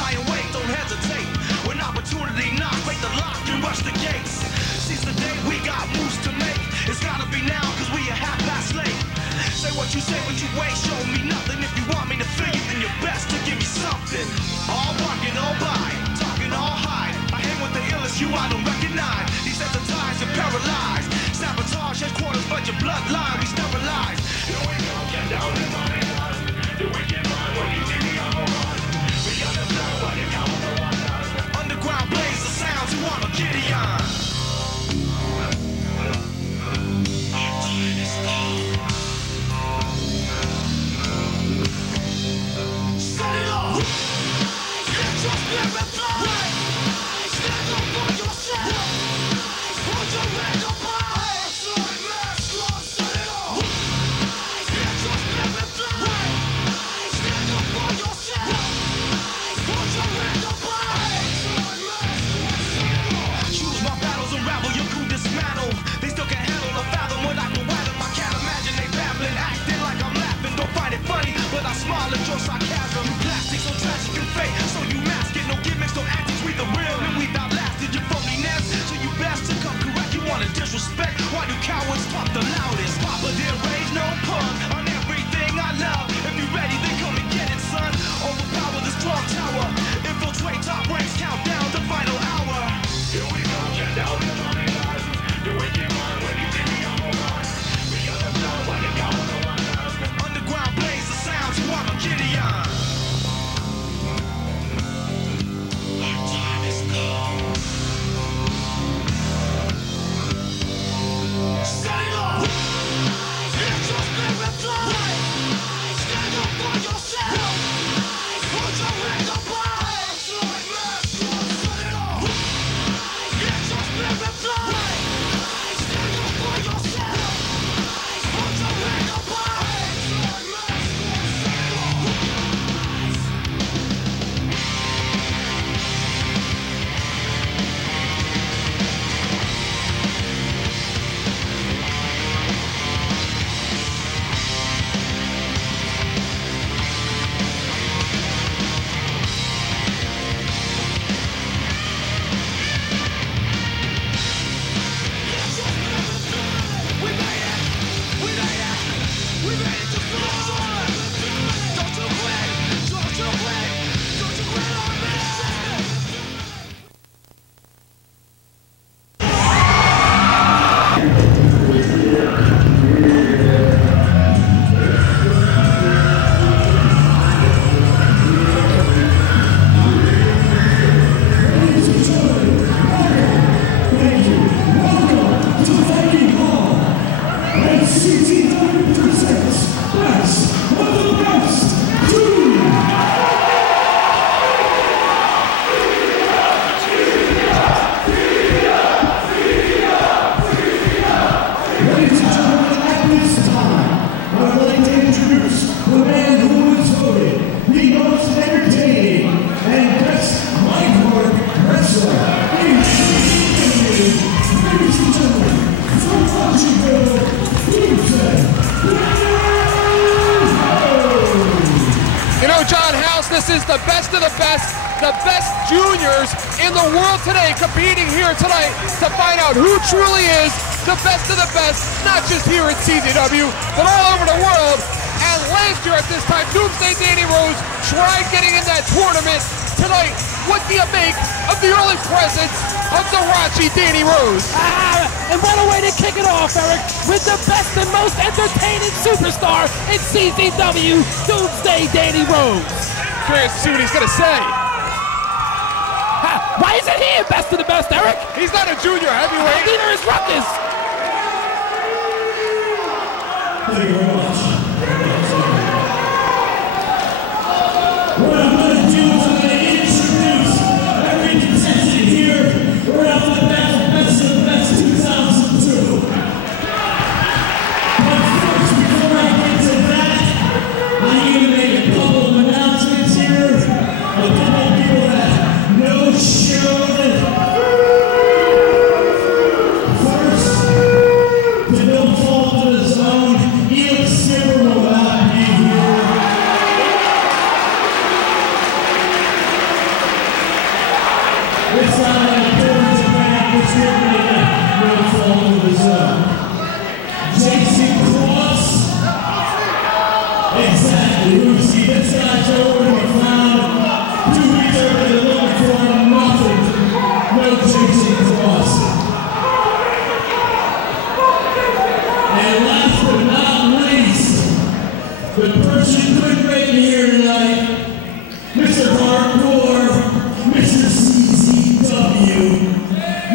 lie in wait, don't hesitate. When opportunity knocks, break the lock and rush the gates. Seize the day, we got moves to make. It's gotta be now, cause we a half past late. Say what you say, but you ain't show me nothing. If you want me to feel you, then you're best to give me something. All barking, all by, talking all high. I hang with the illest, you I don't recognize. Desensitized and paralyzed. Sabotage headquarters, but your bloodline we sterilize. Here we go, get down in my gun. The wicked mind when you see me on the run. We understand what you count on the one. Underground blaze the sounds you want a Gideon. Set it off! Get your spirit fly! Stand up for yourself! Put your hand up high! Set it off! Get your spirit fly! Stand up for yourself! Put your hand up high! Choose my battles, unravel your crew dismantle. They still can't handle or fathom what I can waddle. I can't imagine they babbling, acting like I'm laughing. Don't find it funny, but I smile at your sarcasm. You plastic, so tragic and fake, so you mask it. No gimmicks, no antics, we the real and we've outlasted your phoniness. So you best to come correct, you wanna disrespect. Why do cowards talk the loudest? Papa did raise no pun on everything I love. If you ready, then come and get it, son. Overpower this strong tower. Infiltrate top ranks, count down the final hour. Here we go, get down in my life. The wicked one when you see me on the run. We understand what you got on the one. Underground blaze the sounds, you want a Gideon. Our time is come. Set it off! Get your spirit fly! Stand up for yourself! Put your hand up high! Set it off! Get your spirit fly! Stand up for yourself! Put your hand up high! We made it! We made it! We made it to floor! Don't you quit! Don't you quit! Don't you quit on me! Ladies and gentlemen, at this time, I would like to introduce the man who is voted the most entertaining and best mic work wrestler in WWE. Ladies and gentlemen, from Washington, You know, John House, this is the best of the best juniors in the world today, competing here tonight to find out who truly is the best of the best, not just here at CZW, but all over the world. And last year at this time, Doomsday Danny Rose tried getting in that tournament. Tonight, what do you make of the early presence of the Rachi Danny Rose? And what a way to kick it off, Eric, with the best and most entertaining superstar in CZW, Doomsday Danny Rose. Curious to see what he's gonna say. Why isn't he best of the best, Eric? He's not a junior heavyweight. Neither is Ruckus. Thank you very much. What I'm going to do is I'm going to introduce every contestant here. We're out for the best of the best 2002. But first, before I get to that, I need to make a couple of announcements here. A couple of people that know show that. First, to no fault of his own, he looks the person couldn't make it here tonight, Mr. Hardcore, Mr. CZW,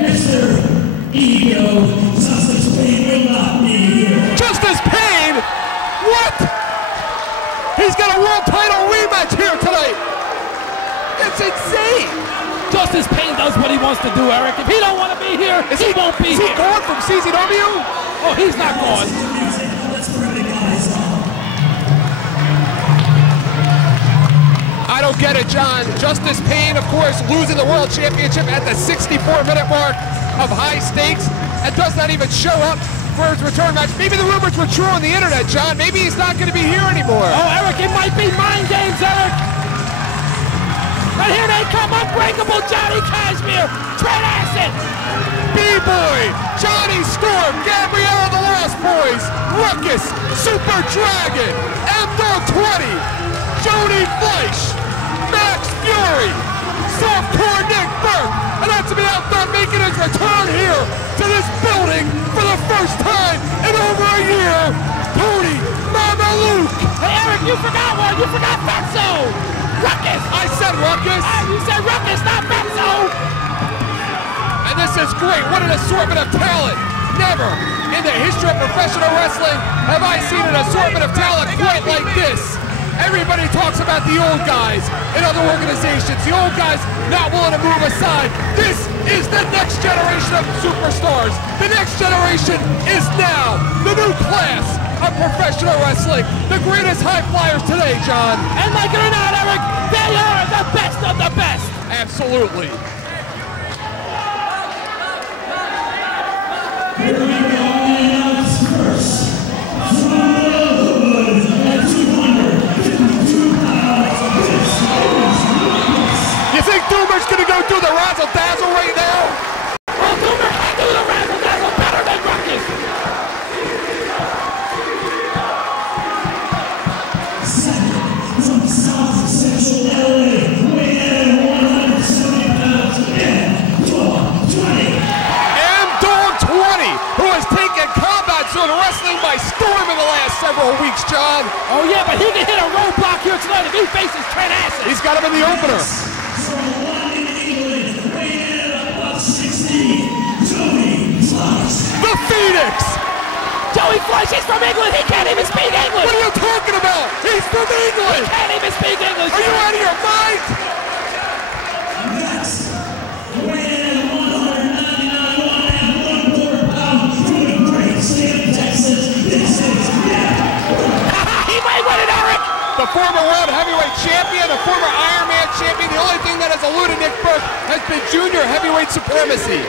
Mr. Ego, Justice Pain will not be here. Justice Pain? What? He's got a world title rematch here tonight. It's insane. Justice Pain does what he wants to do, Eric. If he don't want to be here, he won't be here. Is he gone from CZW? Oh, he's not gone. Let's bring the guys on. I don't get it, John. Justice Pain, of course, losing the World Championship at the 64-minute mark of high stakes and does not even show up for his return match. Maybe the rumors were true on the internet, John. Maybe he's not going to be here anymore. Oh, Eric, it might be mind games, Eric. But here they come, unbreakable Johnny Kashmere, Trent Acid. B-Boy, Johnny Storm, Gabriel of the Lost Boys, Ruckus, Super Dragon, M-Dogg 20, Jody Fleisch, Maxx Feury, Softcore Nick Berk, and that's to be out there making his return here to this building for the first time in over a year, Tony Mamaluke. Hey, Eric, you forgot one. You forgot Fatso. Ruckus. I said Ruckus. You said Ruckus, not Fatso. And this is great. What an assortment of talent. Never in the history of professional wrestling have I seen an assortment of talent quite like this. Everybody talks about the old guys in other organizations, the old guys not willing to move aside. This is the next generation of superstars. The next generation is now the new class of professional wrestling. The greatest high flyers today, John. And like it or not, Eric, they are the best of the best. Absolutely. Here we go, and first, from the hood at 252 pounds, this is Ruckus. You think Doomer's gonna go do the razzle dazzle right now? Well, Doomer can do the razzle dazzle better than Ruckus. From South Central LA, weighing in at 170 pounds, M-Dogg 20. M-Dogg 20, who has taken Combat Zone Wrestling by storm in the last several weeks, John. Oh, yeah, but he can hit a roadblock here tonight if he faces Trent Acid. He's got him in the opener. From London, England, weighing in at about 60, Jody Fleisch. The Phoenix. Joey Fleisch, he's from England. He can't even speak English. What are you talking about? He's from He England. can't even speak English. Are you out of your mind? Next, weighing in at 199 pounds, from the great state of Texas, this is He might win it, Eric. The former world heavyweight champion, the former Iron Man champion. The only thing that has eluded Nick Berk has been junior heavyweight supremacy.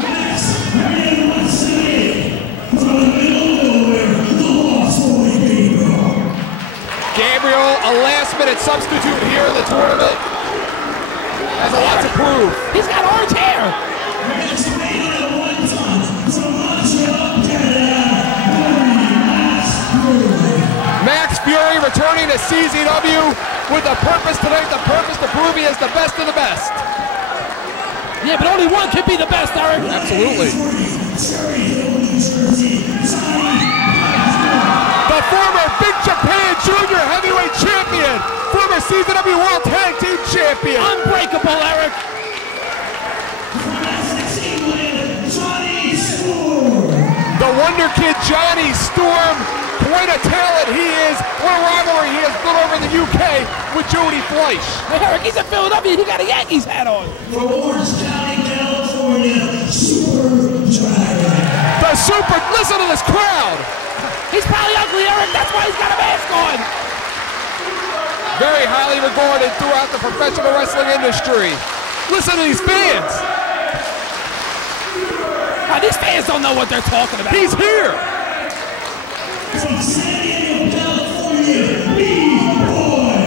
Next, weighing in 178, from the middle of nowhere, the Lost Boy Gabriel. Gabriel, a last-minute substitute here in the tournament, has a lot to prove. He's got orange hair. Next, weighing in at 1 ton, from Montreal, Canada, Maxx Feury returning to CZW with a purpose tonight, the purpose to prove he is the best of the best. Yeah, but only one can be the best, Eric. Absolutely. The former Big Japan Junior Heavyweight Champion, former CZW World Tag Team Champion. Unbreakable, Eric. The Wonder Kid Johnny Storm, quite a talent he is. What a rivalry he has built over in the UK with Jody Fleisch. Hey, Eric, he's in Philadelphia. He got a Yankees hat on. From Orange County, California, Super Dragon. The Super, listen to this crowd. He's probably ugly, Eric. That's why he's got a mask on. Very highly regarded throughout the professional wrestling industry. Listen to these fans. Now, these fans don't know what they're talking about. He's here. From San Diego, California, B-Boy.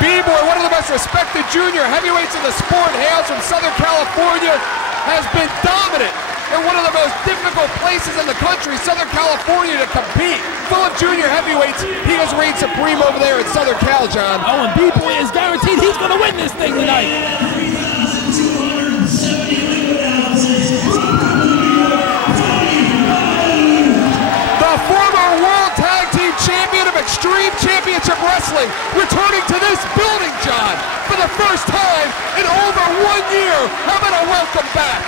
B-Boy, one of the most respected junior heavyweights in the sport, hails from Southern California, has been dominant in one of the most difficult places in the country, Southern California, to compete. Full of junior heavyweights, he has reigned supreme over there in Southern Cal, John. Oh, and B-Boy is guaranteed he's going to win this thing tonight. 3,270 liquid ounces. The former world Wrestling returning to this building, John, for the first time in over 1 year. How about a welcome back?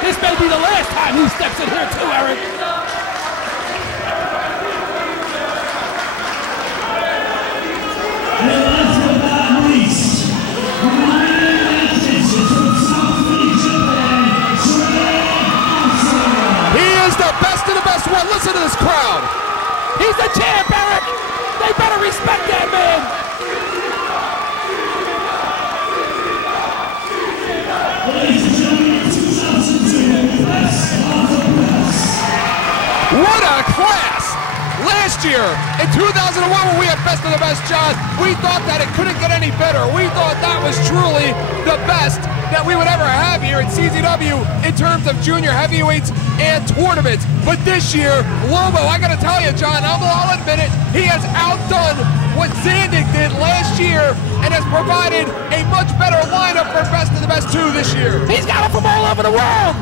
This may be the last time he steps in here too, Eric. And last but not least, he is the best of the best one. Listen to this crowd. He's the champ, Eric. They better respect that man. Ladies and gentlemen, 2002 Best of the Best. What a class! Last year, in 2001, when we had Best of the Best, John, we thought that it couldn't get any better. We thought that was truly the best that we would ever have here at CZW in terms of junior heavyweights and tournaments. But this year, Lobo, I gotta tell you, John, I'll admit it, he has outdone what Zandig did last year and has provided a much better lineup for Best of the Best 2 this year. He's got it from all over the world.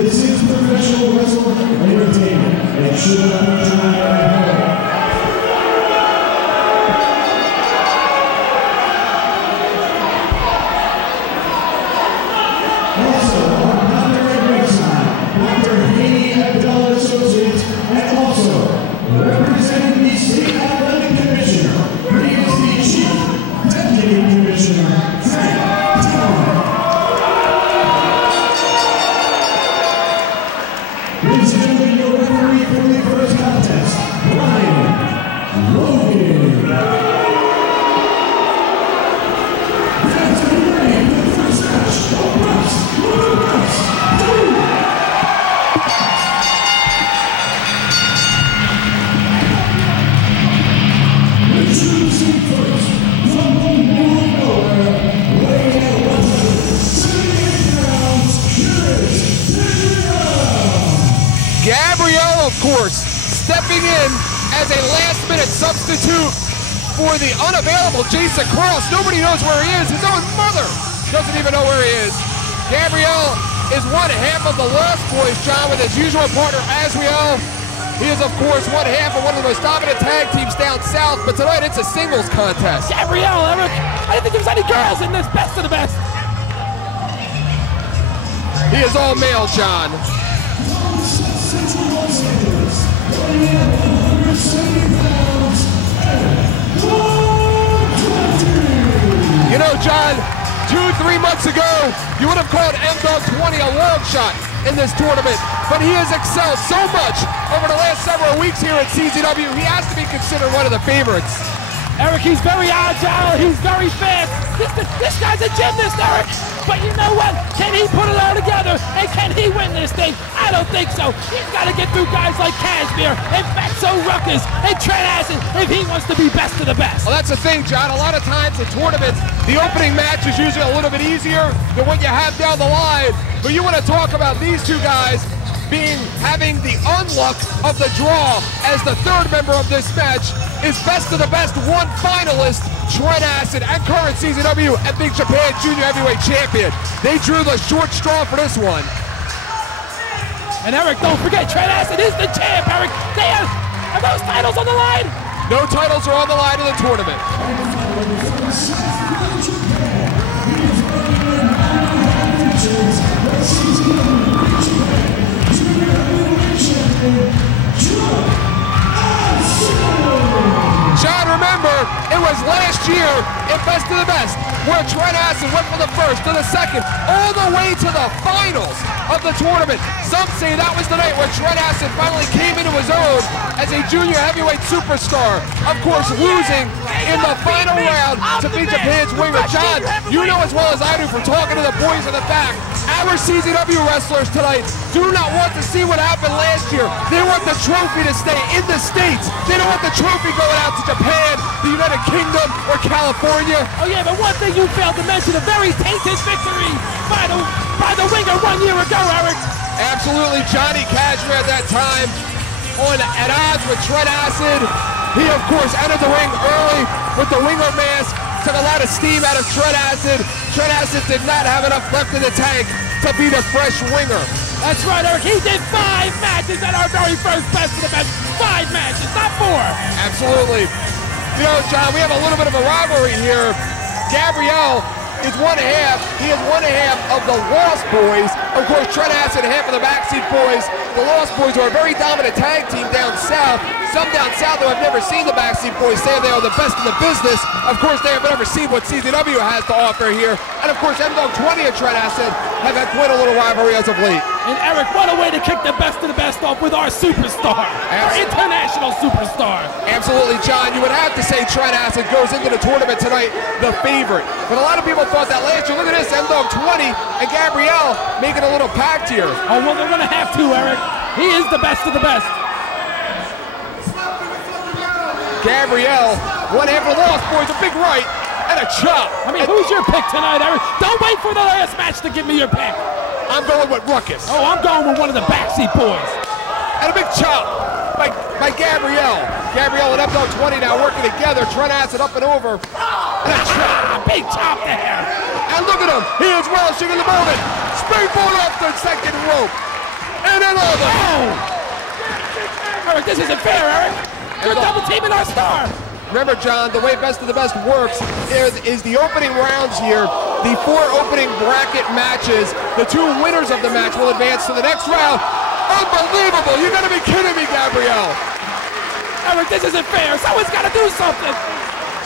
This is professional wrestling entertainment. It should not be denied at home. Also, our partner at ringside, Dr. Haney Abdullah Associates, and also representing the State Athletic Commissioner, he is the Chief Deputy Commissioner, Trent. Ladies and gentlemen, your referee for the first contest, Logan. That's the ready for the first match of Ruckus. Introducing first, from the middle of nowhere, weighing at 178 pounds, here is Gabriel, of course, stepping in as a last-minute substitute for the unavailable Jason Cross. Nobody knows where he is. His own mother doesn't even know where he is. Gabriel is one half of the Lost Boys, John, with his usual partner, Azriel. He is, of course, one half of one of the most dominant tag teams down south, but tonight it's a singles contest. Gabriel, Eric, I didn't think there was any girls in this Best of the Best. He is all male, John. You know, John, 2-3 months ago, you would have called M-Dogg 20 a long shot in this tournament, but he has excelled so much over the last several weeks here at CZW, he has to be considered one of the favorites. Eric, he's very agile, he's very fast. This guy's a gymnast, Eric. But you know what? Can he put it all together? And can he win this thing? I don't think so. He's got to get through guys like Kashmere and Ruckus and Trent if he wants to be best of the best. Well, that's the thing, John. A lot of times in tournaments, the opening match is usually a little bit easier than what you have down the line. But you want to talk about these two guys having the unluck of the draw as the third member of this match is Best of the Best 1 finalist, Trent and current CZW and Big Japan Junior Heavyweight Champion. They drew the short straw for this one. And Eric, don't forget, Trent is the champ, Eric. Are those titles on the line? No titles are on the line in the tournament. John, remember, it was last year in Best of the Best where Trent went from the first to the second, all the way to the finals of the tournament. Some say that was the night where Trent finally came into his own as a junior heavyweight superstar. Of course, losing in the final round to Big Japan's Winger. John, you know as well as I do from talking to the boys in the back, Our CZW wrestlers tonight do not want to see what happened last year. They want the trophy to stay in the States. They don't want the trophy going out to Japan, the United Kingdom, or California. Oh yeah, but one thing you failed to mention, a very tainted victory by the winger 1 year ago, Eric. Absolutely, Johnny Kashmere at that time at odds with Trent Acid. He, of course, entered the ring early with the winger mask, took a lot of steam out of Trent Acid. Trent Acid did not have enough left in the tank to be the fresh winger. That's right, Eric. He did 5 matches at our very first Best of the Best. 5 matches, not 4. Absolutely. You know, John, we have a little bit of a rivalry here. Gabriel is one half. He is one half of the Lost Boys. Of course, Trent Acid, half of the Backseat Boys. The Lost Boys are a very dominant tag team down south. Some down south who have never seen the Backseat Boys say they are the best in the business. Of course, they have never seen what CZW has to offer here. And of course, M-Dogg 20 and Trent Acid have had quite a little rivalry as of late. And Eric, what a way to kick the best of the best off with our superstar, our international superstar. Absolutely, John. You would have to say Trent Acid goes into the tournament tonight the favorite. But a lot of people thought that last year. Look at this, M-Dogg 20 and Gabriel making a little pact here. Oh, well, they're going to have to, Eric. He is the best of the best. Gabriel, one half of the Lost Boys, a big right and a chop. I mean, who's your pick tonight, Eric? Don't wait for the last match to give me your pick. I'm going with Ruckus. Oh, I'm going with one of the Backseat Boys. And a big chop by Gabriel. Gabriel and M-Dogg 20 now working together. Trent Acid up and over. And a chop. Big chop there. And look at him. He is relishing in the moment. Springboard off the second rope. And then over. Eric, this isn't fair, Eric. You're double teaming our star. Remember, John, the way Best of the Best works is the opening rounds here, the 4 opening bracket matches. The 2 winners of the match will advance to the next round. Unbelievable! You gotta be kidding me, Gabriel. Eric, this isn't fair. Someone's gotta do something.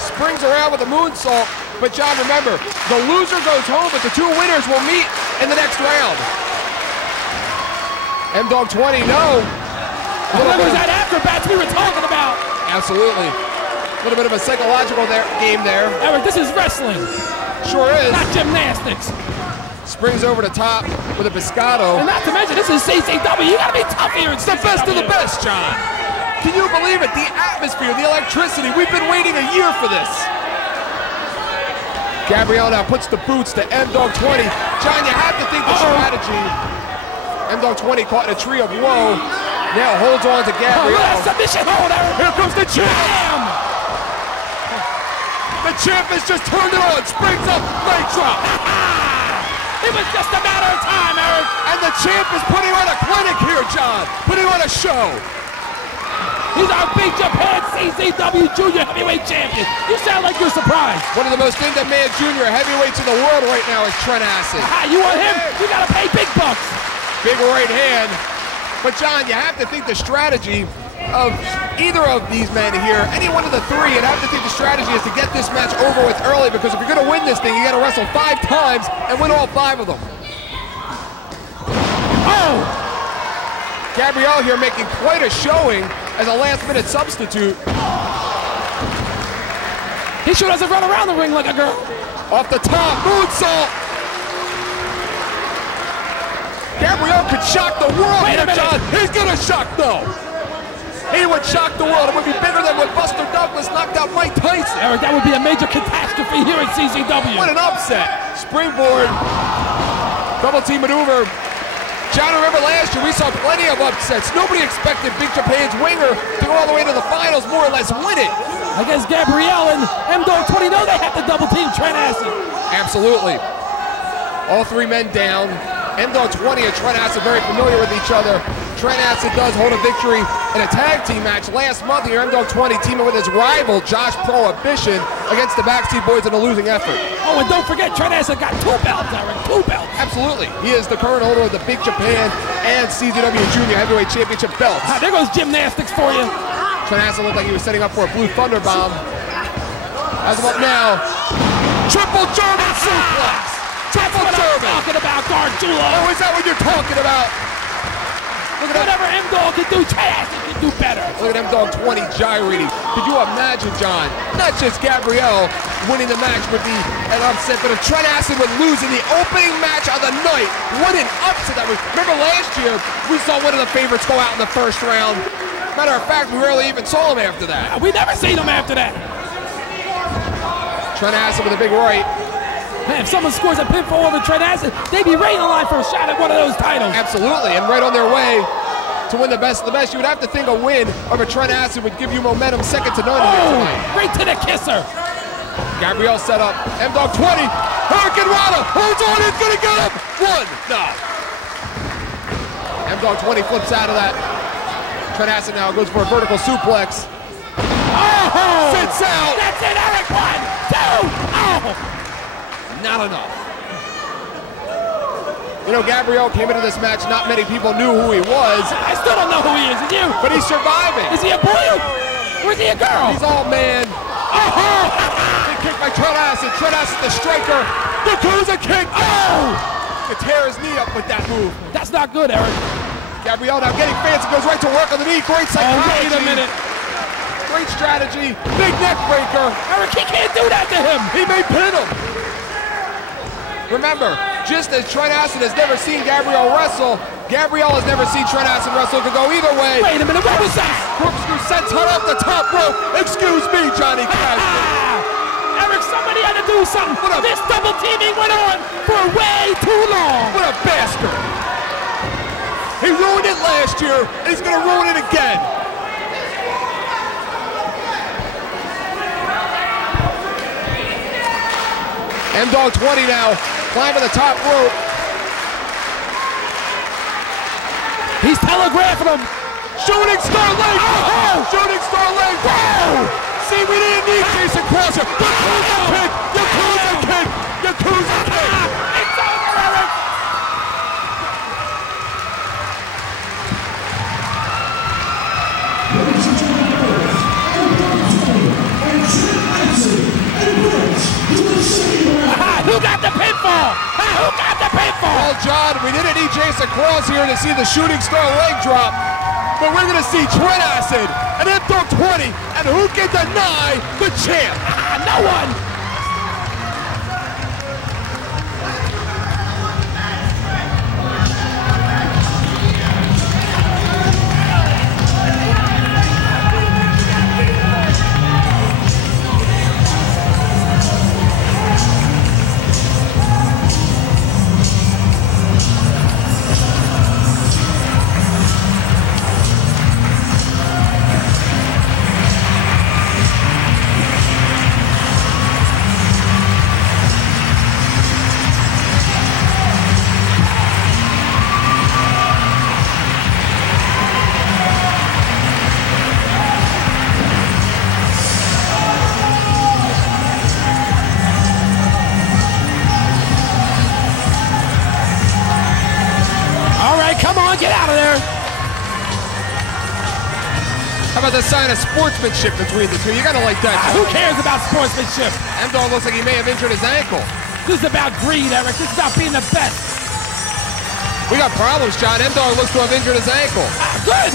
Springs around with a moonsault, but John, remember, the loser goes home, but the 2 winners will meet in the next round. M-Dogg 20, no. What was that acrobats we were talking about? Absolutely. A little bit of a psychological game there. Eric, this is wrestling. Sure is. Not gymnastics. Springs over the top with a Biscotto. And not to mention, this is CZW. You gotta be tough here. It's the best of the best, John. Can you believe it? The atmosphere, the electricity. We've been waiting a year for this. Gabriel now puts the boots to M-Dogg 20. John, you have to think the strategy. M-Dogg 20 caught in a tree of woe. Now holds on to Gabriel. Oh, submission hold, Eric. Here comes the champ. The champ has just turned it on. Springs up, leg drop. It was just a matter of time, Eric. And the champ is putting on a clinic here, John. Putting on a show. He's our Big Japan CZW Junior Heavyweight Champion. You sound like you're surprised. One of the most in-demand junior heavyweights in the world right now is Trent Acid. You want him? You gotta pay big bucks. Big right hand. But John, you have to think the strategy of either of these men here, any one of the 3, you'd have to think the strategy is to get this match over with early, because if you're gonna win this thing, you gotta wrestle 5 times and win all 5 of them. Oh! Gabriel here making quite a showing as a last-minute substitute. He sure doesn't run around the ring like a girl. Off the top, moonsault. Gabriel could shock the world here, John. He's gonna shock, though. He would shock the world. It would be bigger than when Buster Douglas knocked out Mike Tyson. Eric, that would be a major catastrophe here at CZW. What an upset. Springboard. Double team maneuver. John, remember last year we saw plenty of upsets. Nobody expected Big Japan's winger to go all the way to the finals, more or less win it. I guess Gabriel and M-Dogg 20 know they have to double team Trent Acid. Absolutely. All 3 men down. M-Dogg 20 and Trent Acid very familiar with each other. Trent Acid does hold a victory in a tag team match last month here. M-Dogg 20 teaming with his rival, Josh Prohibition, against the Backseat Boys in a losing effort. Oh, and don't forget, Trent Acid got 2 belts, Eric, 2 belts. Absolutely. He is the current holder of the Big Japan and CZW Junior Heavyweight Championship belts. There goes gymnastics for you. Trent Acid looked like he was setting up for a Blue Thunder Bomb. Has him up now. Triple German suplex. That's what I'm talking about, Gargiulo. Oh, is that what you're talking about? Whatever M-Dogg can do, Trent Acid can do better. Look at M-Dogg 20 gyrating. Could you imagine, John? Not just Gabriel winning the match would be an upset, but if Trent Acid would lose in the opening match of the night, what an upset that was. Remember last year, we saw one of the favorites go out in the first round. Matter of fact, we rarely even saw him after that. We never seen him after that. Trent Acid with a big right. Man, if someone scores a pinfall over Trent Acid, they'd be right in line for a shot at one of those titles. Absolutely, and right on their way to win the best of the best. You would have to think a win over Trent Acid would give you momentum second to none here tonight. Right to the kisser. Gabriel set up. M-Dogg 20. Hurricane Rana holds on. It's going to get him. One. No. M-Dogg 20 flips out of that. Trent Acid now goes for a vertical suplex. Oh! Sits out. That's it, Eric. 1, 2. Oh! Not enough. You know, Gabriel came into this match, not many people knew who he was. I still don't know who he is, and you? But he's surviving. Is he a boy or is he a girl? He's all man. Oh! Big kick by Trent Acid. Trent Acid, the striker. The Yakuza kick. Oh! To tear his knee up with that move. That's not good, Eric. Gabriel now getting fancy, goes right to work on the knee. Great psychology. Wait a minute. Great strategy. Big neck breaker. Eric, he can't do that to him. He may pin him. Remember, just as Trent Acid has never seen Gabriel wrestle, Gabriel has never seen Trent Acid wrestle. It could go either way. Wait a minute, what was that? Corkscrew sends her off the top rope. Excuse me, Johnny Kashmere. Eric, somebody had to do something. This double teaming went on for way too long. What a bastard. He ruined it last year, and he's going to ruin it again. M-Dogg 20 now, climbing the top rope. He's telegraphing him. Shooting star leg. Oh! Shooting star leg. Whoa! See, we didn't need Jason Crosser. Yakuza kick. Yakuza kick. Yakuza kick. It's over, Eric. Ladies and gentlemen, and Trent Acid and Berk to the second round. Who got the pinfall? Who got the pinfall? Well, John, we didn't need Jason Cross here to see the shooting star leg drop, but we're going to see Trent Acid and M-Dogg 20, and who can deny the champ? No one. Get out of there. How about the sign of sportsmanship between the two? You gotta like that. Who cares about sportsmanship? M-Dogg looks like he may have injured his ankle. This is about greed, Eric. This is about being the best. We got problems, John. M-Dogg looks to have injured his ankle. Good.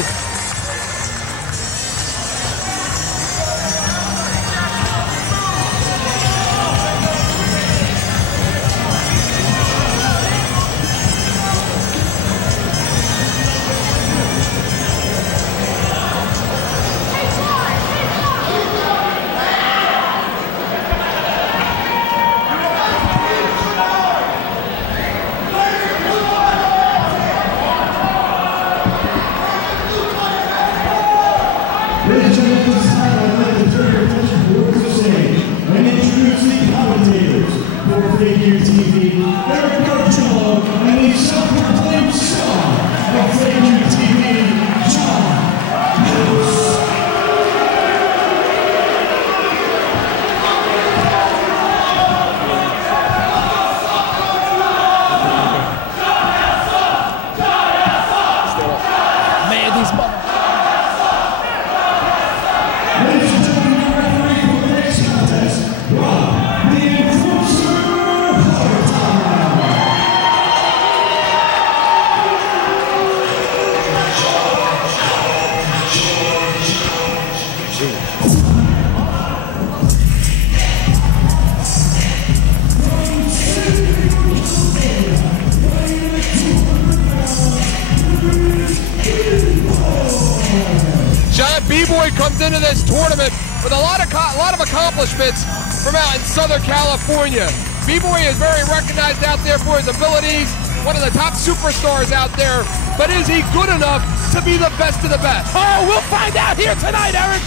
comes into this tournament with a lot of accomplishments from out in Southern California. B-Boy is very recognized out there for his abilities, one of the top superstars out there, but is he good enough to be the best of the best? Oh, we'll find out here tonight, Eric.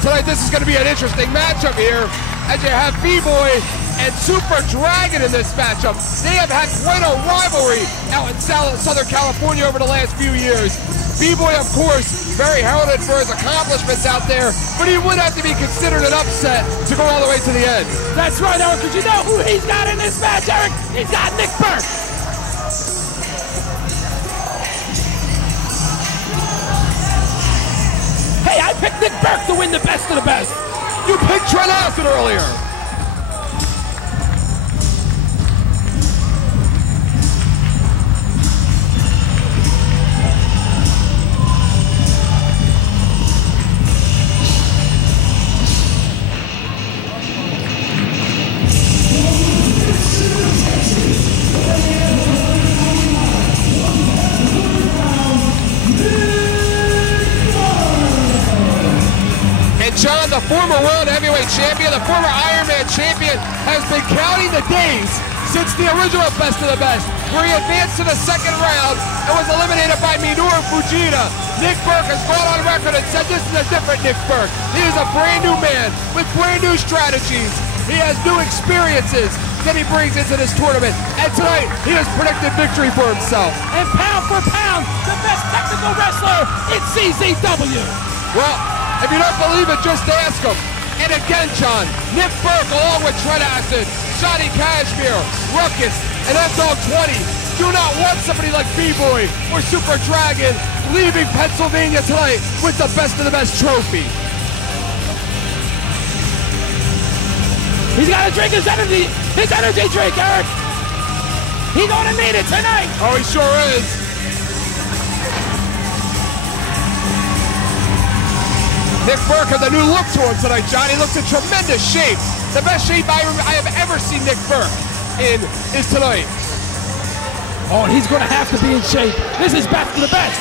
Tonight, this is going to be an interesting matchup here, as you have B-Boy and Super Dragon in this matchup. They have had quite a rivalry out in Southern California over the last few years. B-Boy, of course, very heralded for his accomplishments out there, but he would have to be considered an upset to go all the way to the end. That's right, Eric, because you know who he's got in this match, Eric? He's got Nick Berk. Hey, I picked Nick Berk to win the best of the best. You picked Trent earlier. John, the former world heavyweight champion, the former Ironman champion, has been counting the days since the original Best of the Best, where he advanced to the second round and was eliminated by Minoru Fujita. Nick Berk has gone on record and said this is a different Nick Berk. He is a brand new man with brand new strategies. He has new experiences that he brings into this tournament. And tonight, he has predicted victory for himself. And pound for pound, the best technical wrestler in CZW. Well, if you don't believe it, just ask him. And again, John, Nick Berk, along with Trent, Kashmere, Ruckus, and M-Dogg 20, do not want somebody like B-Boy or Super Dragon leaving Pennsylvania tonight with the best of the best trophy. He's got to drink his energy drink, Eric. He's gonna need it tonight. Oh, he sure is. Nick Berk has a new look to him tonight, John. He looks in tremendous shape. The best shape I have ever seen Nick Berk in is tonight. Oh, and he's going to have to be in shape. This is best of the best.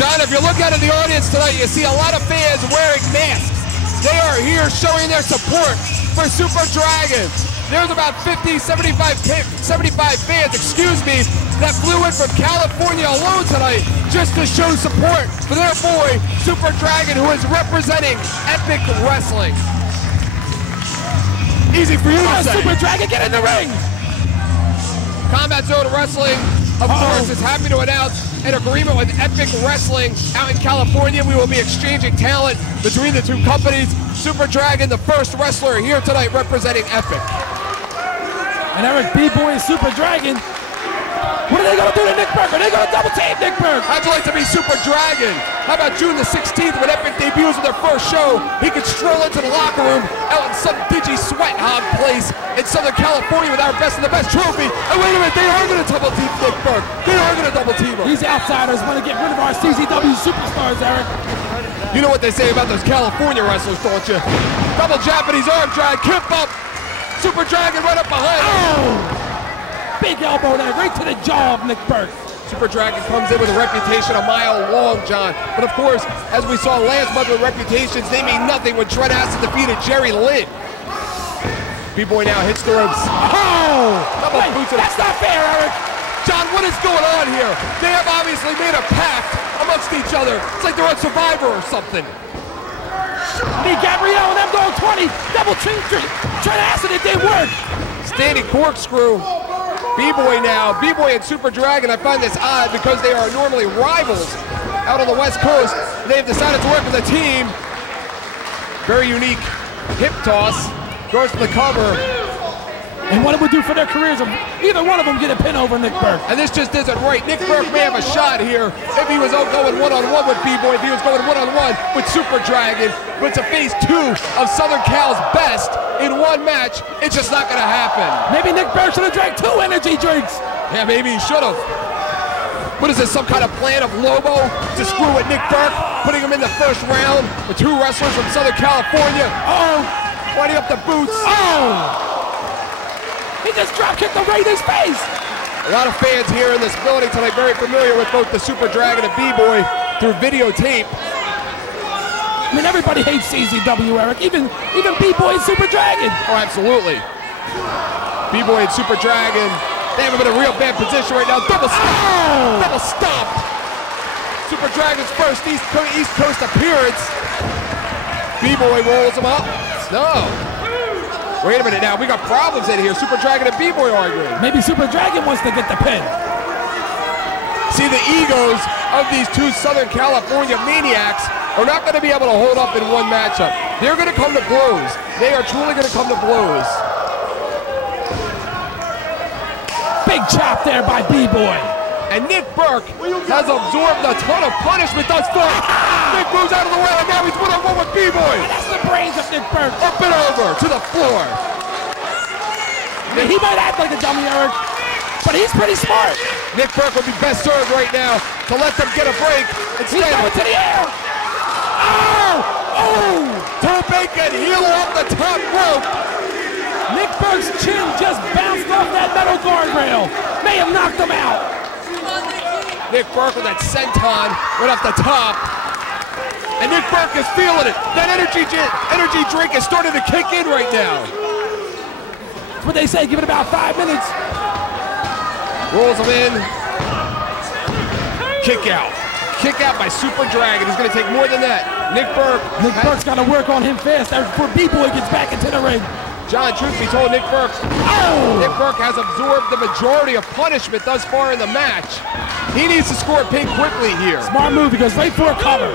John, if you look out at the audience tonight, you see a lot of fans wearing masks. They are here showing their support for Super Dragon. There's about 75 fans, that flew in from California alone tonight just to show support for their boy, Super Dragon, who is representing Epic Wrestling. Easy for you to say. Super Dragon, get in the ring! Combat Zone Wrestling, of course, is happy to announce an agreement with Epic Wrestling out in California. We will be exchanging talent between the two companies. Super Dragon, the first wrestler here tonight representing Epic. And Eric, B-Boy and Super Dragon, what are they going to do to Nick Berk? Are they going to double team Nick Berk? How'd you like to be Super Dragon? How about June the 16th when Epic debuts with their first show? He could stroll into the locker room out in some digi sweat hog place in Southern California with our best of the best trophy. And wait a minute, they are going to double team Nick Berk. They are going to double team him. These outsiders want to get rid of our CZW superstars, Eric. You know what they say about those California wrestlers, don't you? Double Japanese arm drag, kip up. Super Dragon right up behind him. Oh! Big elbow there, right to the jaw of Nick Berk. Super Dragon comes in with a reputation a mile long, John. But of course, as we saw last month with reputations, they mean nothing when Trent defeated Jerry Lynn. B-Boy now hits the ropes. Oh! Double boots. That's not fair, Eric. John, what is going on here? They have obviously made a pact amongst each other. It's like they're on Survivor or something. Gabriel and M-Dogg 20, double team Trent Acid, it didn't work. Standing corkscrew. B-Boy now, B-Boy and Super Dragon. I find this odd because they are normally rivals out on the West Coast. They've decided to work with a team. Very unique hip toss. Goes for the cover. And what it would do for their careers if either one of them get a pin over Nick Berk. And this just isn't right. Nick Berk may have a shot here if he was going one-on-one with B-Boy, if he was going one-on-one with Super Dragon. But to phase 2 of Southern Cal's best in one match, it's just not going to happen. Maybe Nick Berk should have drank 2 energy drinks. Yeah, maybe he should have. What is this, some kind of plan of Lobo to screw with Nick Berk? putting him in the first round with 2 wrestlers from Southern California. Winding up the boots. He just drop kicked him right in his face. A lot of fans here in this building tonight very familiar with both the Super Dragon and B-Boy through videotape. I mean, everybody hates CZW, Eric. Even B-Boy and Super Dragon. Oh, absolutely. B-Boy and Super Dragon, they have him in a real bad position right now. Double stop. Double stopped. Super Dragon's first East Coast appearance. B-Boy rolls him up. No. Wait a minute now. We got problems in here. Super Dragon and B-Boy arguing. Maybe Super Dragon wants to get the pin. See, the egos of these 2 Southern California maniacs are not going to be able to hold up in one matchup. They're going to come to blows. They are truly going to come to blows. Big chop there by B-Boy. And Nick Berk has absorbed a ton of punishment thus far. Nick moves out of the way, and now he's one-on-one with B-Boy. That's the brains of Nick Berk. Up and over to the floor. I mean, he might act like a dummy, Eric, but he's pretty smart. Nick Berk would be best served right now to let them get a break. He's going to the air. Toe bacon, heel off the top rope. Nick Berk's chin just bounced off that metal guardrail. May have knocked him out. Nick Berk with that senton right off the top. And Nick Berk is feeling it. That energy drink is starting to kick in right now. That's what they say, give it about 5 minutes. Rolls him in. Kick out. Kick out by Super Dragon. He's going to take more than that. Nick Berk's got to work on him fast before B-Boy gets back into the ring. John, truth be told, Nick Berk has absorbed the majority of punishment thus far in the match. He needs to score a pin quickly here. Smart move. He goes right for a cover.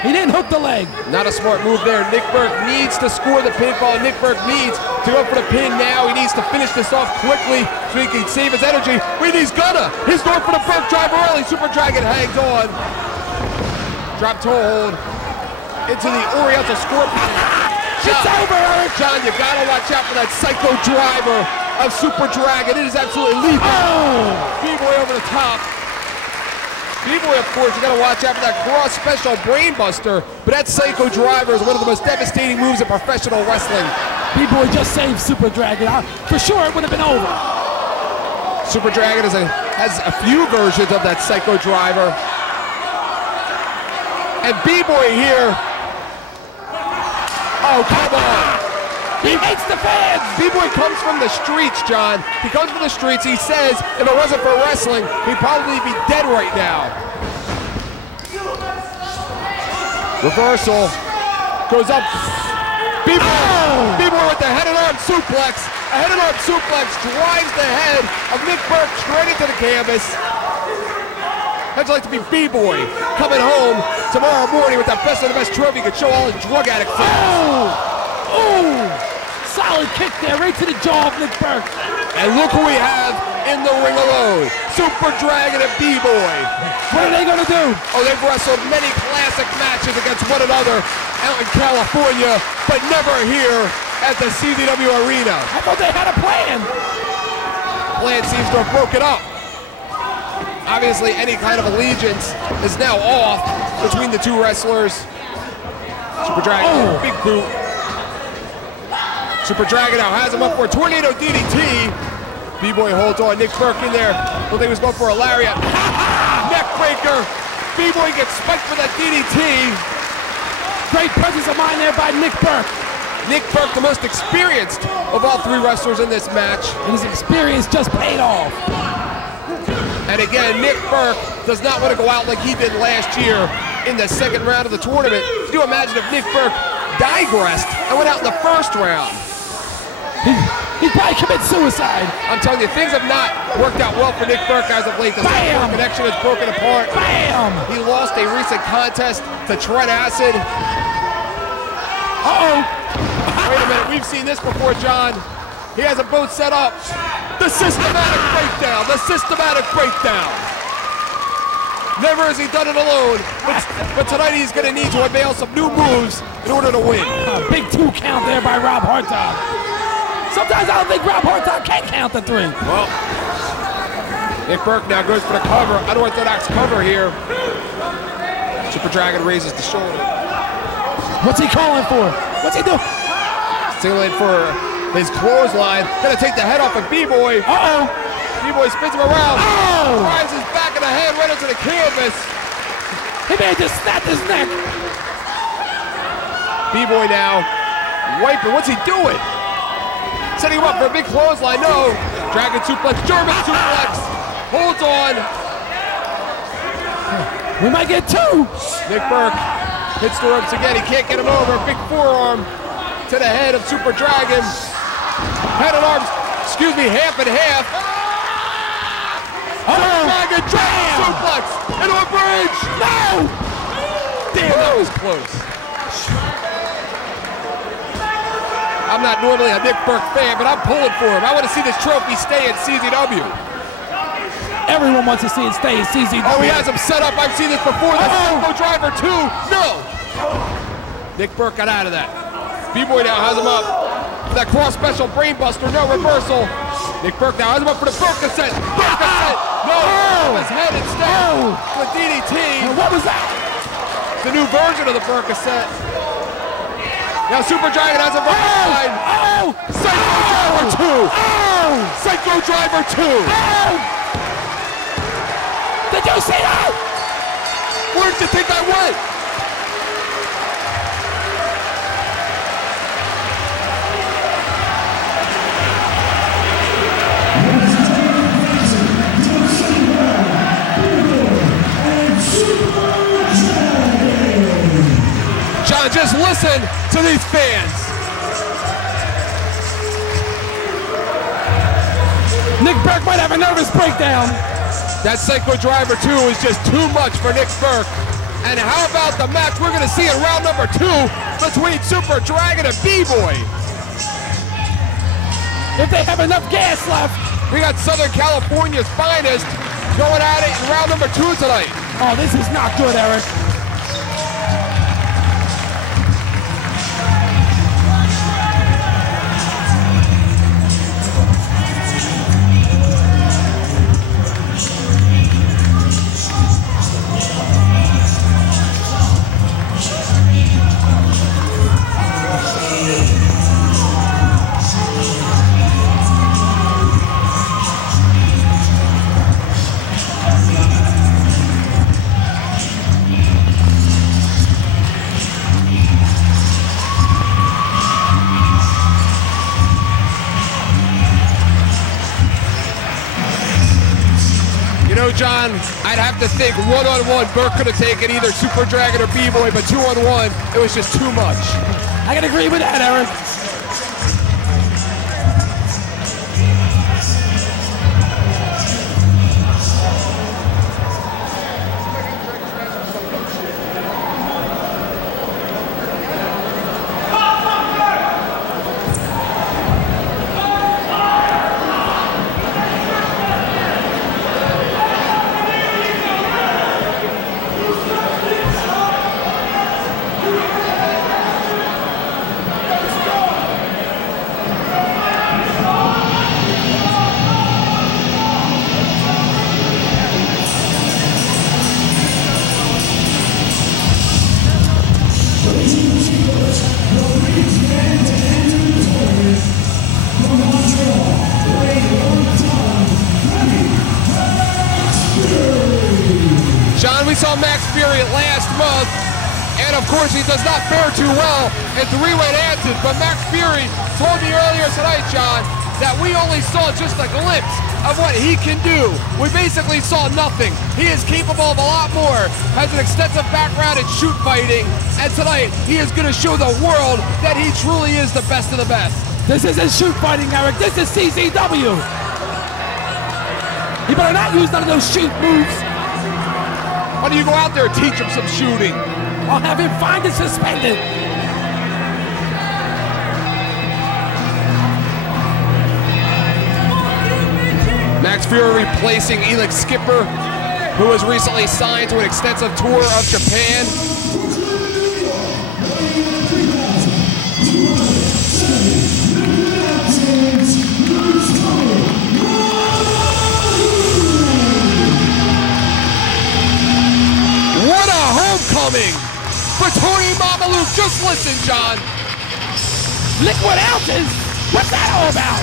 He didn't hook the leg. Not a smart move there. Nick Berk needs to score the pinfall. Nick Berk needs to go for the pin now. He needs to finish this off quickly so he can save his energy. Wait, he's gonna. He's going for the Berk driver early. Super Dragon hangs on. Drop toe hold into the Oriental Scorpion. It's over, Eric. John, you gotta watch out for that psycho driver of Super Dragon. It is absolutely lethal. B-Boy over the top. B-Boy, of course, you gotta watch out for that cross special brainbuster, but that psycho driver is one of the most devastating moves in professional wrestling. B-Boy just saved Super Dragon. For sure, it would have been over. Super Dragon has a few versions of that psycho driver. And B-Boy here. Oh, come on. He hates the fans. B-Boy comes from the streets, John. He comes from the streets. He says if it wasn't for wrestling, he'd probably be dead right now. Reversal. Goes up. B-Boy with the head and arm suplex. A head and arm suplex drives the head of Nick Berk straight into the canvas. How'd you like to be B-Boy coming home tomorrow morning with that best of the best trophy? You could show all his drug addict friends. Solid kick there, right to the jaw of Nick Berk. And look who we have in the ring alone. Super Dragon and B-Boy. What are they gonna do? Oh, they've wrestled many classic matches against one another out in California, but never here at the CZW Arena. I thought they had a plan. Plan seems to have broken up. Obviously, any kind of allegiance is now off between the 2 wrestlers. Super Dragon, big boot. Super Dragon now has him up for a tornado DDT. B-Boy holds on. Nick Berk in there. I think he was going for a lariat. Neck breaker. B-Boy gets spiked for that DDT. Great presence of mind there by Nick Berk. Nick Berk, the most experienced of all 3 wrestlers in this match. And his experience just paid off. And again, Nick Berk does not want to go out like he did last year in the 2nd round of the tournament. Could you imagine if Nick Berk digressed and went out in the 1st round? He'd probably commit suicide. I'm telling you, things have not worked out well for Nick Berk as of late. The connection is broken apart. Bam! He lost a recent contest to Trent Acid. Wait a minute, we've seen this before, John. He has them both set up. The systematic breakdown, the systematic breakdown. Never has he done it alone, but tonight he's going to need to unveil some new moves in order to win. A big 2 count there by Rob Hartog. Sometimes I don't think Rob Hartog can count the 3. Well, Nick Berk now goes for the cover, unorthodox cover here. Super Dragon raises the shoulder. What's he calling for? What's he doing? Signaling for his clothesline. Gonna take the head off of B-Boy. Uh-oh. B-Boy spins him around. Oh! Drives his back of the head right into the canvas. He may have just snapped his neck. B-Boy now wiping. What's he doing? Setting him up for a big clothesline. No. Dragon suplex. German suplex. Holds on. We might get two. Nick Berk hits the ropes again. He can't get him over. Big forearm to the head of Super Dragon. Head and arms. Excuse me. Half and half. Dragon suplex into a bridge. No. Damn, that was close. I'm not normally a Nick Berk fan, but I'm pulling for him. I want to see this trophy stay at CZW. Everyone wants to see it stay at CZW. Oh, he has him set up. I've seen this before. The Psycho Driver 2. No. Nick Berk got out of that. B-Boy now has him up. That cross special brainbuster. No reversal. Nick Berk now has him up for the Berk-a-set. Berk-a-set. No. His head instead. With DDT. What was that? The new version of the Berk-a-set. Now Super Dragon has him from behind. Psycho Driver 2. Psycho Driver 2. Did you see that? Where did you think I went? John, just listen to these fans. Nick Berk might have a nervous breakdown. That Psycho Driver 2 is just too much for Nick Berk. And how about the match we're going to see in round number 2 between Super Dragon and B-Boy? If they have enough gas left. We got Southern California's finest going at it in round number 2 tonight. Oh, this is not good, Eric. John, I'd have to think one-on-one, Berk could have taken either Super Dragon or B-Boy, but 2-on-1, it was just too much. I can agree with that, Eric. saw Maxx Feury last month, and of course he does not fare too well in three-way dances, but Maxx Feury told me earlier tonight, John, that we only saw just a glimpse of what he can do. We basically saw nothing. He is capable of a lot more, has an extensive background in shoot fighting, and tonight he is going to show the world that he truly is the best of the best. This isn't shoot fighting, Eric. This is CZW. You better not use none of those shoot moves. Why don't you go out there and teach him some shooting? I'll have him fined and suspended. Maxx Feury replacing Elix Skipper, who was recently signed to an extensive tour of Japan. coming for Tony Mamaluke. Just listen, John. Liquid ounces? What's that all about?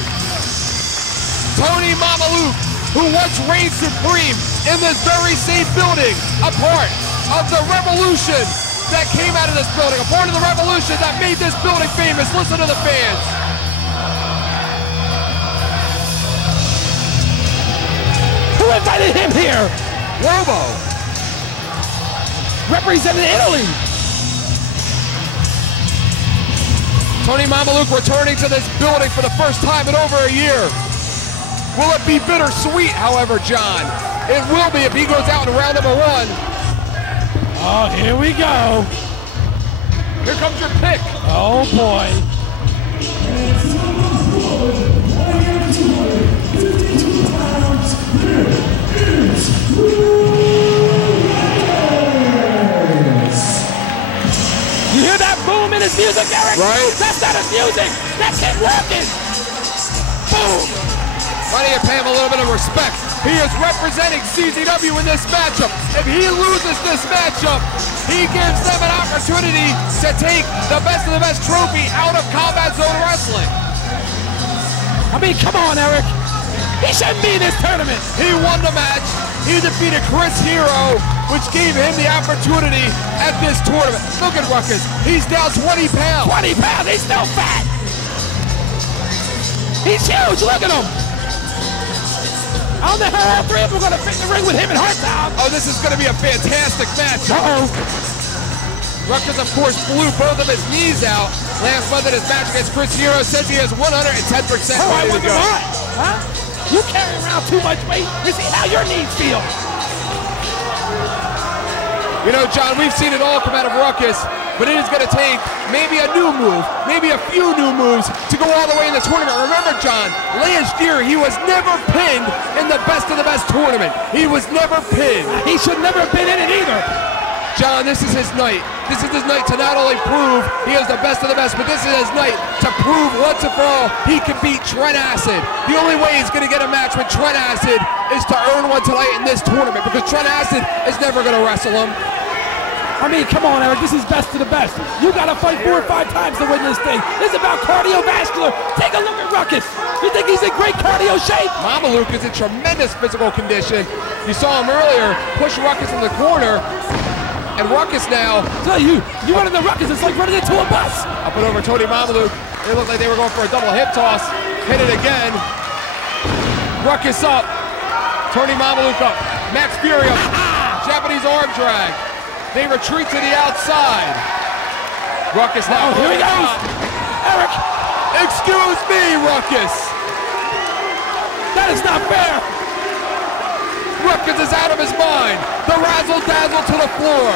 Tony Mamaluke, who once reigned supreme in this very same building, a part of the revolution that came out of this building, a part of the revolution that made this building famous. Listen to the fans. Who invited him here? Lobo. Representing Italy. Tony Mamaluke returning to this building for the first time in over a year. Will it be bittersweet, however, John? It will be if he goes out in round number 1. Oh, here we go. Here comes your pick. Oh, boy. You hear that boom in his music, Eric? Right. That's not his music. That's him walking. Boom. Why do you pay him a little bit of respect? He is representing CZW in this matchup. If he loses this matchup, he gives them an opportunity to take the best of the best trophy out of Combat Zone Wrestling. I mean, come on, Eric. He shouldn't be in this tournament. He won the match. He defeated Chris Hero, which gave him the opportunity at this tournament. Look at Ruckus. He's down 20 pounds. 20 pounds. He's still fat. He's huge. Look at him. I don't know how all three of them are going to fit in the ring with him and Harttown. Oh, this is going to be a fantastic match. Uh-oh. Ruckus, of course, blew both of his knees out last month in his match against Chris Hero. Says he has 110% Oh, I ready to wonder go. why. Huh? You carry around too much weight to see how your knees feel. You know, John, we've seen it all come out of Ruckus, but it is going to take maybe a new move, maybe a few new moves to go all the way in the tournament. Remember, John, last year he was never pinned in the best of the best tournament. He was never pinned. He should never have been in it either. John, this is his night. This is his night to not only prove he is the best of the best, but this is his night to prove once and for all he can beat Trent Acid. The only way he's going to get a match with Trent Acid is to earn one tonight in this tournament, because Trent Acid is never going to wrestle him. I mean, come on, Eric. This is best of the best. You got to fight 4 or 5 times to win this thing. This is about cardiovascular. Take a look at Ruckus. You think he's in great cardio shape? Mamaluke is in tremendous physical condition. You saw him earlier push Ruckus in the corner. And Ruckus now, Tell you run into Ruckus, it's like running into a bus. up and over Tony Mamaluke. They looked like they were going for a double hip toss. Hit it again. Ruckus up. Tony Mamaluke up. Max Feury up. Japanese arm drag. They retreat to the outside. Ruckus now. Oh, here he goes. Eric. Excuse me, Ruckus. That is not fair. Ruckus is out of his mind. The razzle-dazzle to the floor.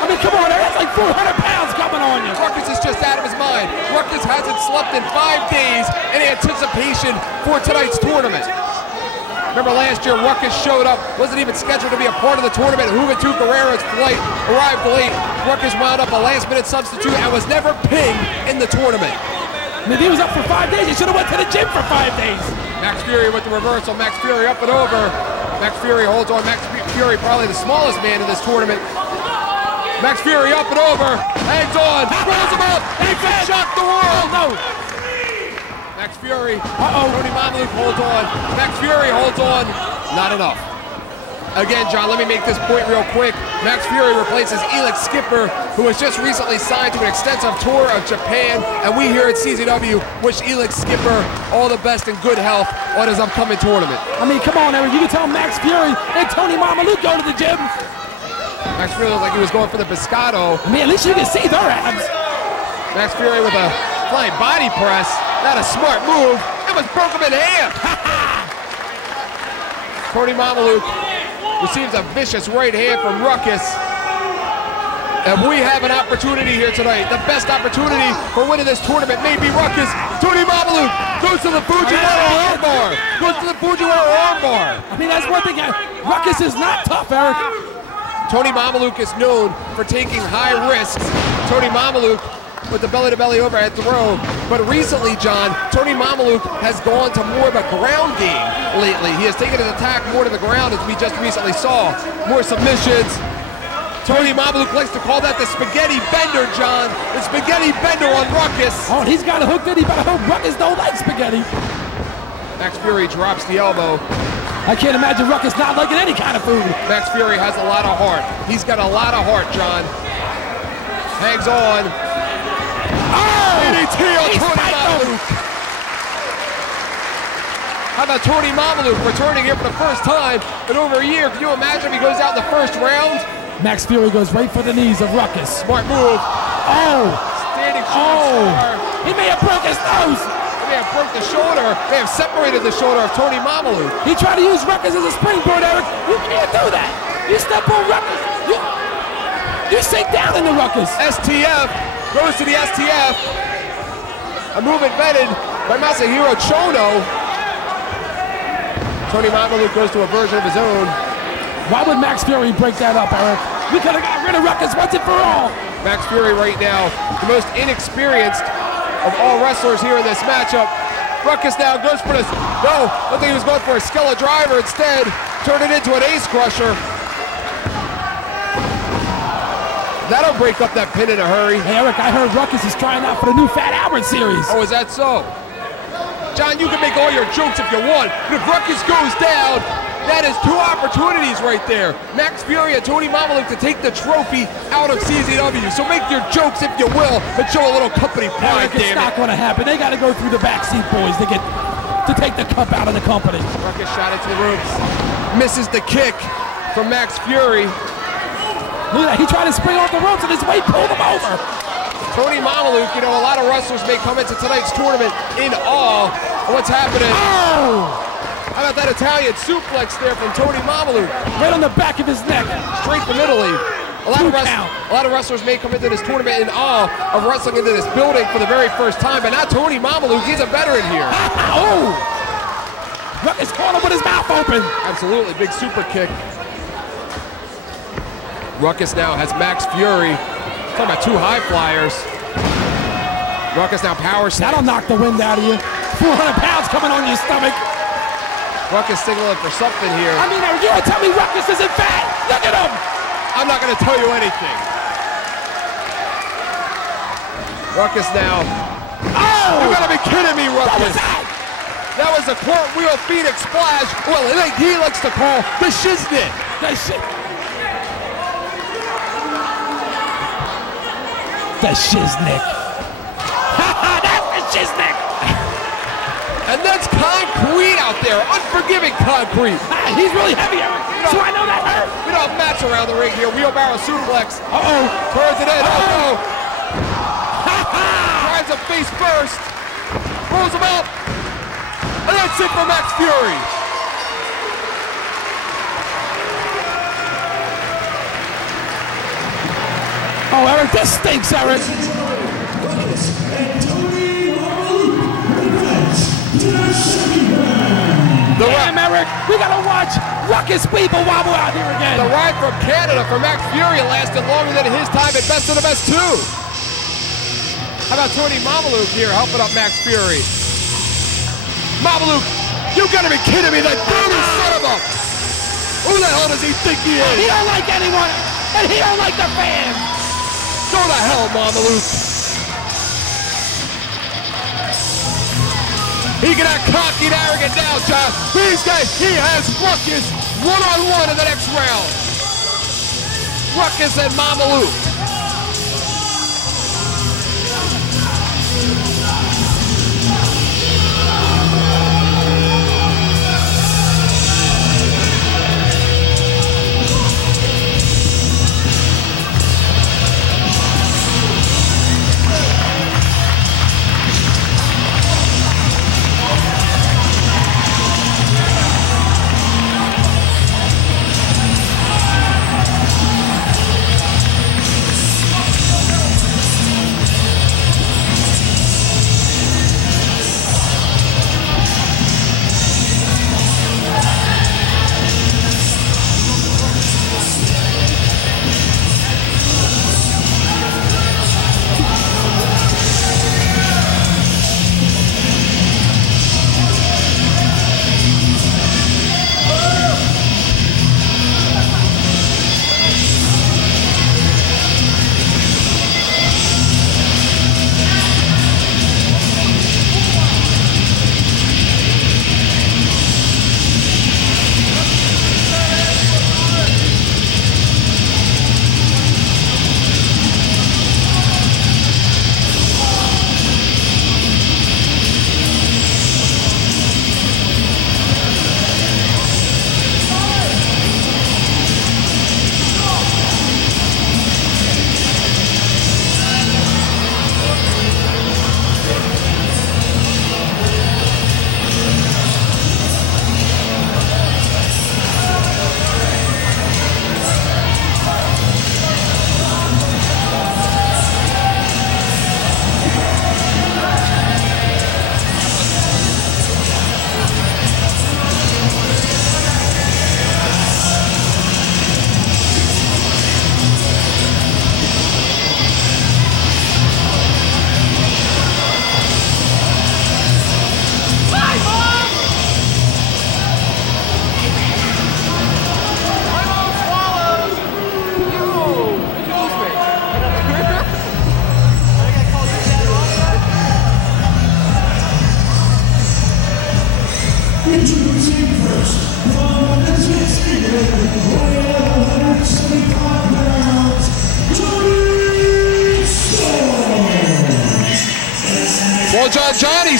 I mean, come on, Eric. That's like 400 pounds coming on you. Ruckus is just out of his mind. Ruckus hasn't slept in 5 days in anticipation for tonight's tournament. Remember last year, Ruckus showed up, wasn't even scheduled to be a part of the tournament. Juventud Guerrero's flight arrived late. Ruckus wound up a last-minute substitute and was never pinned in the tournament. I mean, if he was up for 5 days, he should have went to the gym for 5 days. Max Feury with the reversal. Max Feury up and over. Max Feury holds on. Max Feury probably the smallest man in this tournament. Max Feury up and over. Hangs on. Rolls him up. He can shock the world. No. Max Feury. Uh-oh. Tony Mamaluke holds on. Max Feury holds on. Not enough. Again, John, let me make this point real quick. Max Feury replaces Elix Skipper, who was just recently signed to an extensive tour of Japan, and we here at CZW wish Elix Skipper all the best and good health on his upcoming tournament. I mean, come on, Eric. You can tell Max Feury and Tony Mamaluke go to the gym. Max Feury looked like he was going for the Biscotto. I mean, at least you can see their abs. Max Feury with a flying body press. Not a smart move. It was broke him in half. Tony Mamaluke receives a vicious right hand from Ruckus. And we have an opportunity here tonight. The best opportunity for winning this tournament may be Ruckus. Tony Mamaluke goes to the Fujiwara armbar. Goes to the Fujiwara armbar. I mean, that's one thing. Ruckus is not tough, Eric. Tony Mamaluke is known for taking high risks. Tony Mamaluke with the belly-to-belly overhead throw. But recently, John, Tony Mamaluke has gone to more of a ground game lately. He has taken his attack more to the ground, as we just recently saw. More submissions. Tony Mamaluke likes to call that the spaghetti bender, John. The spaghetti bender on Ruckus. Oh, and he's got a hook that he better hope Ruckus don't like spaghetti. Max Feury drops the elbow. I can't imagine Ruckus not liking any kind of food. Max Feury has a lot of heart. He's got a lot of heart, John. Hangs on. Oh! DDT on Tony Mamaluke. How about Tony Mamaluke returning here for the first time in over a year? Can you imagine if he goes out in the first round? Max Feury goes right for the knees of Ruckus. Smart move. Oh! Standing shooting star. He may have broke his nose. They may have broke the shoulder. They have separated the shoulder of Tony Mamaluke. He tried to use Ruckus as a springboard, Eric. You can't do that. You step on Ruckus. You sink down in the Ruckus. STF goes to the STF. A move invented by Masahiro Chono. Tony Mamaluke goes to a version of his own. Why would Max Feury break that up, Eric? We could have got rid of Ruckus once and for all. Max Feury right now, the most inexperienced of all wrestlers here in this matchup. Ruckus now goes for this. No, I think he was going for a Skella driver instead. Turned it into an ace crusher. That'll break up that pin in a hurry. Hey, Eric, I heard Ruckus is trying out for the new Fat Albert series. Oh, is that so? John, you can make all your jokes if you want, but if Ruckus goes down, that is two opportunities right there. Max Feury and Tony Mamaluke to take the trophy out of CZW. So make your jokes if you will, but show a little company pride, Eric, it's not going to happen. They got to go through the backseat boys to take the cup out of the company. Ruckus shot into the ropes. Misses the kick from Max Feury. Look at that. He tried to spring off the ropes and his weight pulled him over. Tony Mamaluke, you know, a lot of wrestlers may come into tonight's tournament in awe of what's happening. Oh! How about that Italian suplex there from Tony Mamaluke? Right on the back of his neck. Straight from Italy. A lot of wrestlers may come into this tournament in awe of wrestling into this building for the very first time, but not Tony Mamaluke. He's a veteran here. Oh! Ruckus caught him with his mouth open. Absolutely, big super kick. Ruckus now has Max Feury. Talking about two high flyers. Ruckus now power slam. That'll knock the wind out of you. 400 pounds coming on your stomach. Ruckus signaling for something here. I mean, you're gonna tell me Ruckus isn't fat? Look at him! I'm not gonna tell you anything. Ruckus now. Oh! You gotta be kidding me, Ruckus. What was that? That was a cartwheel Phoenix splash. Well, he likes to call the shiznit. The shiznick. That's the shiznick. And that's concrete out there, unforgiving concrete. He's really heavy, Eric, so I know that hurt. We don't have mats around the ring here. Wheelbarrow suplex. Uh-oh. Turns it in. Uh-oh. Tries him face first. Rolls him up. And that's it for Max Feury. Oh, Eric, this stinks, Eric. Damn, Eric, we gotta watch Ruckus people wobble out here again. The ride from Canada for Max Feury lasted longer than his time at Best of the Best 2. How about Tony Mamaluke here helping up Max Feury? Mamaluke, you gotta be kidding me, that dirty son of a... Who the hell does he think he is? He don't like anyone, and he don't like the fans. Go to hell, Mamaluke. He can act cocky and arrogant now, John. He has Ruckus one-on-one in the next round. Ruckus and Mamaluke.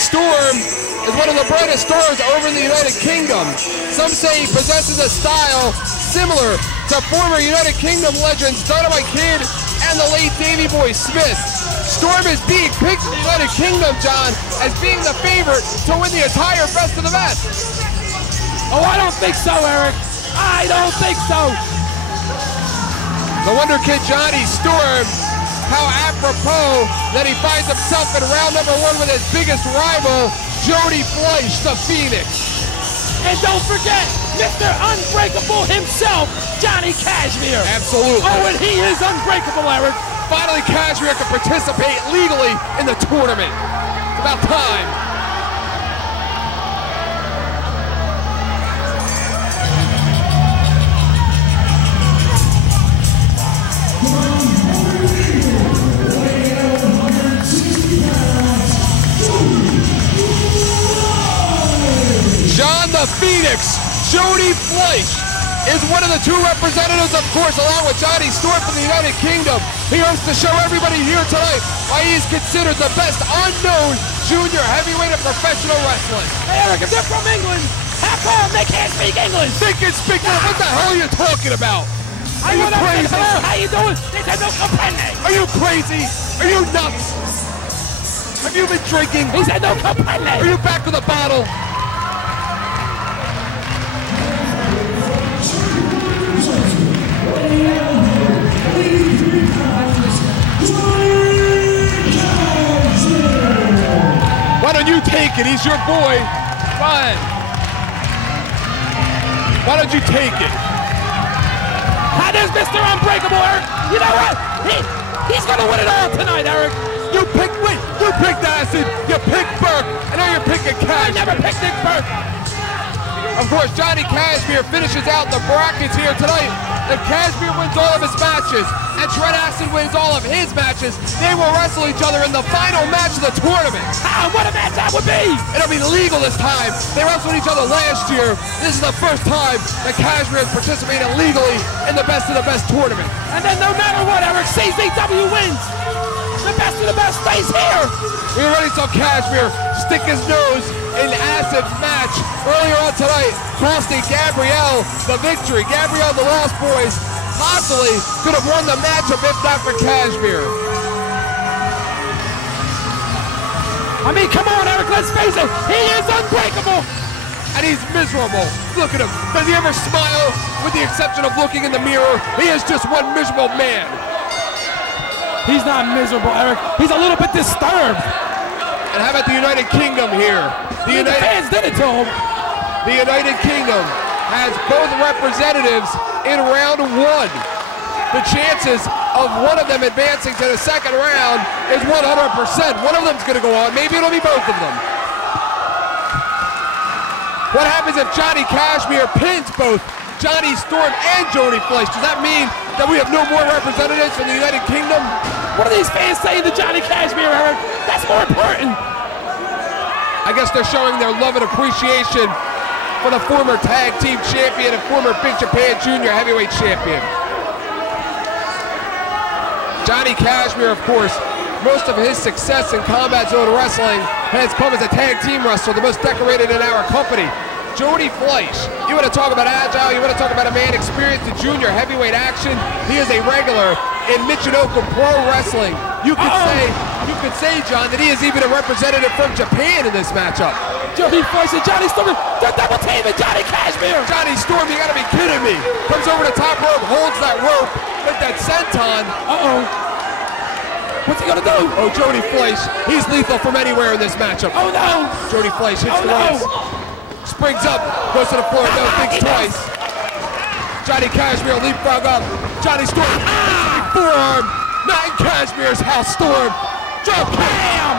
Storm is one of the brightest stars over in the United Kingdom. Some say he possesses a style similar to former United Kingdom legends Dynamite Kid and the late Davey Boy Smith. Storm is being picked in the United Kingdom, John, as being the favorite to win the entire Best of the Best. Oh, I don't think so, Eric. I don't think so. The Wonder Kid Johnny Storm, how apropos that he finds himself in round number 1 with his biggest rival, Jody Fleisch, the Phoenix. And don't forget, Mr. Unbreakable himself, Johnny Kashmere. Absolutely. Oh, and he is unbreakable, Eric. Finally, Kashmere can participate legally in the tournament. It's about time. John the Phoenix, Jody Fleisch is one of the 2 representatives, of course, along with Johnny Storm from the United Kingdom. He hopes to show everybody here tonight why he's considered the best unknown junior heavyweight in professional wrestling. Hey, Eric, if they're from England, how come they can't speak English? They can speak English. What the hell are you talking about? Are you crazy? Hello, how you doing? They said no comprende. Are you crazy? Are you nuts? Have you been drinking? He said no comprende. Are you back with a bottle? Why don't you take it? He's your boy. Fine. Why don't you take it? How does Mr. Unbreakable, Eric? You know what? He's gonna win it all tonight, Eric. You picked Acid, you picked Berk, and now you're picking Cash. I never picked Nick Berk. Of course, Johnny Kashmere finishes out the brackets here tonight. If Kashmere wins all of his matches and Trent Acid wins all of his matches, they will wrestle each other in the final match of the tournament. What a match that would be! It'll be legal this time. They wrestled each other last year. This is the first time that Kashmere has participated legally in the Best of the Best tournament. And then no matter what, Eric, CZW wins. The Best of the Best stays here. We already saw Kashmere stick his nose in Acid's match earlier on tonight, costing Gabriel the victory. Gabriel, the Lost Boys, possibly could have won the matchup if not for Kashmere. I mean, come on, Eric, let's face it. He is unbreakable. And he's miserable. Look at him. Does he ever smile? With the exception of looking in the mirror, he is just one miserable man. He's not miserable, Eric. He's a little bit disturbed. And how about the United Kingdom here? The fans did it to him. The United Kingdom has both representatives in round 1. The chances of one of them advancing to the second round is 100%. One of them's going to go on. Maybe it'll be both of them. What happens if Johnny Kashmere pins both Johnny Storm and Jody Fleisch? Does that mean that we have no more representatives from the United Kingdom? What are these fans saying to Johnny Kashmere, Eric? That's more important. I guess they're showing their love and appreciation for the former tag team champion and former Big Japan Junior Heavyweight champion. Johnny Kashmere, of course, most of his success in Combat Zone Wrestling has come as a tag team wrestler, the most decorated in our company. Jody Fleisch, you want to talk about agile, you want to talk about a man experienced in junior heavyweight action. He is a regular in Michinoku Pro Wrestling. You could say, John, that he is even a representative from Japan in this matchup. Jody Fleisch and Johnny Storm, they're double teaming Johnny Kashmere. Johnny Storm, you gotta be kidding me. Comes over the top rope, holds that rope with that senton. What's he gonna do? Oh, Jody Fleisch, he's lethal from anywhere in this matchup. Oh no! Jody Fleisch hits the ropes. Springs up, goes to the floor, no, thinks twice. Johnny Kashmere leapfrog up. Johnny Storm, big forearm. Not in Kashmere's house, Storm. Drop bam!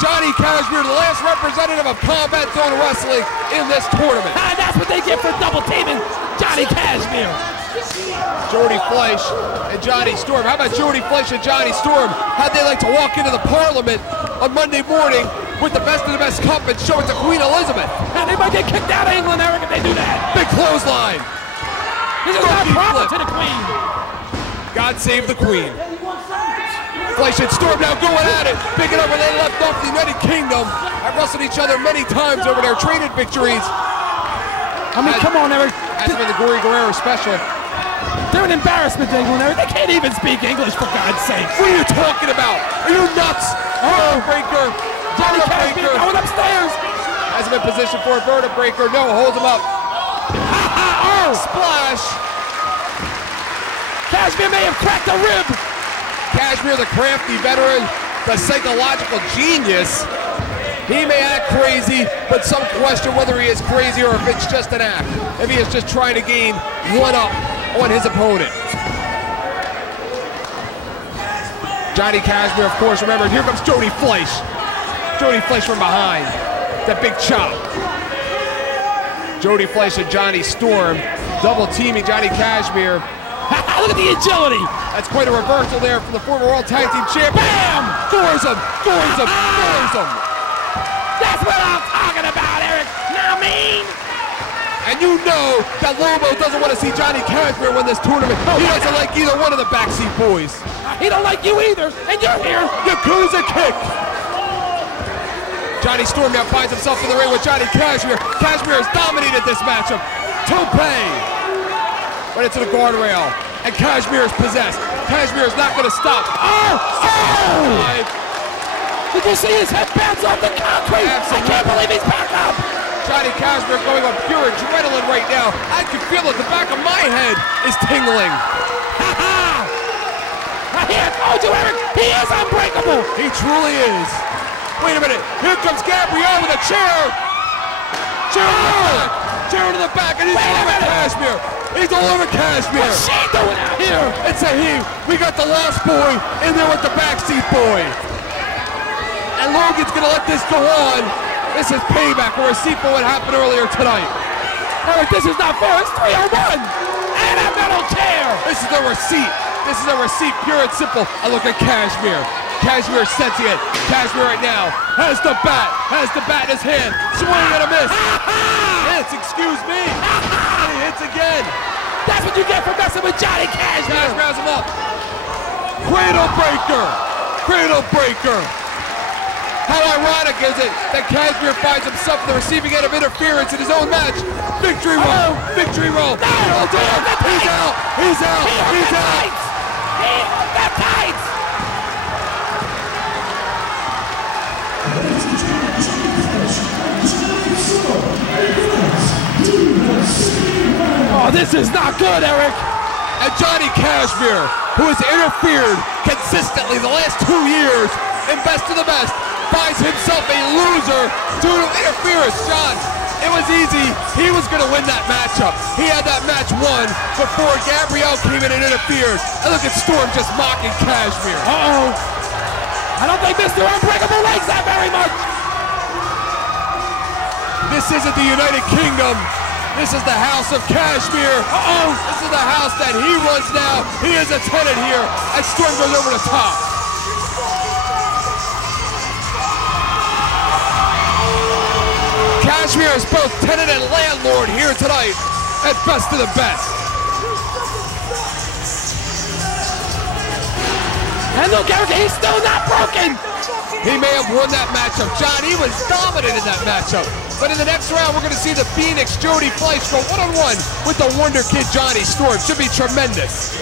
Johnny Kashmere, the last representative of Combat Zone Wrestling in this tournament. That's what they get for double teaming Johnny Kashmere. Jody Fleisch and Johnny Storm. How about Jody Fleisch and Johnny Storm? How'd they like to walk into the Parliament on Monday morning with the Best of the Best Cup and show it to Queen Elizabeth? And they might get kicked out of England, Eric, if they do that. Big clothesline. This is not proper to the Queen. God save the Queen. Fleisch and Storm now going at it, picking up where they left off. The United Kingdom have wrestled each other many times over their traded victories. I mean, come on, Eric. Hasn't been the Gory Guerrero special. They're an embarrassment, England, Eric. They can't even speak English, for God's sake. What are you talking about? Are you nuts? Vertebreaker. Johnny Kashmere going upstairs. Hasn't been positioned for a vertebreaker. No, holds him up. Splash. Kashmere may have cracked a rib. Kashmere, the crafty veteran, the psychological genius. He may act crazy, but some question whether he is crazy or if it's just an act. If he is just trying to gain one up on his opponent. Johnny Kashmere, of course, remember, here comes Jody Fleisch. Jody Fleisch from behind. That big chop. Jody Fleisch and Johnny Storm double teaming Johnny Kashmere. Look at the agility. That's quite a reversal there from the former World Tag Team Champion. Bam! Doors him, doors him, doors him. That's what I'm talking about, Eric. Now mean. And you know that Lobo doesn't want to see Johnny Kashmere win this tournament. He doesn't like either one of the backseat boys. He don't like you either, and you're here. Yakuza kick. Johnny Storm now finds himself in the ring with Johnny Kashmere. Kashmere has dominated this matchup. Tope. Right into the guardrail. And Kashmere is possessed. Kashmere is not going to stop. Did you see his head bounce off the concrete? Absolutely. I can't believe he's back up. Johnny Kashmere going on pure adrenaline right now. I can feel it. The back of my head is tingling. I told you, Eric, he is unbreakable. He truly is. Wait a minute. Here comes Gabriel with a chair. Chair to the back. Chair to the back, and he's all over Kashmere. He's all over Kashmere. What's she doing out here? It's a he. We got the lost boy in there with the backseat boy. And Logan's gonna let this go on. This is payback or a receipt for what happened earlier tonight. Eric, this is not fair. It's 3-on-1. And a metal chair. This is the receipt. This is a receipt, pure and simple. I look at Kashmere. Kashmere sensing it. Kashmere right now has the bat in his hand. Swing and a miss. Hits, excuse me. And he hits again. That's what you get for messing with Johnny Kashmere. Kashmere has him up. Cradle breaker. Cradle breaker. How ironic is it that Kashmere finds himself in the receiving end of interference in his own match? Victory roll. Victory roll. No, he's out. He's out. He's out. He held the tights. Oh, this is not good, Eric. And Johnny Kashmere, who has interfered consistently the last 2 years in Best of the Best, finds himself a loser due to interference. John, it was easy. He was going to win that matchup. He had that match won before Gabriel came in and interfered. And look at Storm just mocking Kashmere. Uh-oh. I don't think Mr. Unbreakable likes that very much. This isn't the United Kingdom. This is the House of Kashmere. Uh-oh. This is the house that he runs now. He is a tenant here as Storm goes over the top. Kashmere is both tenant and landlord here tonight at Best of the Best. And look, Eric, he's still not broken. He may have won that matchup. John, he was dominant in that matchup. But in the next round, we're going to see the Phoenix Jody Fleisch go one-on-one with the Wonder Kid Johnny Storm. Should be tremendous.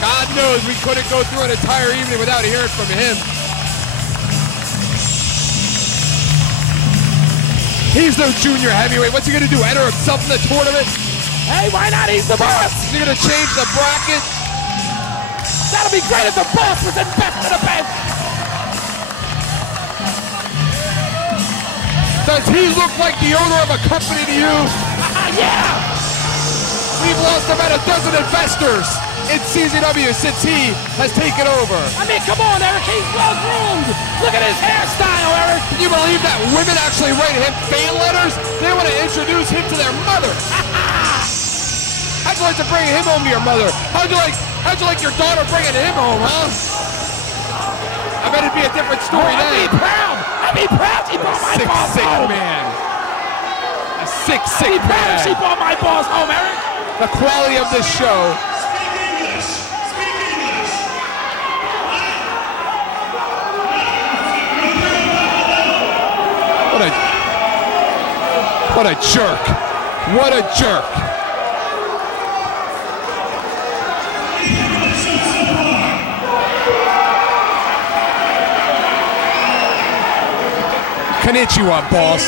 God knows we couldn't go through an entire evening without hearing from him. He's no junior heavyweight. What's he going to do? Enter himself in the tournament? Hey, why not? He's the boss. Is he gonna change the bracket? That'll be great if the boss was in best of the best. Does he look like the owner of a company to you? Yeah. We've lost about a dozen investors in CZW since he has taken over. I mean, come on, Eric. He's well groomed. Look at his hairstyle, Eric. Can you believe that women actually write him fan letters? They want to introduce him to their mother. How'd you like to bring him home to your mother? How'd you like your daughter bringing him home, huh? I bet it'd be a different story then. I'd be proud. I'd be proud she brought my boss home. Man. A 6'6" man. I'd be proud if she brought my boss home, Eric. The quality of this show. What a jerk. What a jerk. Konnichiwa, boss.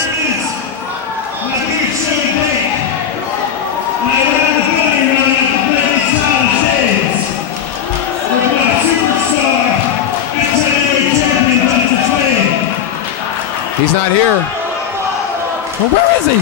He's not here. Well, where is he?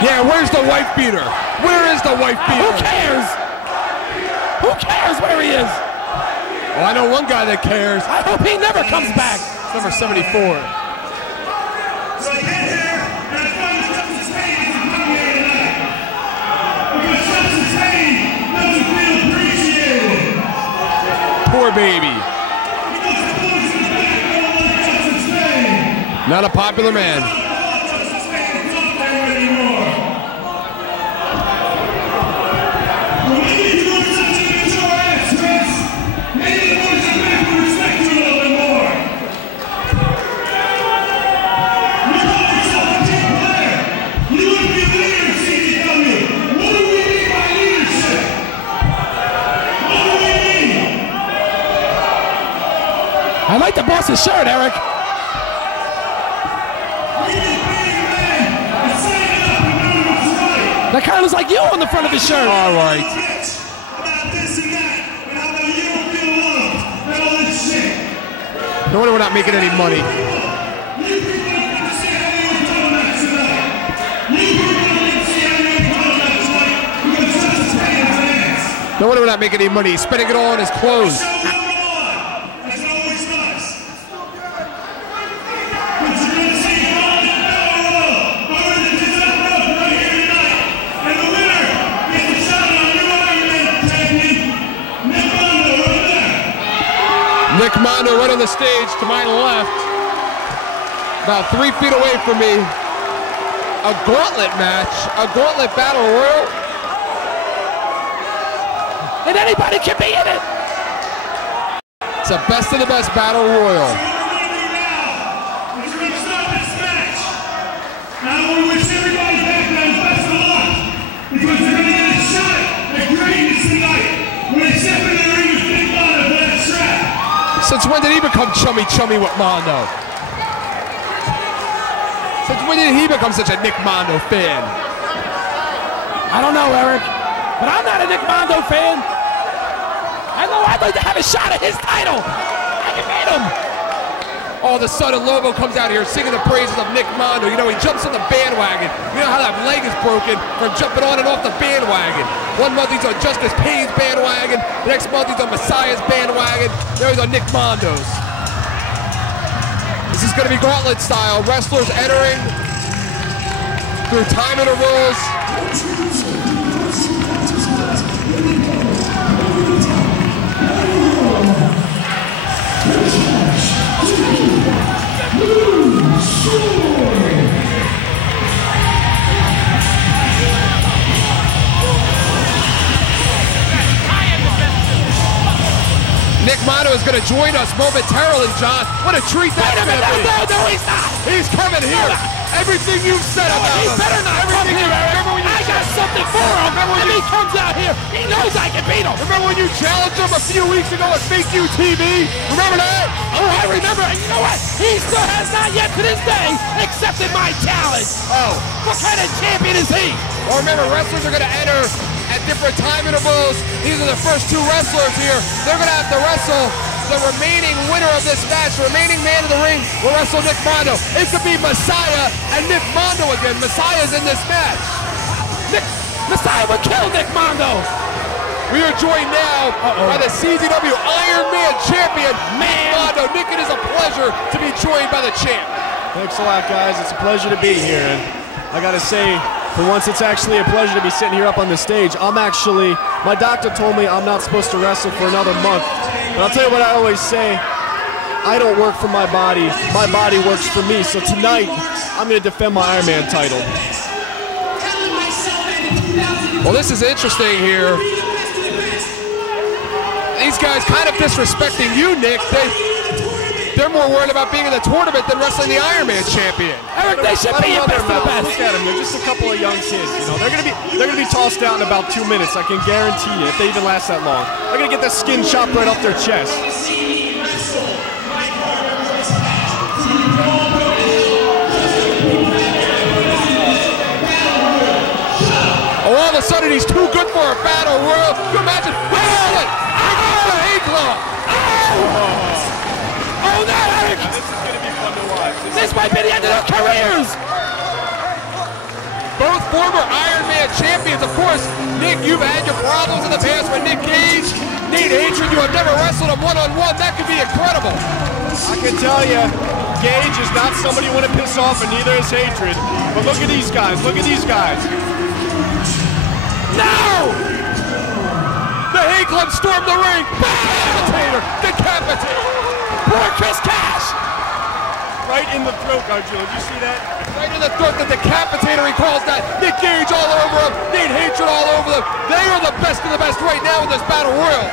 Yeah, where's the wife beater? Where is the wife beater? Who cares? Who cares where he is? Well, I know one guy that cares. I hope he never comes back. Number 74. So I get here, and I find that Justice Hayes is coming here tonight. Because Justice Hayes doesn't feel appreciated. Poor baby. Because the boys in the back don't like Justice Hayes. Not a popular man. Justice Hayes is not there anymore. Well, maybe you don't have to get your ass, Trent. Maybe the boys in the back would respect you a little bit more. You call yourself a team player. You wouldn't be a leader in CZW. What do we mean by leadership? What do we mean? I like the boss's shirt, Eric. We just being a man and standing up and doing what's right. That kind of looks like you on the front of his shirt. All right. Bitch about this and that, and how about you don't feel loved and all this shit. No wonder we're not making any money. You people don't get to see how you done that tonight. You people don't get to see how you done that tonight because Justice Hayes has an ass. No wonder we're not making any money. He's spending it all on his clothes. Show number one, as it always does. But you're going to see Mondo and Battle over the design rope right here tonight. And the winner gets a shot on new Iron Man champion, Nick Mondo over there. Nick Mondo right on the stage to my left. About 3 feet away from me. A gauntlet match. A gauntlet battle royal. And anybody can be in it. It's a best of the best battle royal. What we're going to do now is we're going to start this match. Now I want to wish everybody back there the best of luck because they're going to get a shot at greatness tonight when they step in the ring with Big Mondo for that strap. Since when did he become chummy with Mondo? Since when did he become such a Nick Mondo fan? I don't know, Eric, but I'm not a Nick Mondo fan. I know I'd like to have a shot at his title. I can beat him. All of a sudden, Lobo comes out here singing the praises of Nick Mondo. You know, he jumps on the bandwagon. You know how that leg is broken from jumping on and off the bandwagon. 1 month he's on Justice Payne's bandwagon. The next month he's on Messiah's bandwagon. Now he's on Nick Mondo's. This is going to be gauntlet style. Wrestlers entering through time intervals. Nick Mondo is going to join us momentarily, John. What a treat that's going to be. No, he's not. He's coming here. Everything you've said about him. He better not come here, Eric. I got something for him. If he comes out here, he knows I can beat him. Remember when you challenged him a few weeks ago at Fake You TV? Remember that? Oh, I remember. And you know what? He still has not yet to this day accepted my challenge. Oh. What kind of champion is he? Well, remember, wrestlers are going to enter at different time intervals. These are the first two wrestlers here. They're going to have to wrestle the remaining winner of this match. The remaining man in the ring will wrestle Nick Mondo. It could be Messiah and Nick Mondo again. Messiah's in this match. Messiah would kill Nick Mondo. We are joined now by the CZW Iron Man champion, Nick Mondo. Nick, it is a pleasure to be joined by the champ. Thanks a lot, guys. It's a pleasure to be here. And I got to say, for once, it's actually a pleasure to be sitting here up on the stage. My doctor told me I'm not supposed to wrestle for another month. But I'll tell you what I always say, I don't work for my body works for me. So tonight, I'm going to defend my Iron Man title. Well, this is interesting here. These guys kind of disrespecting you, Nick. They're more worried about being in the tournament than wrestling the Iron Man champion. Eric, they should be your best of the best. Look at them, they're just a couple of young kids. You know, they're gonna be tossed out in about 2 minutes. I can guarantee you, if they even last that long. They're gonna get the skin chopped right off their chest. Oh, all of a sudden he's too good for a battle royal. Can you imagine? Oh, no, Eric! This is gonna be fun to watch. This might be the end of their careers! Both former Iron Man champions, of course. Nick, you've had your problems in the past with Nick Gage, Nate Hatred. You have never wrestled him one-on-one. That could be incredible. I can tell you, Gage is not somebody you want to piss off, and neither is Hatred. But look at these guys. Look at these guys. No! The Hay Club stormed the ring. Decapitator. Poor Chris Cash. Right in the throat, Gabriel. Did you see that? Right in the throat. The Decapitator, he calls that. Nick Gage all over him. Nate Hatred all over them. They are the best of the best right now in this battle royal.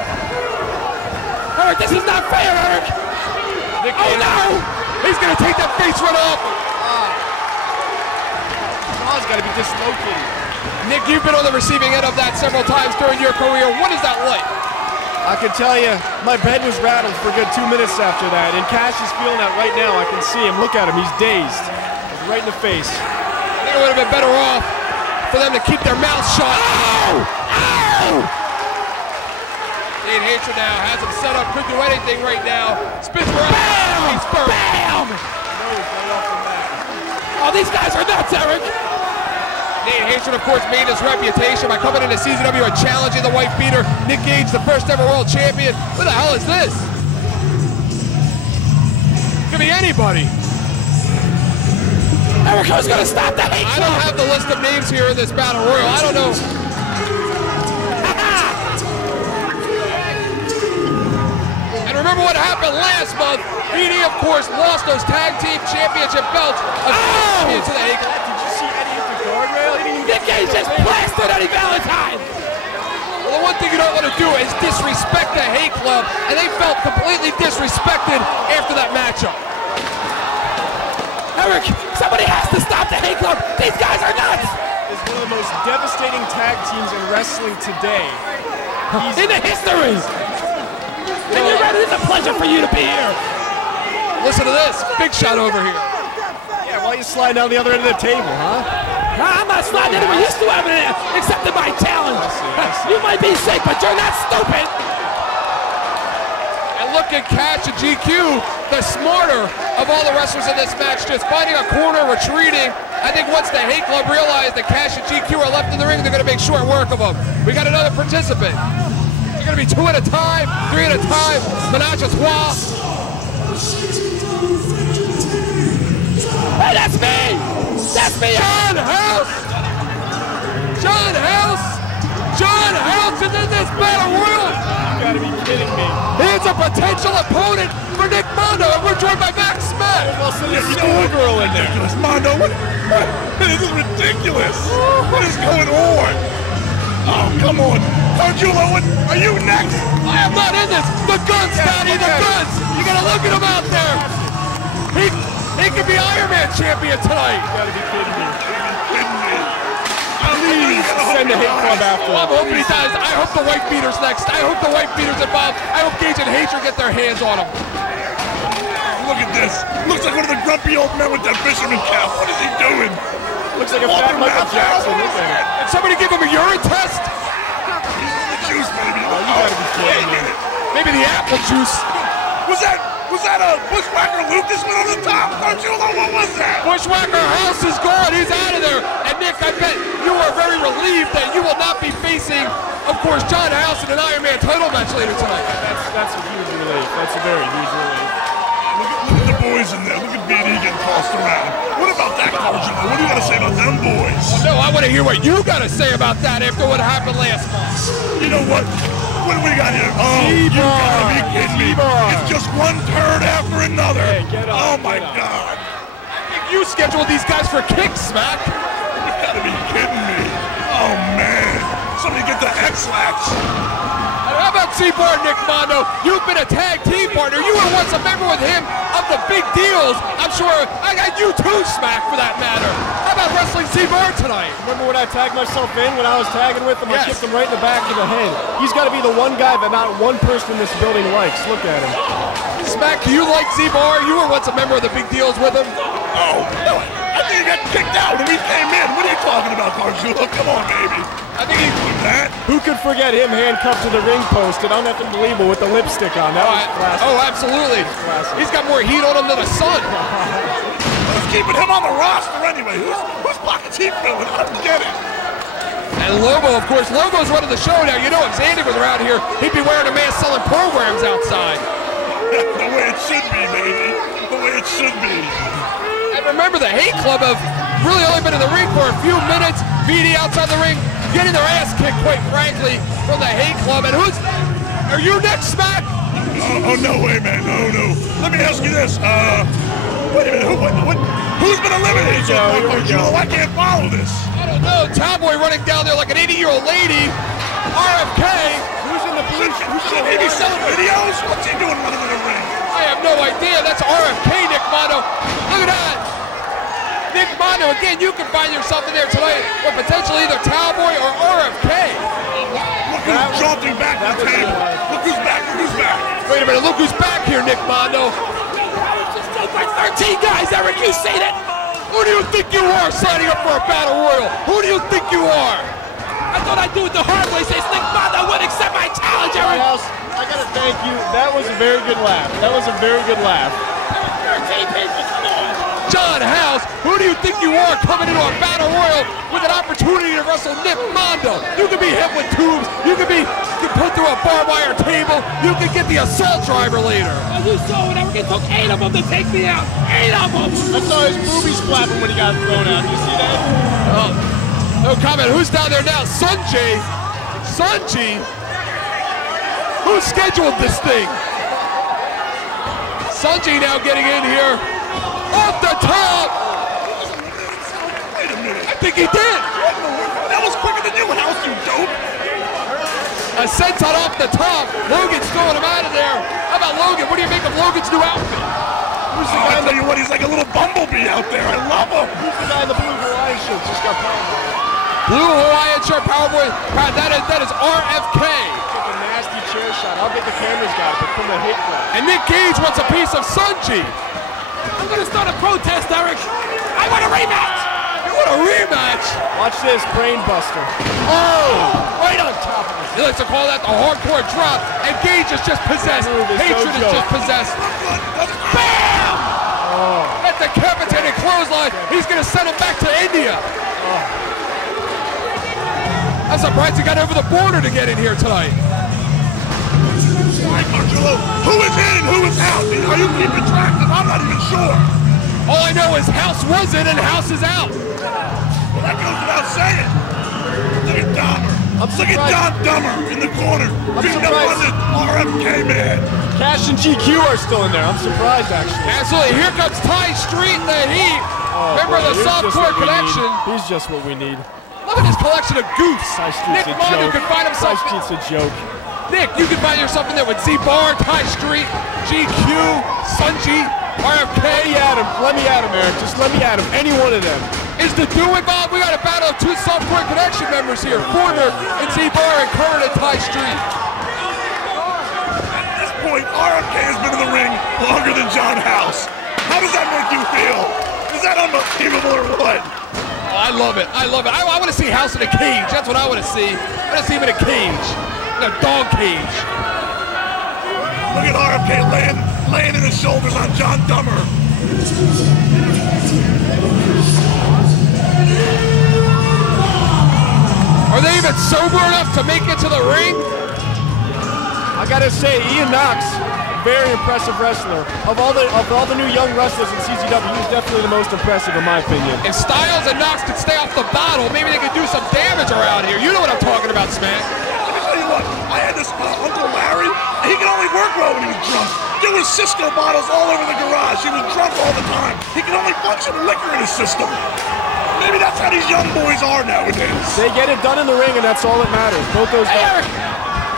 Eric, this is not fair, Eric. Nick Gage, no! He's going to take that face right off. Jaw's got to be dislocated. Nick, you've been on the receiving end of that several times during your career. What is that like? I can tell you, my bed was rattled for a good 2 minutes after that, and Cash is feeling that right now. I can see him. Look at him. He's dazed. Right in the face. I think it would have been better off for them to keep their mouths shut. Ow! Ow! Nate Hatred now has him set up. Could do anything right now. Spins around. Bam! He's first. Bam! Oh, these guys are nuts, Eric. Nate Hatred, of course, made his reputation by coming into CZW and challenging the Wifebeater. Nick Gage, the first ever world champion. What the hell is this? Could be anybody. Eric, who's going to stop the Hate Club? I don't have the list of names here in this battle royal. I don't know. And remember what happened last month. BD, of course, lost those tag team championship belts to the Hate Club. Nick Gage just blasted Eddie Valentine! Well, the one thing you don't want to do is disrespect the Hate Club, and they felt completely disrespected after that matchup. Eric, somebody has to stop the Hate Club! These guys are nuts! It's one of the most devastating tag teams in wrestling today. In the history! And you're ready, it's a pleasure for you to be here! Listen to this, Big Shot over here. Yeah, why are you sliding down the other end of the table, huh? I'm not sliding anywhere. You still haven't accepted my challenge. You might be sick, but you're not stupid. And look at Cash and GQ, the smarter of all the wrestlers in this match, just finding a corner, retreating. I think once the Hate Club realized that Cash and GQ are left in the ring, they're going to make short work of them. We got another participant. They're going to be 2 at a time, 3 at a time. Menage a trois. Hey, that's me! That's me! John House! John House! John House is in this battle royal! You gotta be kidding me. He's a potential opponent for Nick Mondo, and we're joined by Maxx. There's a schoolgirl in there. Mondo, this is ridiculous! What is going on? Oh, come on. Julo, are you next? I am not in this! The guns, Daddy, the guns! You gotta look at him out there! He could be Iron Man champion tonight. You gotta be kidding me. Kidding me. Please send the hit club after Well, I'm him. hoping he does. I hope the Wifebeater's next. I hope the Wifebeater's involved. I hope Gage and Hater get their hands on him. Look at this. Looks like one of the grumpy old men with that fisherman cap. What is he doing? Looks like a fat Michael Jackson. Look at him. Did somebody give him a urine test? The juice, baby. Oh, you gotta be kidding me. Maybe the apple juice. Was that a Bushwhacker Lucas went on the top? What was that? Bushwhacker House is gone. He's out of there. And Nick, I bet you are very relieved that you will not be facing, of course, John House in an Iron Man title match later tonight. That's a huge relief. That's a very huge relief. Look at the boys in there. Look at B&E getting tossed around. What about that, Carl? What do you got to say about them boys? No, I want to hear what you got to say about that after what happened last month. You know what? What do we got here? Oh, you gotta be kidding me. It's just one turd after another. Hey, get Oh up, my get up. God. I think you scheduled these guys for kicks, Smack. You gotta be kidding me. Oh man. Somebody get the X-Lax. How about C-Bar, Nick Mondo? You've been a tag team partner. You were once a member with him of the Big Deals. I'm sure I got you too, Smack, for that matter. How about wrestling C-Bar tonight? Remember when I tagged myself in when I was tagging with him? Yes. I kicked him right in the back of the head. He's got to be the one guy that not one person in this building likes. Look at him. Smack, do you like Z-Bar? You were once a member of the Big Deals with him. Oh, no. I think he got kicked out when we came in. What are you talking about, Carjula? Come on, baby. I think he... That? Who could forget him handcuffed to the ring post and unbelievable with the lipstick on? That was classic. Oh, absolutely. Classic. He's got more heat on him than the sun. Who's keeping him on the roster anyway? Whose pockets he filling? I don't get it. And Lobo, of course. Lobo's running the show now. You know, if Zandy was around here, he'd be wearing a mask selling programs outside. The way it should be, baby. The way it should be. And remember, the Hate Club have really only been in the ring for a few minutes. VD outside the ring, getting their ass kicked, quite frankly, from the Hate Club. And are you next, Smack? Oh, no way, man. No. Let me ask you this. Wait a minute. Who's been eliminated so far, Carjula? I can't follow this. I don't know. Cowboy running down there like an 80-year-old lady. RFK. Who's in the blue? Should he be selling videos? What's he doing running in the ring? I have no idea. That's RFK, Nick Mondo. Look at that. Nick Mondo, again, you can find yourself in there tonight with potentially either Cowboy or RFK. Look who's jaunting back to the table. Look who's back. Wait a minute. Look who's back here, Nick Mondo. Just killed by 13 guys, Eric. You seen it? Who do you think you are signing up for a battle royal? Who do you think you are? I thought I'd do it the hard way since Nick Mondo would accept my challenge, Eric. House, I gotta thank you. That was a very good laugh. 13 people, come on. John House, who do you think you are coming into a battle royal with an opportunity to wrestle Nick Mondo? You could be hit with tubes. You could be put through a barbed wire table. You could get the assault driver later. Oh, you saw it, Eric. It took 8 of them to take me out. 8 of them. I saw his boobies flapping when he got thrown out. You see that? No comment. Who's down there now? Sunji. Who scheduled this thing? Sunji now getting in here. Off the top! Wait a minute. I think he did! That was quicker than you, House, you dope! A senton off the top. Logan's throwing him out of there. How about Logan? What do you make of Logan's new outfit? Who's the guy? I tell you what, he's like a little bumblebee out there. I love him. Who's the guy in the blue Hawaiian shirt? Just got powered. Blue Hawaiian shirt, Powerboy. That is RFK. A nasty chair shot. I'll get the camera's got it, but from the Hate Club. And Nick Gage wants a piece of Sunji. I'm going to start a protest, Eric. I want a rematch. You want a rematch? Watch this, brain buster. Oh! Right on top of it. He likes to call that the hardcore drop. And Gage is just possessed. Hatred is just possessed. Bam! Oh. That's a decapitated clothesline. He's going to send him back to India. I'm surprised he got over the border to get in here tonight. Who is in and who is out? Are you keeping track? I'm not even sure. All I know is House was in and House is out. Well, that goes without saying. Look at Dahmer. Look at Don Dummer in the corner. Beating up on the RFK man. Cash and GQ are still in there. I'm surprised, actually. Absolutely. Here comes Ty Street in the heat. Member of the Softcore Connection. He's just what we need. Look at this collection of goofs. Ty Street's Nick a Mondo joke. could find himself. Ty Street's a joke. Nick, you can find yourself in there with Z-Bar, Ty Street, GQ, Sunji. RFK. Let me at him, Eric. Just let me at him. Any one of them. Is the do involved? We got a battle of two Software Connection members here. Former and Z-Bar and current at Ty Street. At this point, RFK has been in the ring longer than John House. How does that make you feel? Is that unbelievable or what? Oh, I love it. I love it. I want to see House in a cage. That's what I want to see. I want to see him in a cage. In a dog cage. Look at RFK laying in his shoulders on John Dummer. Are they even sober enough to make it to the ring? I gotta say, Ian Knox, very impressive wrestler. Of all the new young wrestlers in CZW, he's definitely the most impressive in my opinion. If Styles and Knox could stay off the bottle, maybe they could do some damage around here. You know what I'm talking about, Smack. Let me tell you what, I had this Uncle Larry, and he could only work well when he was drunk. There was Cisco bottles all over the garage. He was drunk all the time. He could only function with liquor in his system. Maybe that's how these young boys are nowadays. They get it done in the ring, and that's all that matters. Both those guys. Eric,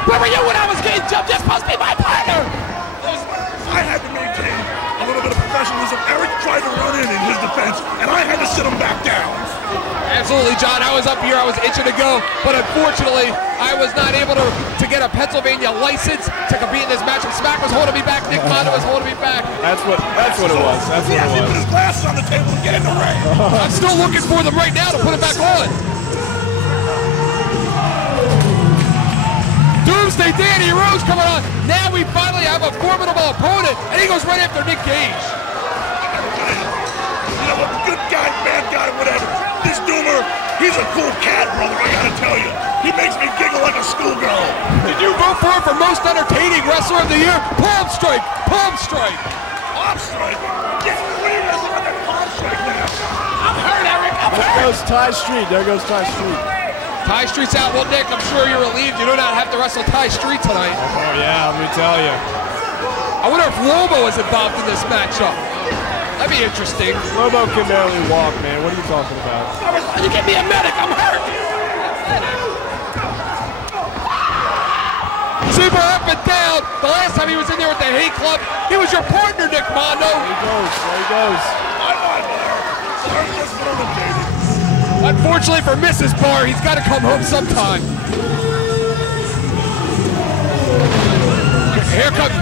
where were you when I was getting jumped? You're supposed to be my partner. I had to maintain a little bit of professionalism. Eric tried to run in his defense, and I had to sit him back down. Absolutely, John. I was up here. I was itching to go, but unfortunately, I was not able to get a Pennsylvania license to compete in this match. And Smack was holding me back. Nick Mondo was holding me back. That's what it was. That's what it He put was. his glasses on the table and get in the ring. I'm still looking for them right now to put it back on. Doomsday Danny Rose coming on. Now we finally have a formidable opponent, and he goes right after Nick Gage. You know what? Good guy, bad guy, whatever. This Doomer, he's a cool cat, brother, I gotta tell you. He makes me giggle like a schoolgirl. Did you vote for him for most entertaining wrestler of the year? Palm strike! Palm strike! Palm strike? Yeah, what are you wrestling with that palm strike now? I'm hurt, Eric. I'm There hurt. goes Ty Street. There goes Ty Street. Ty Street's out. Well, Nick, I'm sure you're relieved you do not have to wrestle Ty Street tonight. Oh yeah, let me tell you. I wonder if Lobo is involved in this matchup. That'd be interesting. Lobo can barely walk, man. What are you talking about? You get me a medic. I'm hurt. Super up and down. The last time he was in there with the Hate Club, he was your partner, Nick Mondo. There he goes. There he goes. Unfortunately for Mrs. Barr, he's got to come home sometime. Here comes,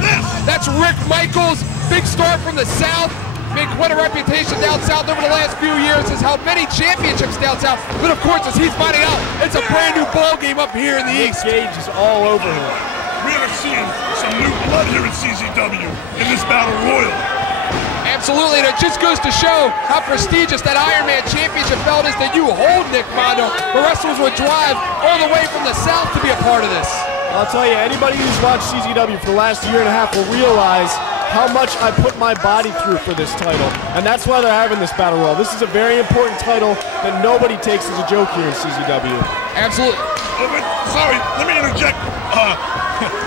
that's Rick Michaels, big star from the South. Made quite a reputation down south over the last few years, has held many championships down south. But of course, as he's finding out, it's a brand new ball game up here in the East. Gage is all over him. We are seeing some new blood here at CZW in this Battle Royal. Absolutely, and it just goes to show how prestigious that Iron Man Championship belt is that you hold, Nick Mondo. The wrestlers would drive all the way from the South to be a part of this. I'll tell you, anybody who's watched CZW for the last year and a half will realize how much I put my body through for this title. And that's why they're having this battle royal. This is a very important title that nobody takes as a joke here in CZW. Absolutely. Sorry, let me interject.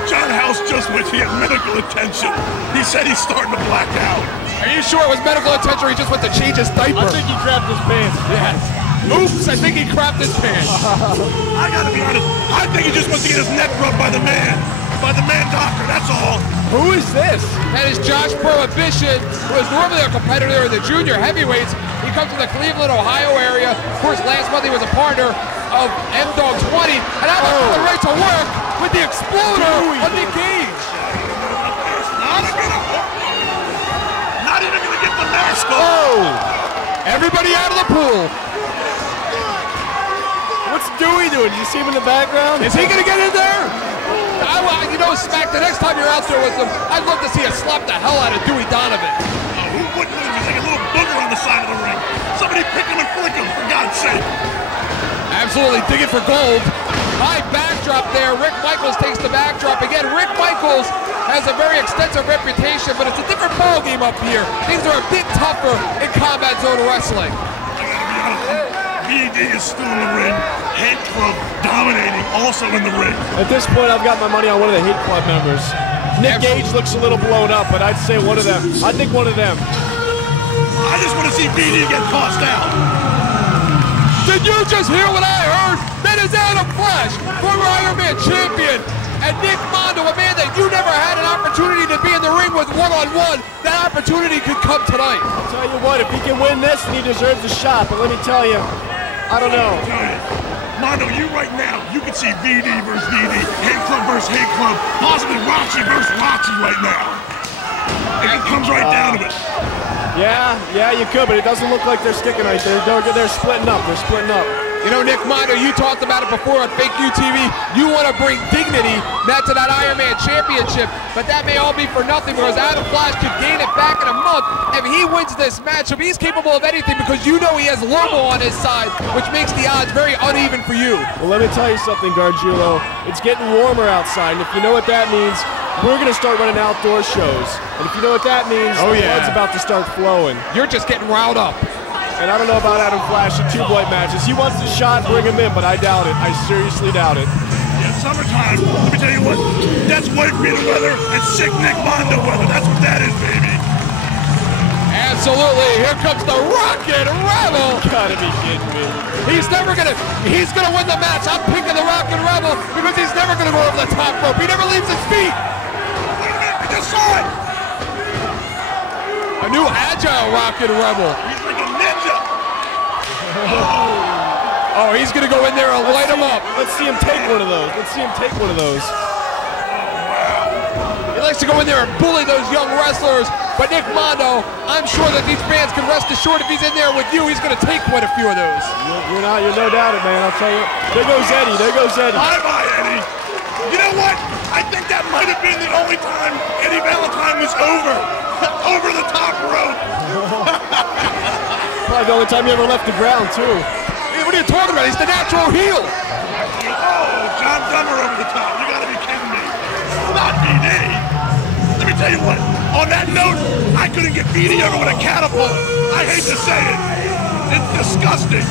John House just went to get medical attention. He said he's starting to black out. Are you sure it was medical attention or he just went to change his diaper? I think he crapped his pants. Yes. Oops, I think he crapped his pants. I gotta be honest, I think he just wants to get his neck rubbed by the man doctor, that's all. Who is this? That is Josh Prohibition, who is normally a competitor in the junior heavyweights. He comes from the Cleveland, Ohio area. Of course, last month he was a partner of M-Dogg 20. And now they're coming right to work with the exploder of Nick Gage. Not even gonna get the mask off. Oh! Everybody out of the pool. What's Dewey doing? Did you see him in the background? Is he gonna get in there? You know, Smack, the next time you're out there with him, I'd love to see you slap the hell out of Dewey Donovan. Who wouldn't? He's like a little booger on the side of the ring. Somebody pick him and flick him, for God's sake. Absolutely, digging for gold. High backdrop there. Rick Michaels takes the backdrop. Again, Rick Michaels has a very extensive reputation, but it's a different ball game up here. Things are a bit tougher in combat zone wrestling. I gotta be honest, BD is still in the ring. Hate Club dominating, also in the ring. At this point, I've got my money on one of the Hate Club members. Nick Gage looks a little blown up, but I'd say one of them. I think one of them. I just want to see BD get tossed out. Did you just hear what I heard? That is Adam Fleisch, former Iron Man champion, And Nick Mondo, a man that you never had an opportunity to be in the ring with one-on-one, that opportunity could come tonight. I'll tell you what, if he can win this, then he deserves a shot. But let me tell you, I don't know. Mondo, you right now, you can see VD versus VD, Hate Club versus Hate Club, possibly Roxy versus Roxy right now. It comes right down to it. Yeah, you could, but it doesn't look like they're sticking right there. They're splitting up. They're splitting up. You know, Nick Mondo, you talked about it before on Fake UTV. You want to bring dignity back to that Iron Man Championship, but that may all be for nothing because Adam Fleisch could gain it back in a month. If he wins this matchup, he's capable of anything because you know he has Lobo on his side, which makes the odds very uneven for you. Well, let me tell you something, Gargiulo. It's getting warmer outside, and if you know what that means, we're going to start running outdoor shows. And if you know what that means, the blood's about to start flowing. You're just getting riled up. And I don't know about Adam Fleisch in 2-boy matches. He wants the shot, bring him in, but I doubt it. I seriously doubt it. Yeah, summertime, let me tell you what, that's Wifebeater weather and sick Nick Mondo weather. That's what that is, baby. Absolutely. Here comes the Rocket Rebel. You gotta be kidding me. He's gonna win the match. I'm picking the Rocket Rebel because he's never gonna go over the top rope. He never leaves his feet. Wait a minute, I just saw it. A new agile Rocket Rebel. He's like a ninja. Oh, he's gonna go in there and light him up. Let's see him take one of those. He likes to go in there and bully those young wrestlers. But Nick Mondo, I'm sure that these fans can rest assured if he's in there with you, he's gonna take quite a few of those. You're no doubt it, man. I'll tell you. There goes Eddie. Bye-bye, Eddie. You know what? I think that might have been the only time Eddie Valentine was over the top rope. Probably the only time he ever left the ground, too. Hey, what are you talking about? He's the natural heel. Oh, John Dummer over the top. You gotta be kidding me. Not BD. Let me tell you what. On that note, I couldn't get BD over with a catapult. I hate to say it. It's disgusting.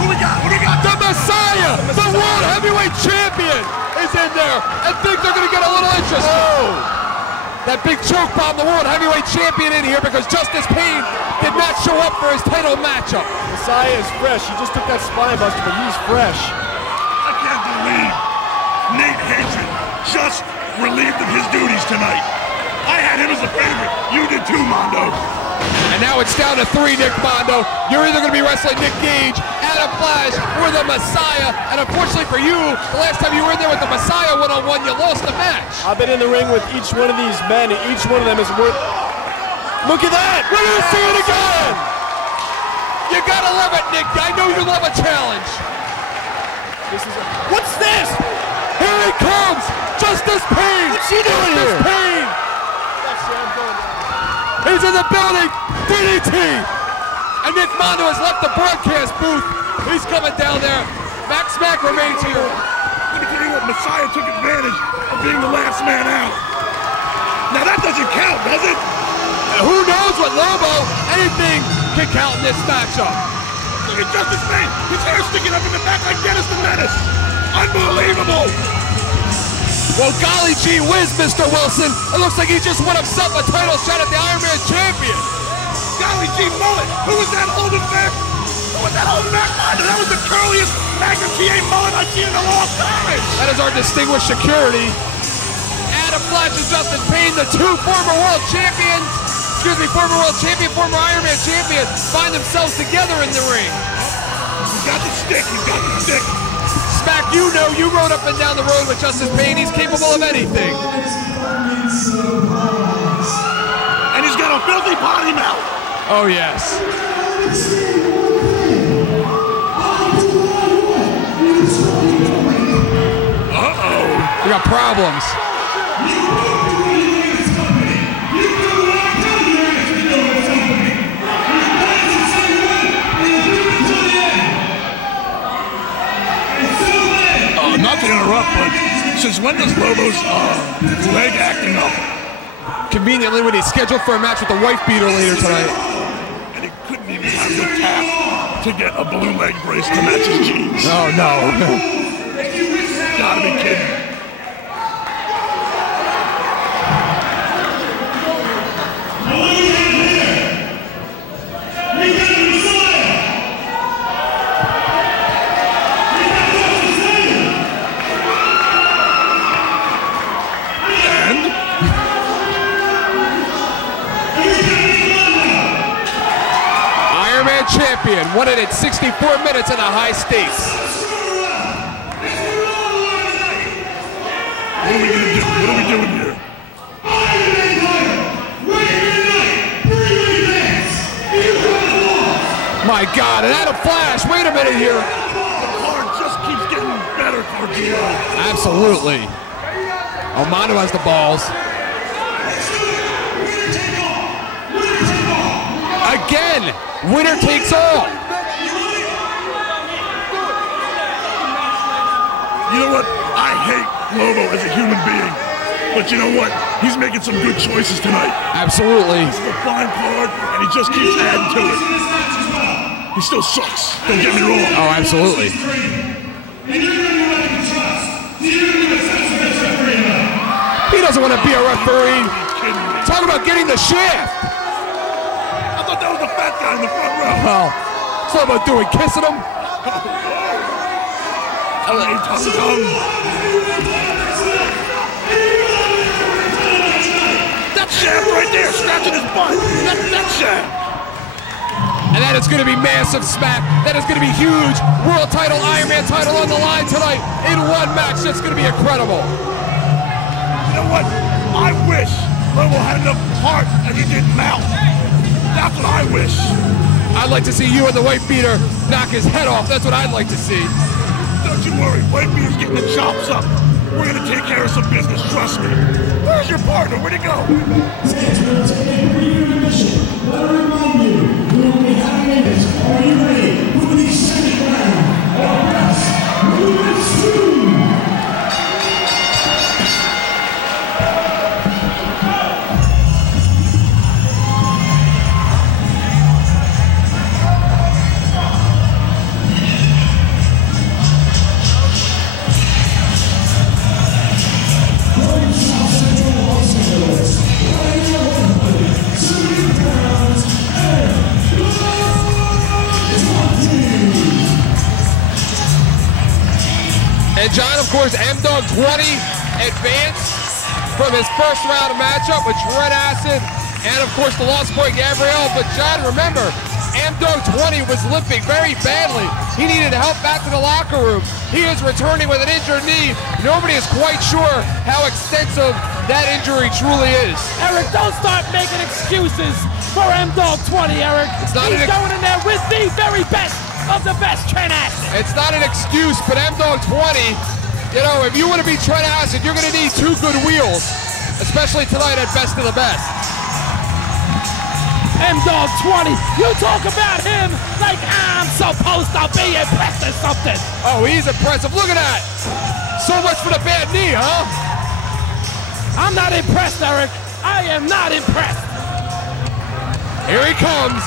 Who we got? The Messiah, the World Heavyweight Champion, is in there, and things are gonna get a little interesting. Oh. That big choke bomb, the World Heavyweight Champion in here because Justice Pain did not show up for his title matchup. Messiah is fresh. He just took that spine buster, but he's fresh. I can't believe Nate Hatred just relieved of his duties tonight. I had him as a favorite. You did too, Mondo. And now it's down to 3, Nick Mondo. You're either going to be wrestling Nick Gage, Adam Fleisch, or the Messiah. And unfortunately for you, the last time you were in there with the Messiah one-on-one, you lost the match. I've been in the ring with each one of these men, and each one of them is worth... Look at that! We're going to see it again! You got to love it, Nick. I know you love a challenge. What's this? Here he comes! Justice Pain! What's he doing here? Justice Pain! He's in the building! DDT! And Nick Mondo has left the broadcast booth. He's coming down there. Maxx remains here. Let me tell you what, Messiah took advantage of being the last man out. Now that doesn't count, does it? Who knows what Lobo, anything can count in this matchup. Look at Justice Pain. His hair sticking up in the back like Dennis the Menace. Unbelievable. Well, golly gee whiz, Mr. Wilson. It looks like he just won himself a title shot at the Iron Man Champion. Golly gee mullet. Who was that holding back? That was the curliest Magnum TA mullet I've seen in a long time. That is our distinguished security. Adam Fleisch and Justice Pain, the 2 former world champions, former world champion, former Iron Man champion, find themselves together in the ring. He's got the stick. Smack, you know, you rode up and down the road with Justice Pain. He's capable of anything. And he's got a filthy potty mouth. Oh, yes. Uh-oh. We got problems. Not to interrupt, but since when does Lobo's leg acting up? Conveniently when he's scheduled for a match with the Wifebeater later tonight. And he couldn't even have the tap to get a blue leg brace to match his jeans. Oh, no. Gotta be kidding. champion, won it in 64 minutes in the high stakes. What are we gonna do? What are we doing here? My God, and out of Flash. Wait a minute here. The card just keeps getting better, Cardio. Absolutely. Oh, Mondo has the balls. Again, winner takes all. You know what? I hate Lobo as a human being. But you know what? He's making some good choices tonight. Absolutely. This is a fine card, and he just keeps adding to it. He still sucks. Don't get me wrong. Oh, absolutely. He doesn't want to be a referee. Talk about getting the shaft. I thought that was the fat guy in the front row. Well, it's all about doing kissing him. That shaft right there, scratching his butt. That shaft. And that is going to be massive smack. That is going to be huge. World title, Iron Man title on the line tonight in one match. That's going to be incredible. You know what? I wish Lobo had enough heart as he did mouth. That's what I wish. I'd like to see you and the Wifebeater knock his head off. That's what I'd like to see. Don't you worry. Wifebeater's getting the chops up. We're going to take care of some business. Trust me. Where's your partner? Where'd he go? Fans will take a brief intermission. Let me remind you, we will be having minutes. Are you ready for the second round of Best Ruckus 2? And John, of course, M-Dogg 20 advanced from his first round of matchup with Trent and, of course, the lost boy Gabriel. But John, remember, M-Dogg 20 was limping very badly. He needed help back to the locker room. He is returning with an injured knee. Nobody is quite sure how extensive that injury truly is. Eric, don't start making excuses for M-Dogg 20, Eric. It's not He's going in there with the very best of the best Trent Acid. It's not an excuse, but M-Dogg 20, you know, if you want to be Trent Acid, you're going to need two good wheels, especially tonight at Best of the Best. M-Dogg 20, you talk about him like I'm supposed to be impressed or something. Oh, he's impressive. Look at that. So much for the bad knee, huh? I'm not impressed, Eric. I am not impressed. Here he comes.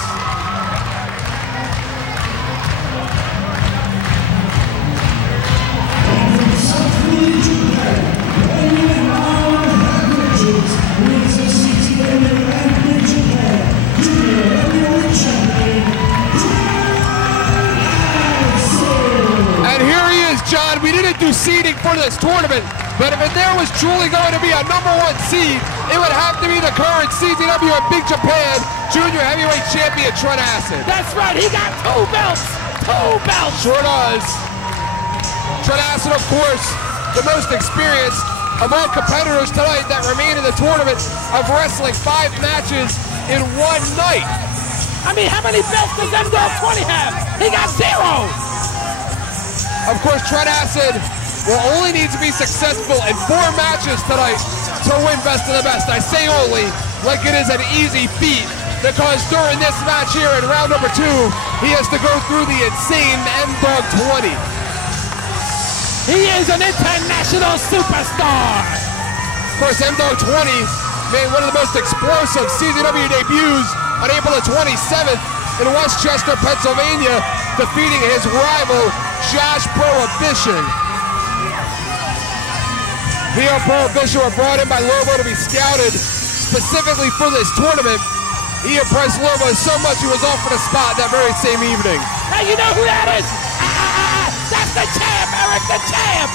And here he is, John. We didn't do seeding for this tournament, but if there was truly going to be a #1 seed, it would have to be the current CZW of Big Japan Junior Heavyweight Champion Trent Acid. That's right, he got 2 belts. 2 belts. Sure does. Trent Acid, of course, the most experienced among competitors tonight that remain in the tournament of wrestling 5 matches in one night. I mean, how many belts does M-Dogg 20 have? He got 0. Of course, Trent Acid will only need to be successful in 4 matches tonight to win Best of the Best. I say only like it is an easy feat, because during this match here in round number 2, he has to go through the insane M-Dogg 20. He is an international superstar. Of course, M-Dogg 20 made one of the most explosive CZW debuts on April the 27th in Westchester, Pennsylvania, defeating his rival, Josh Prohibition. Theo Prohibition were brought in by Lobo to be scouted specifically for this tournament. He impressed Lobo so much he was offered a spot that very same evening. Hey, you know who that is? That's the champ, Eric, the champ!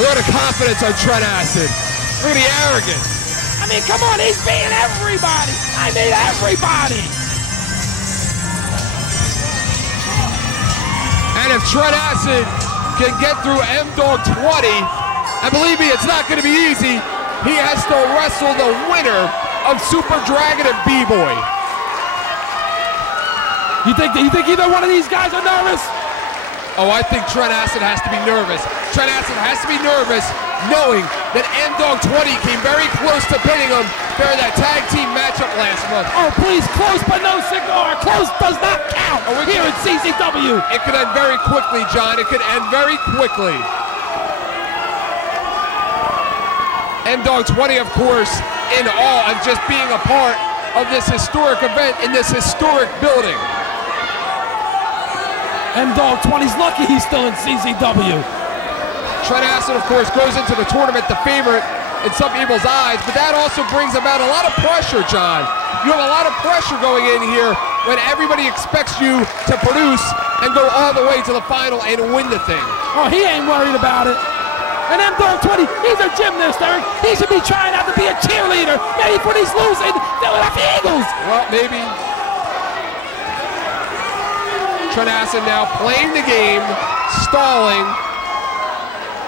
Look at the confidence on Trent Acid. Look at the arrogance. I mean, come on, he's beating everybody. I mean, everybody. And if Trent Acid can get through M-Dogg 20, and believe me, it's not going to be easy, he has to wrestle the winner of Super Dragon and B-Boy. You think either one of these guys are nervous? Oh, I think Trent Acid has to be nervous. Trent Acid has to be nervous knowing that M-Dogg 20 came very close to pinning him during that tag team matchup last month. Oh, please, close but no cigar. Close does not count here at CZW. It could end very quickly, John. It could end very quickly. M-Dogg 20, of course, in awe of just being a part of this historic event in this historic building. M-Dogg 20's lucky he's still in CZW. Trent Acid, of course, goes into the tournament the favorite in some people's eyes, but that also brings about a lot of pressure, John. You have a lot of pressure going in here when everybody expects you to produce and go all the way to the final and win the thing. Oh, he ain't worried about it. And M-Dogg 20, he's a gymnast, Eric. He should be trying out to be a cheerleader. Maybe when he's losing, Philadelphia Eagles. Well, maybe. Trent Acid now playing the game, stalling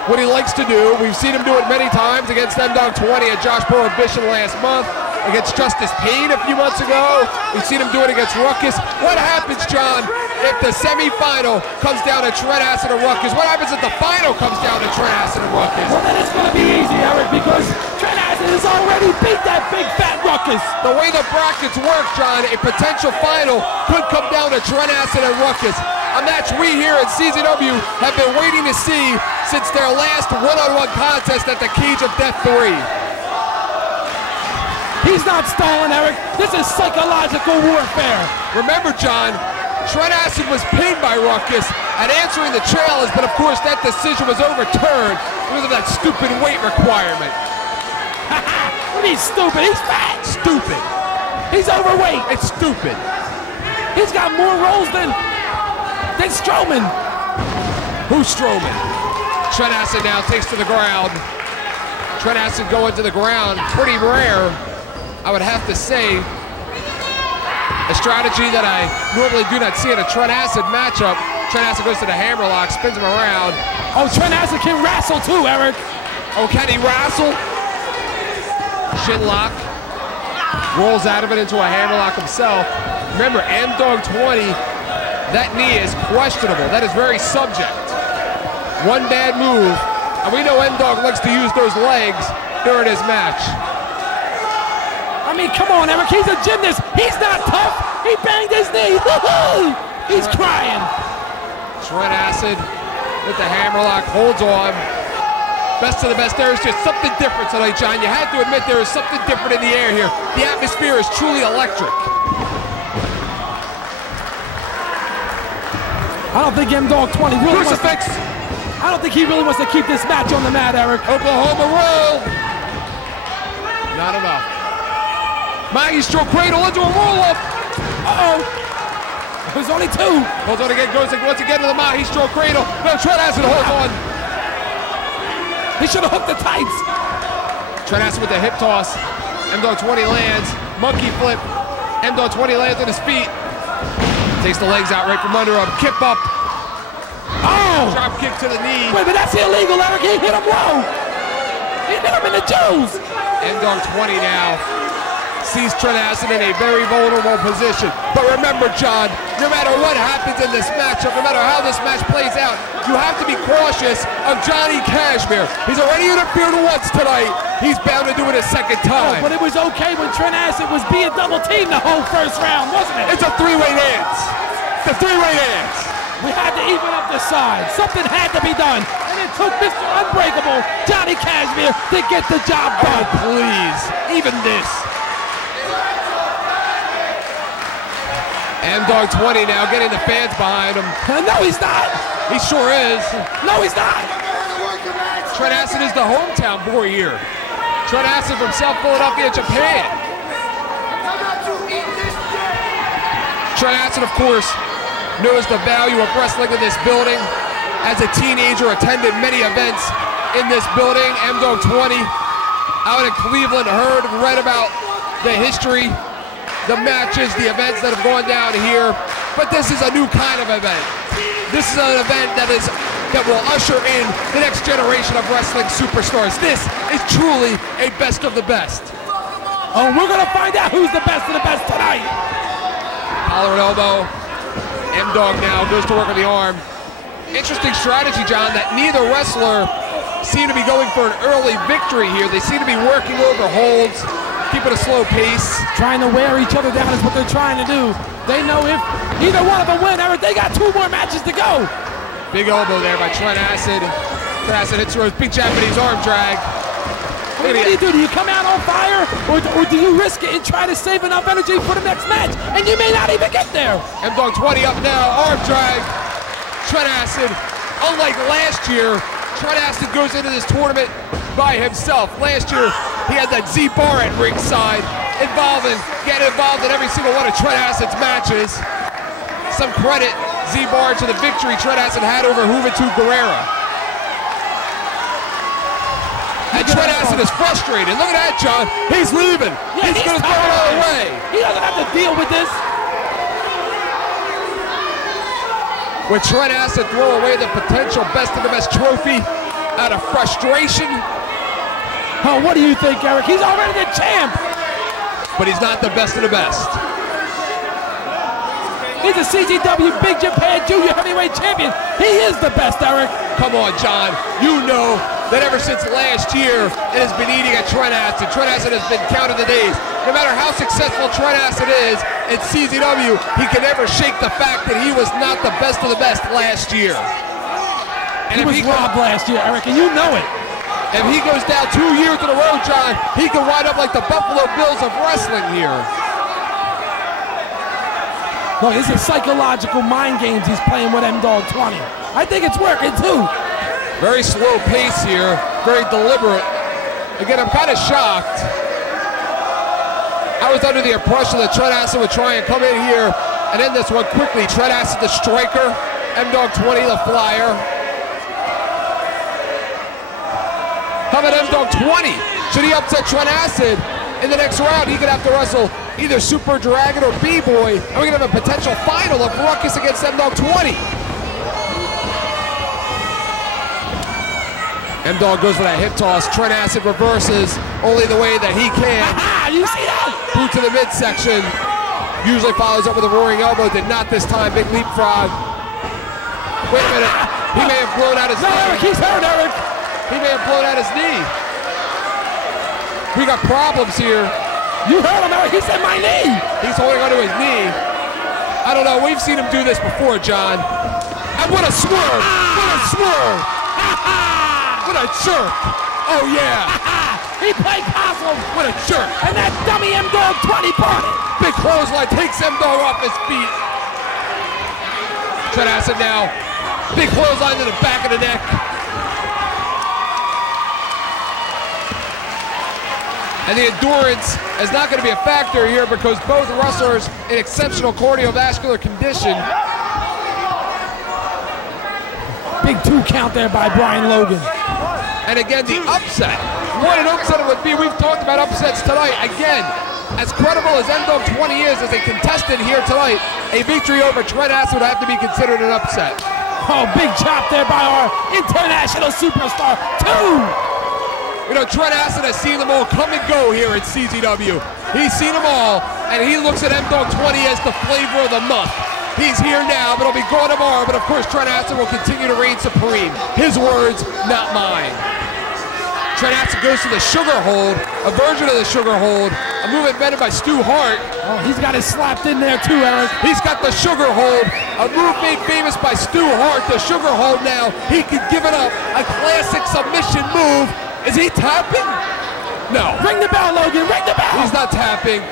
what he likes to do. We've seen him do it many times against M-Dogg 20 at Josh Prohibition last month, against Justice Payne a few months ago. We've seen him do it against Ruckus. What happens, John, if the semifinal comes down to Trent Acid and Ruckus? What happens if the final comes down to Trent Acid and Ruckus? Well, then it's going to be easy, Eric, because Trent Acid has already beat that big fat Ruckus. The way the brackets work, John, a potential final could come down to Trent Acid and Ruckus. A match we here at CZW have been waiting to see since their last one-on-one contest at the Cage of Death 3. He's not stalling, Eric. This is psychological warfare. Remember, John, Trent Acid was pinned by Ruckus at answering the challenge, but of course that decision was overturned because of that stupid weight requirement. He's stupid. He's fat. Stupid. He's overweight. It's stupid. He's got more rolls than Strowman. Who's Strowman? Trent Acid now takes to the ground. Trent Acid going to the ground, pretty rare, I would have to say. A strategy that I normally do not see in a Trent Acid matchup. Trent Acid goes to the hammerlock, spins him around. Oh, Trent Acid can wrestle too, Eric. Oh, can he wrestle? Shin lock. Rolls out of it into a hammerlock himself. Remember, M-Dogg 20, that knee is questionable. That is very subject. One bad move, and we know M-Dogg likes to use those legs during his match. I mean, come on, Eric, he's a gymnast. He's not tough. He banged his knee. He's crying. Trent Acid with the hammerlock, holds on. Best of the best. There is just something different tonight, John. You had to admit there is something different in the air here. The atmosphere is truly electric. I don't think M-Dogg 20 really Crucifix. I don't think he really wants to keep this match on the mat, Eric. Oklahoma roll. Not enough. Maestro cradle into a roll-up. Uh-oh. There's only two. Holds on again, goes once again to the Maestro cradle. No, Trent Acid holds on. He should have hooked the tights. Trent Acid with the hip toss. M-Dogg 20 lands. Monkey flip. M-Dogg 20 lands on his feet. Takes the legs out right from under him. Kip up. Oh! Drop kick to the knee. Wait, but that's illegal, Eric. He hit him low. He hit him in the Jews. M-Dogg 20 now sees Trent Acid in a very vulnerable position. But remember, John, no matter what happens in this matchup, no matter how this match plays out, you have to be cautious of Johnny Kashmere. He's already interfered once tonight. He's bound to do it a second time. Oh, but it was okay when Trent Acid was being double-teamed the whole first round, wasn't it? It's a three-way dance. It's a three-way dance. We had to even up the side. Something had to be done. And it took Mr. Unbreakable, Johnny Kashmere, to get the job done. Oh, please. Even this. M-Dogg 20 now getting the fans behind him. No, he's not. He sure is. No, he's not. Trent Acid is the hometown boy here. Trent Acid from South Philadelphia, Japan. Trent Acid, of course, knows the value of wrestling in this building. As a teenager, attended many events in this building. M-Dogg 20 out in Cleveland, heard and read about the history, the matches, the events that have gone down here. But this is a new kind of event. This is an event that will usher in the next generation of wrestling superstars. This is truly a best of the best. Oh, we're gonna find out who's the best of the best tonight. Collar and elbow. M-Dogg now goes to work on the arm. Interesting strategy, John, that neither wrestler seem to be going for an early victory here. They seem to be working over holds, keeping a slow pace. Trying to wear each other down is what they're trying to do. They know if either one of them win, Eric, they got 2 more matches to go. Big elbow there by Trent Acid. Trent Acid hits through his big Japanese arm drag. What do you do? Do you come out on fire, or do you risk it and try to save enough energy for the next match? And you may not even get there. M-Dogg 20 up now, arm drag. Trent Acid, unlike last year, Trent Acid goes into this tournament by himself. Last year, he had that Z-bar at ringside, getting involved in every single one of Trent Acid's matches. Some credit, Z-bar, to the victory Trent Acid had over Juventud Guerrera. And Trent Acid is frustrated. Look at that, John. He's leaving. Yeah, he's going to throw it all away. He doesn't have to deal with this. With Trent Acid throw away the potential best of the best trophy out of frustration. Oh, what do you think, Eric? He's already the champ. But he's not the best of the best. He's a CZW Big Japan Junior Heavyweight Champion. He is the best, Eric. Come on, John. You know that ever since last year, it has been eating at Trent Acid. Trent Acid has been counting the days. No matter how successful Trent Acid is at CZW, he can never shake the fact that he was not the best of the best last year. And he was robbed last year, Eric, and you know it. If he goes down 2 years in a row, John, he can wind up like the Buffalo Bills of wrestling here. Look, this is psychological mind games he's playing with M-Dogg 20. I think it's working too. Very slow pace here, very deliberate. Again, I'm kind of shocked. I was under the impression that Trent Acid would try and come in here and end this one quickly. Trent Acid, the striker. M-Dogg 20, the flyer. How about M-Dogg 20? Should he upset Trent Acid in the next round? He could have to wrestle either Super Dragon or B-Boy, and we're gonna have a potential final of Ruckus against M-Dogg 20. M-Dogg goes for that hip toss. Trent Acid reverses only the way that he can. You see that? Boot to the midsection. Usually follows up with a roaring elbow. Did not this time. Big leapfrog. Wait a minute. He may have blown out his knee. No, Eric, he's hurt, Eric. He may have blown out his knee. We got problems here. You heard him, Eric. He said my knee. He's holding onto his knee. I don't know. We've seen him do this before, John. And what a swerve. What a swerve. What a jerk. Oh, yeah. He played possum. What a jerk. And that dummy M-Dogg 20 bought it. Big clothesline takes M-Dogg off his feet. Trent Acid now. Big clothesline to the back of the neck. And the endurance is not going to be a factor here because both wrestlers in exceptional cardiovascular condition. Big 2 count there by Brian Logan. And again, the upset. What an upset it would be. We've talked about upsets tonight. Again, as credible as M-Dogg 20 is as a contestant here tonight, a victory over Trent Acid would have to be considered an upset. Oh, big chop there by our international superstar, 2. You know, Trent Acid has seen them all come and go here at CZW. He's seen them all, and he looks at M-Dogg 20 as the flavor of the month. He's here now, but he'll be gone tomorrow. But of course, Trent Acid will continue to reign supreme. His words, not mine. Trent Acid goes to the sugar hold, a version of the sugar hold, a move invented by Stu Hart. Oh, he's got it slapped in there too, Eric. He's got the sugar hold, a move made famous by Stu Hart. The sugar hold now, he could give it up. A classic submission move. Is he tapping? No. Ring the bell, Logan, ring the bell. He's not tapping.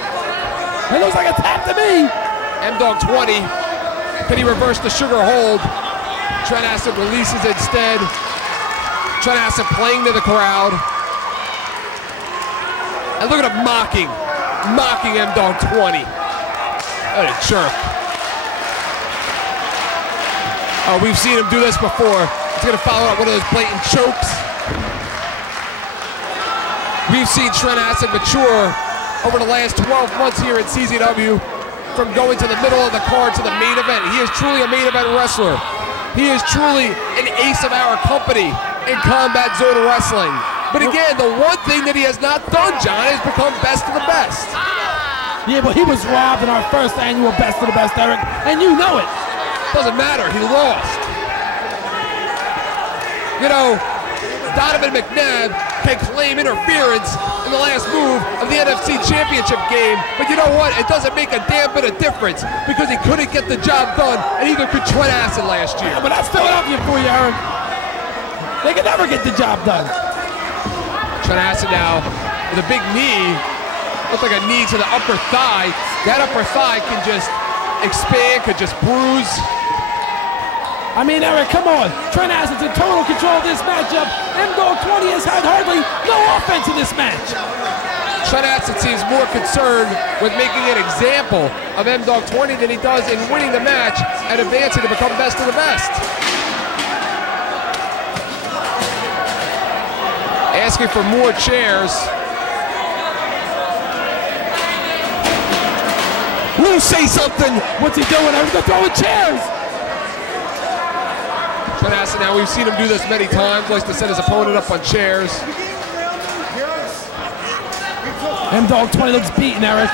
It looks like a tap to me. M-Dogg 20. Can he reverse the sugar hold? Trent Acid releases instead. Trent Acid playing to the crowd. And look at him mocking M-Dogg 20. What a jerk. Oh, we've seen him do this before. He's gonna follow up one of those blatant chokes. We've seen Trent Acid mature over the last 12 months here at CZW from going to the middle of the card to the main event. He is truly a main event wrestler. He is truly an ace of our company in Combat Zone Wrestling. But again, the one thing that he has not done, John, is become best of the best. Yeah, but he was robbed in our first annual Best of the Best, Eric, and you know it. Doesn't matter, he lost. You know, Donovan McNabb can claim interference in the last move of the NFC Championship game, but you know what? It doesn't make a damn bit of difference because he couldn't get the job done, and neither could Trent Acid last year. Yeah, but that's Philadelphia for you, Eric. They can never get the job done. Trent Acid now with a big knee. Looks like a knee to the upper thigh. That upper thigh can just expand, could just bruise. I mean, Eric, come on. Trent Acid's in total control of this matchup. M-Dogg 20 has had hardly no offense in this match. Trent Acid seems more concerned with making an example of M-Dogg 20 than he does in winning the match and advancing to become best of the best. Asking for more chairs. Who say something? What's he doing? I was gonna throw in chairs. Trent Acid, now we've seen him do this many times, likes to set his opponent up on chairs. M-Dogg 20 looks beaten, Eric.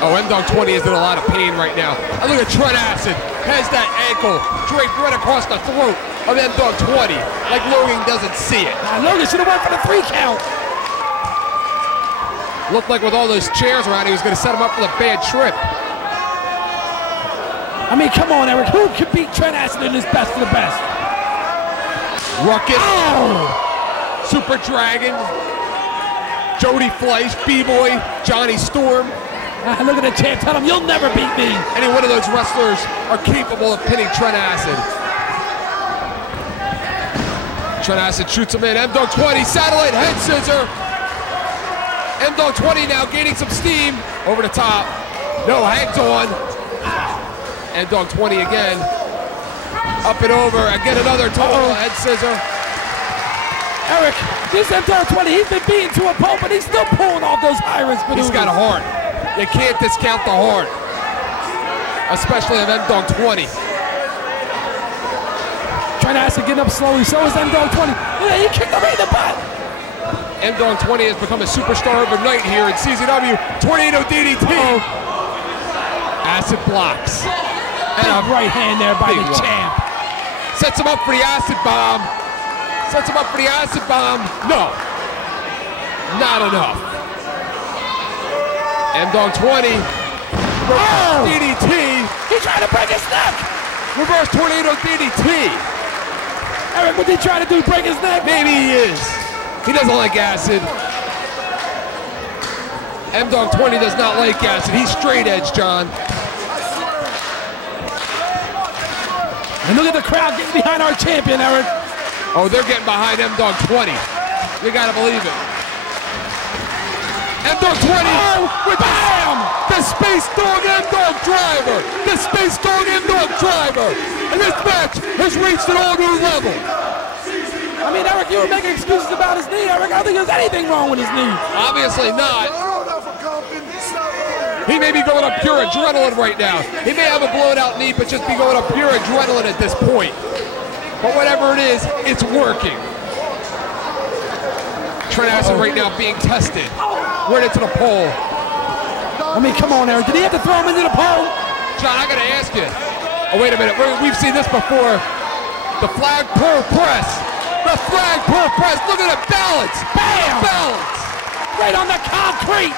Oh, M-Dogg 20 is in a lot of pain right now. And look at Trent Acid, has that ankle draped right across the throat of M-Dogg 20, like Logan doesn't see it. Logan should have went for the 3 count. Looked like with all those chairs around, he was gonna set him up for a bad trip. I mean, come on, Eric. Who could beat Trent Acid in his best of the best? Ruckus. Oh! Super Dragon. Jody Fleisch, B-Boy, Johnny Storm. Look at the champ. Tell him you'll never beat me. Any one of those wrestlers are capable of pinning Trent Acid. Trent Acid shoots him in. M-Dogg 20, satellite head scissor. M-Dogg 20 now gaining some steam. Over the top. No, hangs on. M-Dogg 20 again. Up and over. Again, another total head scissor. Eric, this M-Dogg 20, he's been beaten to a pulp, but he's still pulling off those high-risk maneuvers. He's got a heart. You can't discount the heart. Especially of M-Dogg 20. Trent Acid getting up slowly, so is M-Dogg 20. Yeah, he kicked him right in the butt. M-Dogg 20 has become a superstar overnight here in CZW. Tornado DDT. Acid blocks. And a right hand there by the champ. Sets him up for the acid bomb. Sets him up for the acid bomb. No. Not enough. M-Dogg 20. DDT. He's trying to break his neck. Reverse tornado DDT. Eric, what's he trying to do? Break his neck? Maybe he is. He doesn't like acid. M-Dogg 20 does not like acid. He's straight edge, John. And look at the crowd getting behind our champion, Eric. Oh, they're getting behind M-Dogg 20. You gotta believe it. M-Dogg 20 with BAM! The Space Dog M-Dogg driver! The Space Dog M-Dogg driver! And this match has reached an all-new level. I mean, Eric, you were making excuses about his knee, Eric. I don't think there's anything wrong with his knee. Obviously not. He may be going up pure adrenaline right now. He may have a blown out knee, but just be going up pure adrenaline at this point. But whatever it is, it's working. Trent Acid right now being tested. Right into the pole. I mean, come on, Eric. Did he have to throw him into the pole? John, I gotta ask you. Oh, wait a minute. We've seen this before. The flag pull press. The flag pull press. Look at the balance. Bam! Balance. Right on the concrete.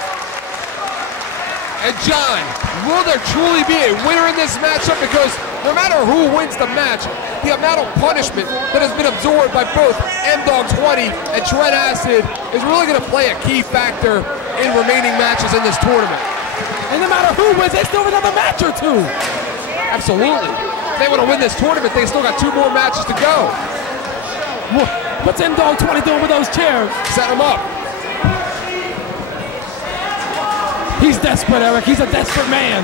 And John, will there truly be a winner in this matchup? Because no matter who wins the match, the amount of punishment that has been absorbed by both M-Dogg 20 and Trent Acid is really going to play a key factor in remaining matches in this tournament. And no matter who wins, they still have another match or two. Absolutely. If they want to win this tournament, they still got 2 more matches to go. What's M-Dogg 20 doing with those chairs? Set them up. He's desperate, Eric. He's a desperate man.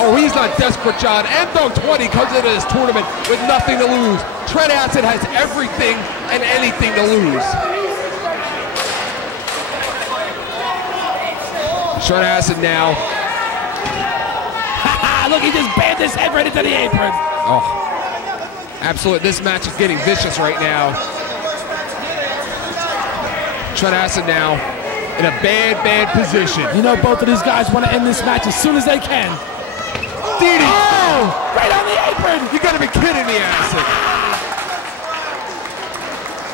Oh, he's not desperate, John. M-Dogg 20 comes into this tournament with nothing to lose. Trent Acid has everything and anything to lose. Trent Acid now. Look, he just banged his head right into the apron. Oh, absolutely. This match is getting vicious right now. Trent Acid now in a bad position. You know both of these guys want to end this match as soon as they can. DDT. Oh, right on the apron. You gotta be kidding me, Acid.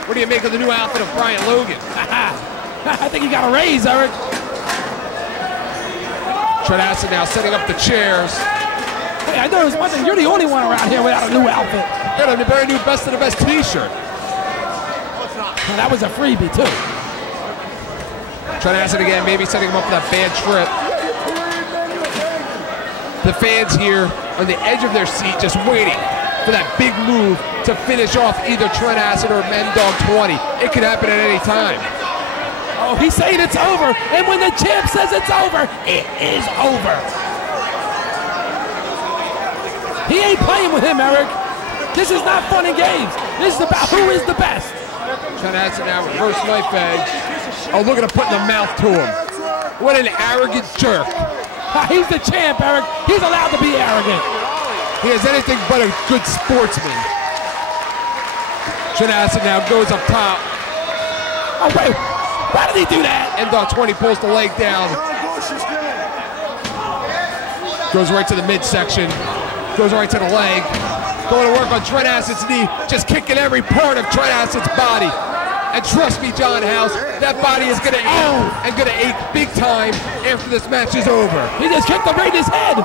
What do you make of the new outfit of Brian Logan? I think he got a raise, Eric. Trent Acid now setting up the chairs. Hey, I noticed one thing. You're the only one around here without a new outfit. Got a very new Best of the Best t-shirt. Well, that was a freebie, too. Trent Acid again, maybe setting him up for that bad trip. The fans here on the edge of their seat just waiting for that big move to finish off either Trent Acid or M-Dogg 20. It could happen at any time. Oh, he's saying it's over. And when the champ says it's over, it is over. He ain't playing with him, Eric. This is not fun and games. This is about who is the best. Trent Acid now reverse knife edge. Oh, look at him putting the mouth to him. What an arrogant jerk. He's the champ, Eric. He's allowed to be arrogant. He is anything but a good sportsman. Trent Acid now goes up top. Oh, wait. Why did he do that? M-Dogg 20 pulls the leg down. Goes right to the midsection. Goes right to the leg. Going to work on Trent Acid's knee. Just kicking every part of Trent Acid's body. And trust me, John House, that body is going to ache and going to ache big time after this match is over. He just kicked him right in his head.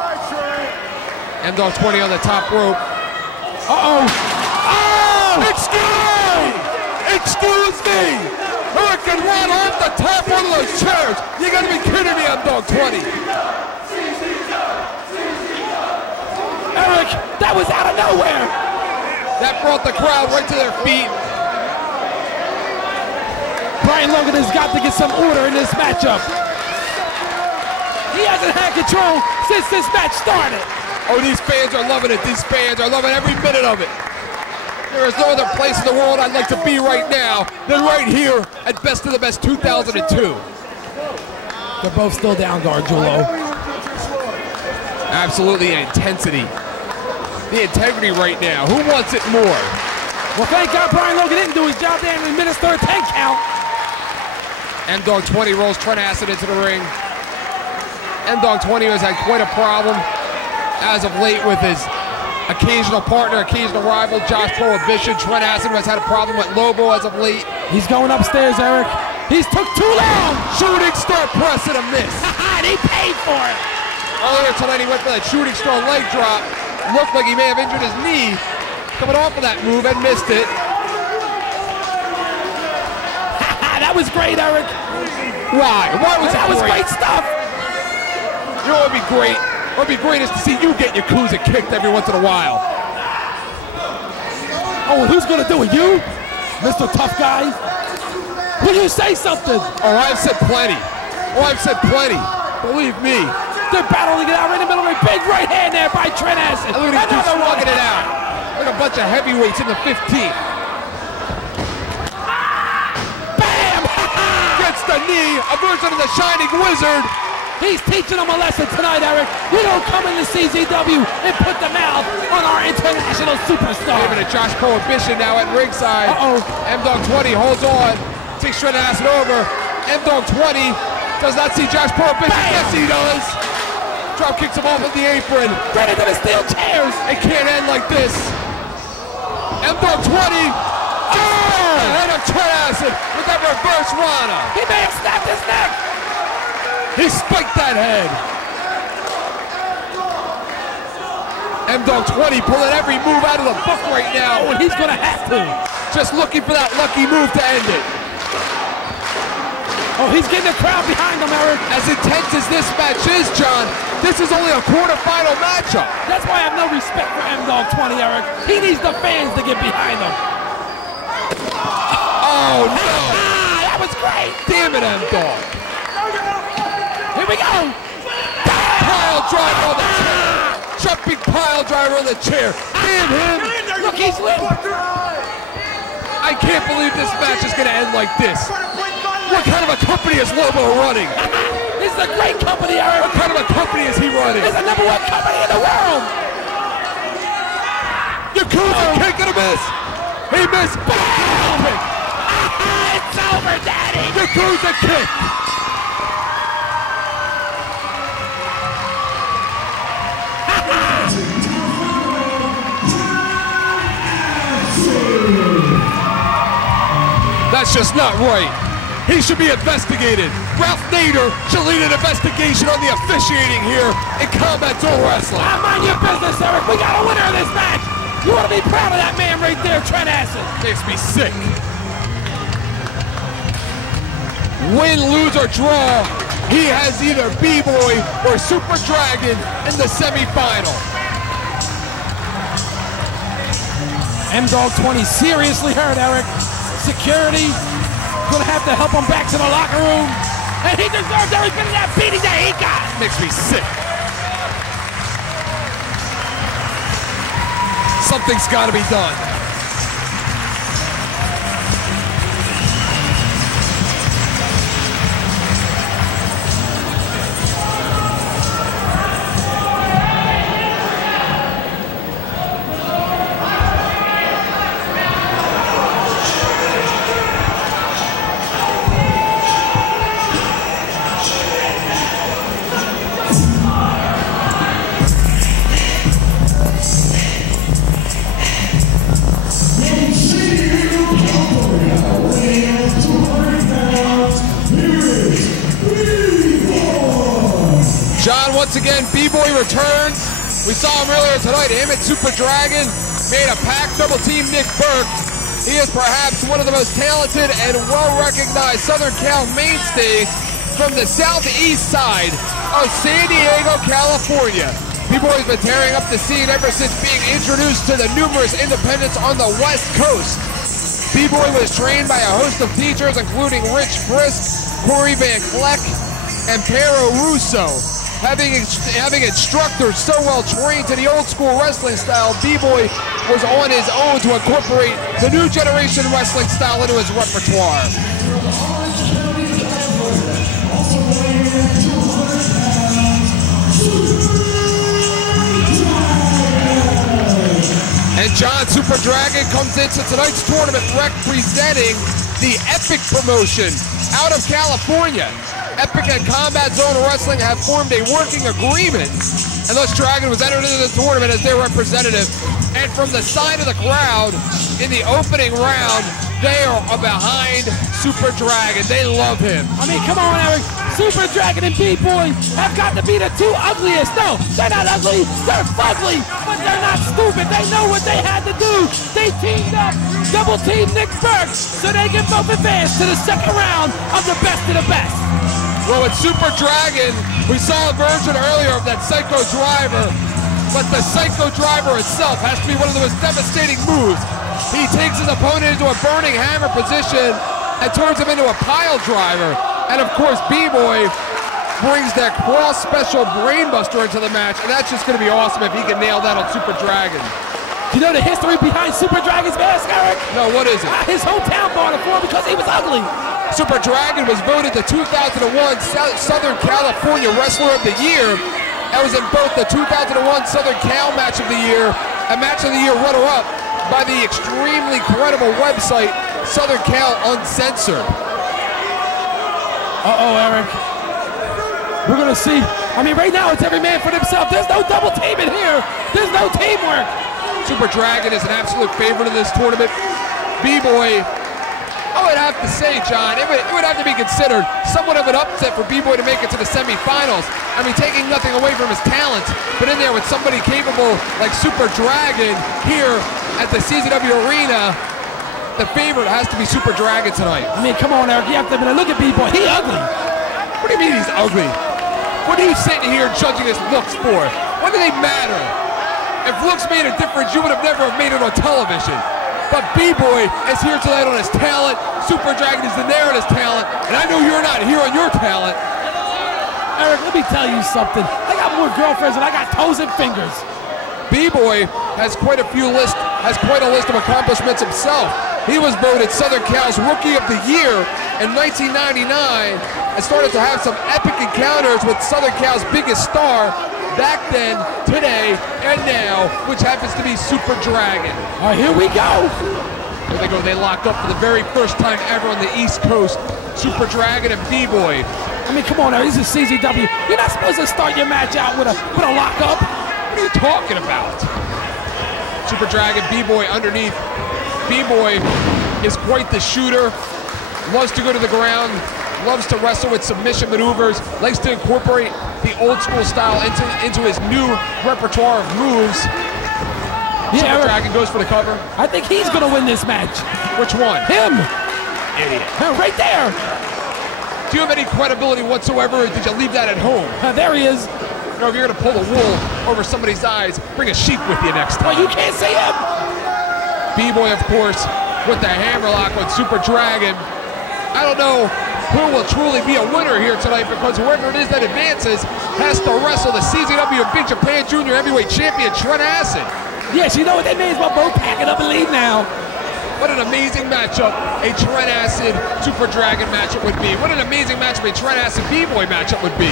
M-Dogg 20 on the top rope. Uh-oh. Oh! Excuse me! Hurricane Run off the top one of those chairs! You gotta be kidding me, M-Dogg 20! Eric, that was out of nowhere! That brought the crowd right to their feet. Brian Logan has got to get some order in this matchup. He hasn't had control since this match started. Oh, these fans are loving it. These fans are loving every minute of it. There is no other place in the world I'd like to be right now than right here at Best of the Best 2002. They're both still down guard, Julo. Absolutely intensity. The integrity right now. Who wants it more? Well, thank God Brian Logan didn't do his job there and administer a 10 count. M-Dogg 20 rolls Trent Acid into the ring. M-Dogg 20 has had quite a problem as of late with his occasional partner, occasional rival, Josh Prohibition. Trent Acid has had a problem with Lobo as of late. He's going upstairs, Eric. He's took too long. Shooting star press and a miss. And he paid for it. Earlier tonight he went for that shooting star leg drop. Looked like he may have injured his knee coming off of that move and missed it. That was great, Eric. Why? Why was that? That was great stuff. You know what would be great? What would be great is to see you get your Yakuza kicked every once in a while. Oh, who's gonna do it? You? Mr. Tough Guy? Will you say something? Oh, I've said plenty. Oh, I've said plenty. Believe me. They're battling it out right in the middle of a big right hand there by Trent Acid. Look at these two slugging it out. Like a bunch of heavyweights in the 15th. Bam! Gets the knee, a version of the Shining Wizard. He's teaching them a lesson tonight, Eric. You don't come in the CZW and put the mouth on our international superstar. Giving a Josh Prohibition now at ringside. Uh-oh. M-Dogg 20 holds on. Takes Trent Acid over. M-Dogg 20 does not see Josh Prohibition. Bam! Yes, he does. Drop kicks him off of the apron. Right into the steel chairs. It can't end like this. M-Dogg 20. Ahead of Trent Acid with that reverse Rana. He may have snapped his neck. He spiked that head. M-Dogg 20 pulling every move out of the book right now. Oh, and he's gonna have to. Just looking for that lucky move to end it. Oh, he's getting the crowd behind him, Eric. As intense as this match is, John, this is only a quarterfinal matchup. That's why I have no respect for M-Dogg 20, Eric. He needs the fans to get behind him. Oh, no. That was great. Damn it, M-Dogg. Here we go. Pile driver on the chair. Jumping pile driver on the chair. Damn him. Look, he's lit. I can't believe this match is going to end like this. What kind of a company is Lobo running? This is a great company, Eric. What kind of a company is he running? It's the #1 company in the world. Yakuza kick and a miss. He missed. Bam! It's over, Daddy. Yakuza kick. That's just not right. He should be investigated. Ralph Nader should lead an investigation on the officiating here in Combat Zone Wrestling. I mind your business, Eric. We got a winner of this match. You want to be proud of that man right there, Trent Acid. Makes me sick. Win, lose, or draw, he has either B-Boy or Super Dragon in the semifinal. M-Dogg 20 seriously hurt, Eric. Security gonna have to help him back to the locker room. And he deserves every bit of that beating that he got. Makes me sick. Something's gotta be done. Once again, B-Boy returns. We saw him earlier tonight. Him and Super Dragon made a pack double team Nick Berk. He is perhaps one of the most talented and well-recognized Southern Cal mainstays from the southeast side of San Diego, California. B-Boy's been tearing up the scene ever since being introduced to the numerous independents on the West Coast. B-Boy was trained by a host of teachers, including Rich Frisk, Corey Van Kleck, and Pero Russo. Having instructors so well trained to the old school wrestling style, B-Boy was on his own to incorporate the new generation wrestling style into his repertoire. And John Super Dragon comes into tonight's tournament representing the Epic promotion out of California. Epic and Combat Zone Wrestling have formed a working agreement, and thus Dragon was entered into the tournament as their representative. And from the side of the crowd, in the opening round, they are behind Super Dragon. They love him. I mean, come on, Eric. Super Dragon and B-Boy have got to be the two ugliest. No, they're not ugly. They're fugly, but they're not stupid. They know what they had to do. They teamed up, double teamed Nick Berk, so they can both advance to the second round of the best of the best. Well, with Super Dragon, we saw a version earlier of that Psycho Driver, but the Psycho Driver itself has to be one of the most devastating moves. He takes his opponent into a burning hammer position and turns him into a pile driver. And of course, B-Boy brings that cross special brainbuster into the match, and that's just going to be awesome if he can nail that on Super Dragon. You know the history behind Super Dragon's mask, Eric? No, what is it? His hometown bought it for him because he was ugly. Super Dragon was voted the 2001 Southern California Wrestler of the Year. That was in both the 2001 Southern Cal Match of the Year and Match of the Year runner-up by the extremely credible website Southern Cal Uncensored. Uh-oh, Eric. We're going to see. I mean, right now it's every man for themselves. There's no double teaming here. There's no teamwork. Super Dragon is an absolute favorite in this tournament. B-Boy, I would have to say, John, it would have to be considered somewhat of an upset for B-Boy to make it to the semifinals. I mean, taking nothing away from his talent, but in there with somebody capable like Super Dragon here at the CZW Arena, the favorite has to be Super Dragon tonight. I mean, come on, Eric, you have to look at B-Boy. He ugly. What do you mean he's ugly? What are you sitting here judging his looks for? When do they matter? If looks made a difference, you would have never made it on television. But B-Boy is here tonight on his talent. Super Dragon is there on his talent. And I know you're not here on your talent. Eric, let me tell you something. I got more girlfriends than I got toes and fingers. B-Boy has quite a list of accomplishments himself. He was voted Southern Cal's Rookie of the Year in 1999 and started to have some epic encounters with Southern Cal's biggest star, back then, today, and now, which happens to be Super Dragon. All right, here we go. Here they go. They lock up for the very first time ever on the East Coast. Super Dragon and B-Boy. I mean, come on now, this is CZW. You're not supposed to start your match out with a lockup. What are you talking about? Super Dragon, B-Boy underneath. B-Boy is quite the shooter. Loves to go to the ground. Loves to wrestle with submission maneuvers. Likes to incorporate the old school style into his new repertoire of moves. Yeah, Super Dragon goes for the cover. I think he's going to win this match. Which one? Him. Idiot. Right there. Do you have any credibility whatsoever, or did you leave that at home? There he is. You know, if you're going to pull the wool over somebody's eyes, bring a sheep with you next time. Oh, you can't see him. B-Boy, of course, with the hammerlock on Super Dragon. I don't know who will truly be a winner here tonight, because whoever it is that advances has to wrestle the CZW Big Japan Junior Heavyweight Champion, Trent Acid. Yes, you know what, they may as well both pack it up and leave now. What an amazing matchup a Trent Acid Super Dragon matchup would be. What an amazing matchup a Trent Acid B-Boy matchup would be.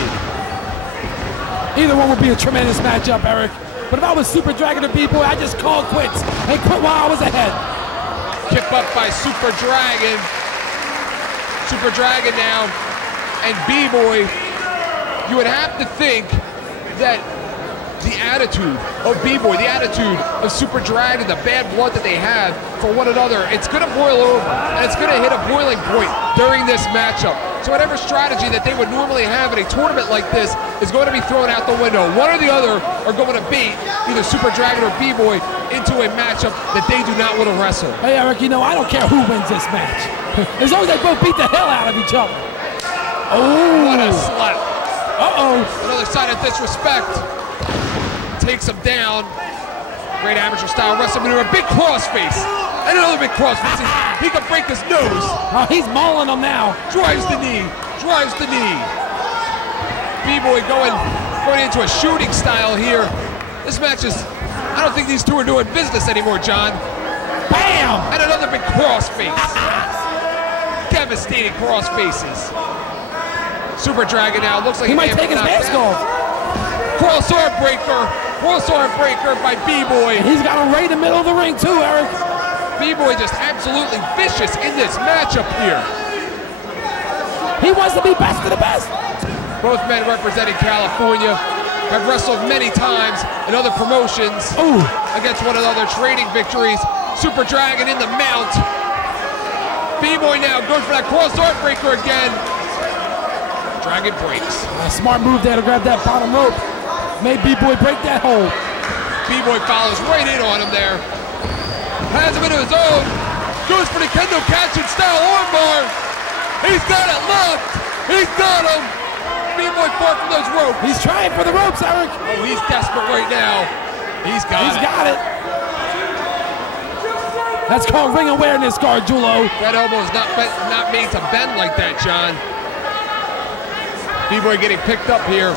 Either one would be a tremendous matchup, Eric. But if I was Super Dragon or B-Boy, I just called quits and quit while I was ahead. Kick up by Super Dragon. Super Dragon now, and B-Boy, you would have to think that the attitude of B-Boy, the attitude of Super Dragon, the bad blood that they have for one another, it's going to boil over, and it's going to hit a boiling point during this matchup. So whatever strategy that they would normally have in a tournament like this is going to be thrown out the window. One or the other are going to beat either Super Dragon or B-Boy into a matchup that they do not want to wrestle. Hey, Eric, you know, I don't care who wins this match. As long as they both beat the hell out of each other. Oh! What a slap. Uh-oh. Another sign of disrespect. Takes him down. Great amateur style wrestling maneuver. Big crossface. And another big crossface. He could break his nose. Oh, he's mauling him now. Drives the knee. Drives the knee. B-Boy going into a shooting style here. This match is, I don't think these two are doing business anymore, John. Bam! And another big crossface. Devastating cross faces. Super Dragon now looks like he might take his mask off. Cross-arm breaker. Cross-arm breaker by B-Boy. He's got him right in the middle of the ring too, Eric. B-Boy just absolutely vicious in this matchup here. He wants to be best of the best. Both men representing California have wrestled many times in other promotions. Ooh. Against one another, trading victories. Super Dragon in the mount. B-Boy now goes for that cross-arm breaker again. Dragon breaks. A smart move there to grab that bottom rope. Made B-Boy break that hole. B-Boy follows right in on him there. Has him into his own. Goes for the kendo catching style armbar. He's got it locked. He's got him. B-Boy far from those ropes. He's trying for the ropes, Eric. Oh, he's desperate right now. He's got it. That's called ring awareness, Gargiulo. That elbow is not made to bend like that, John. B-Boy getting picked up here.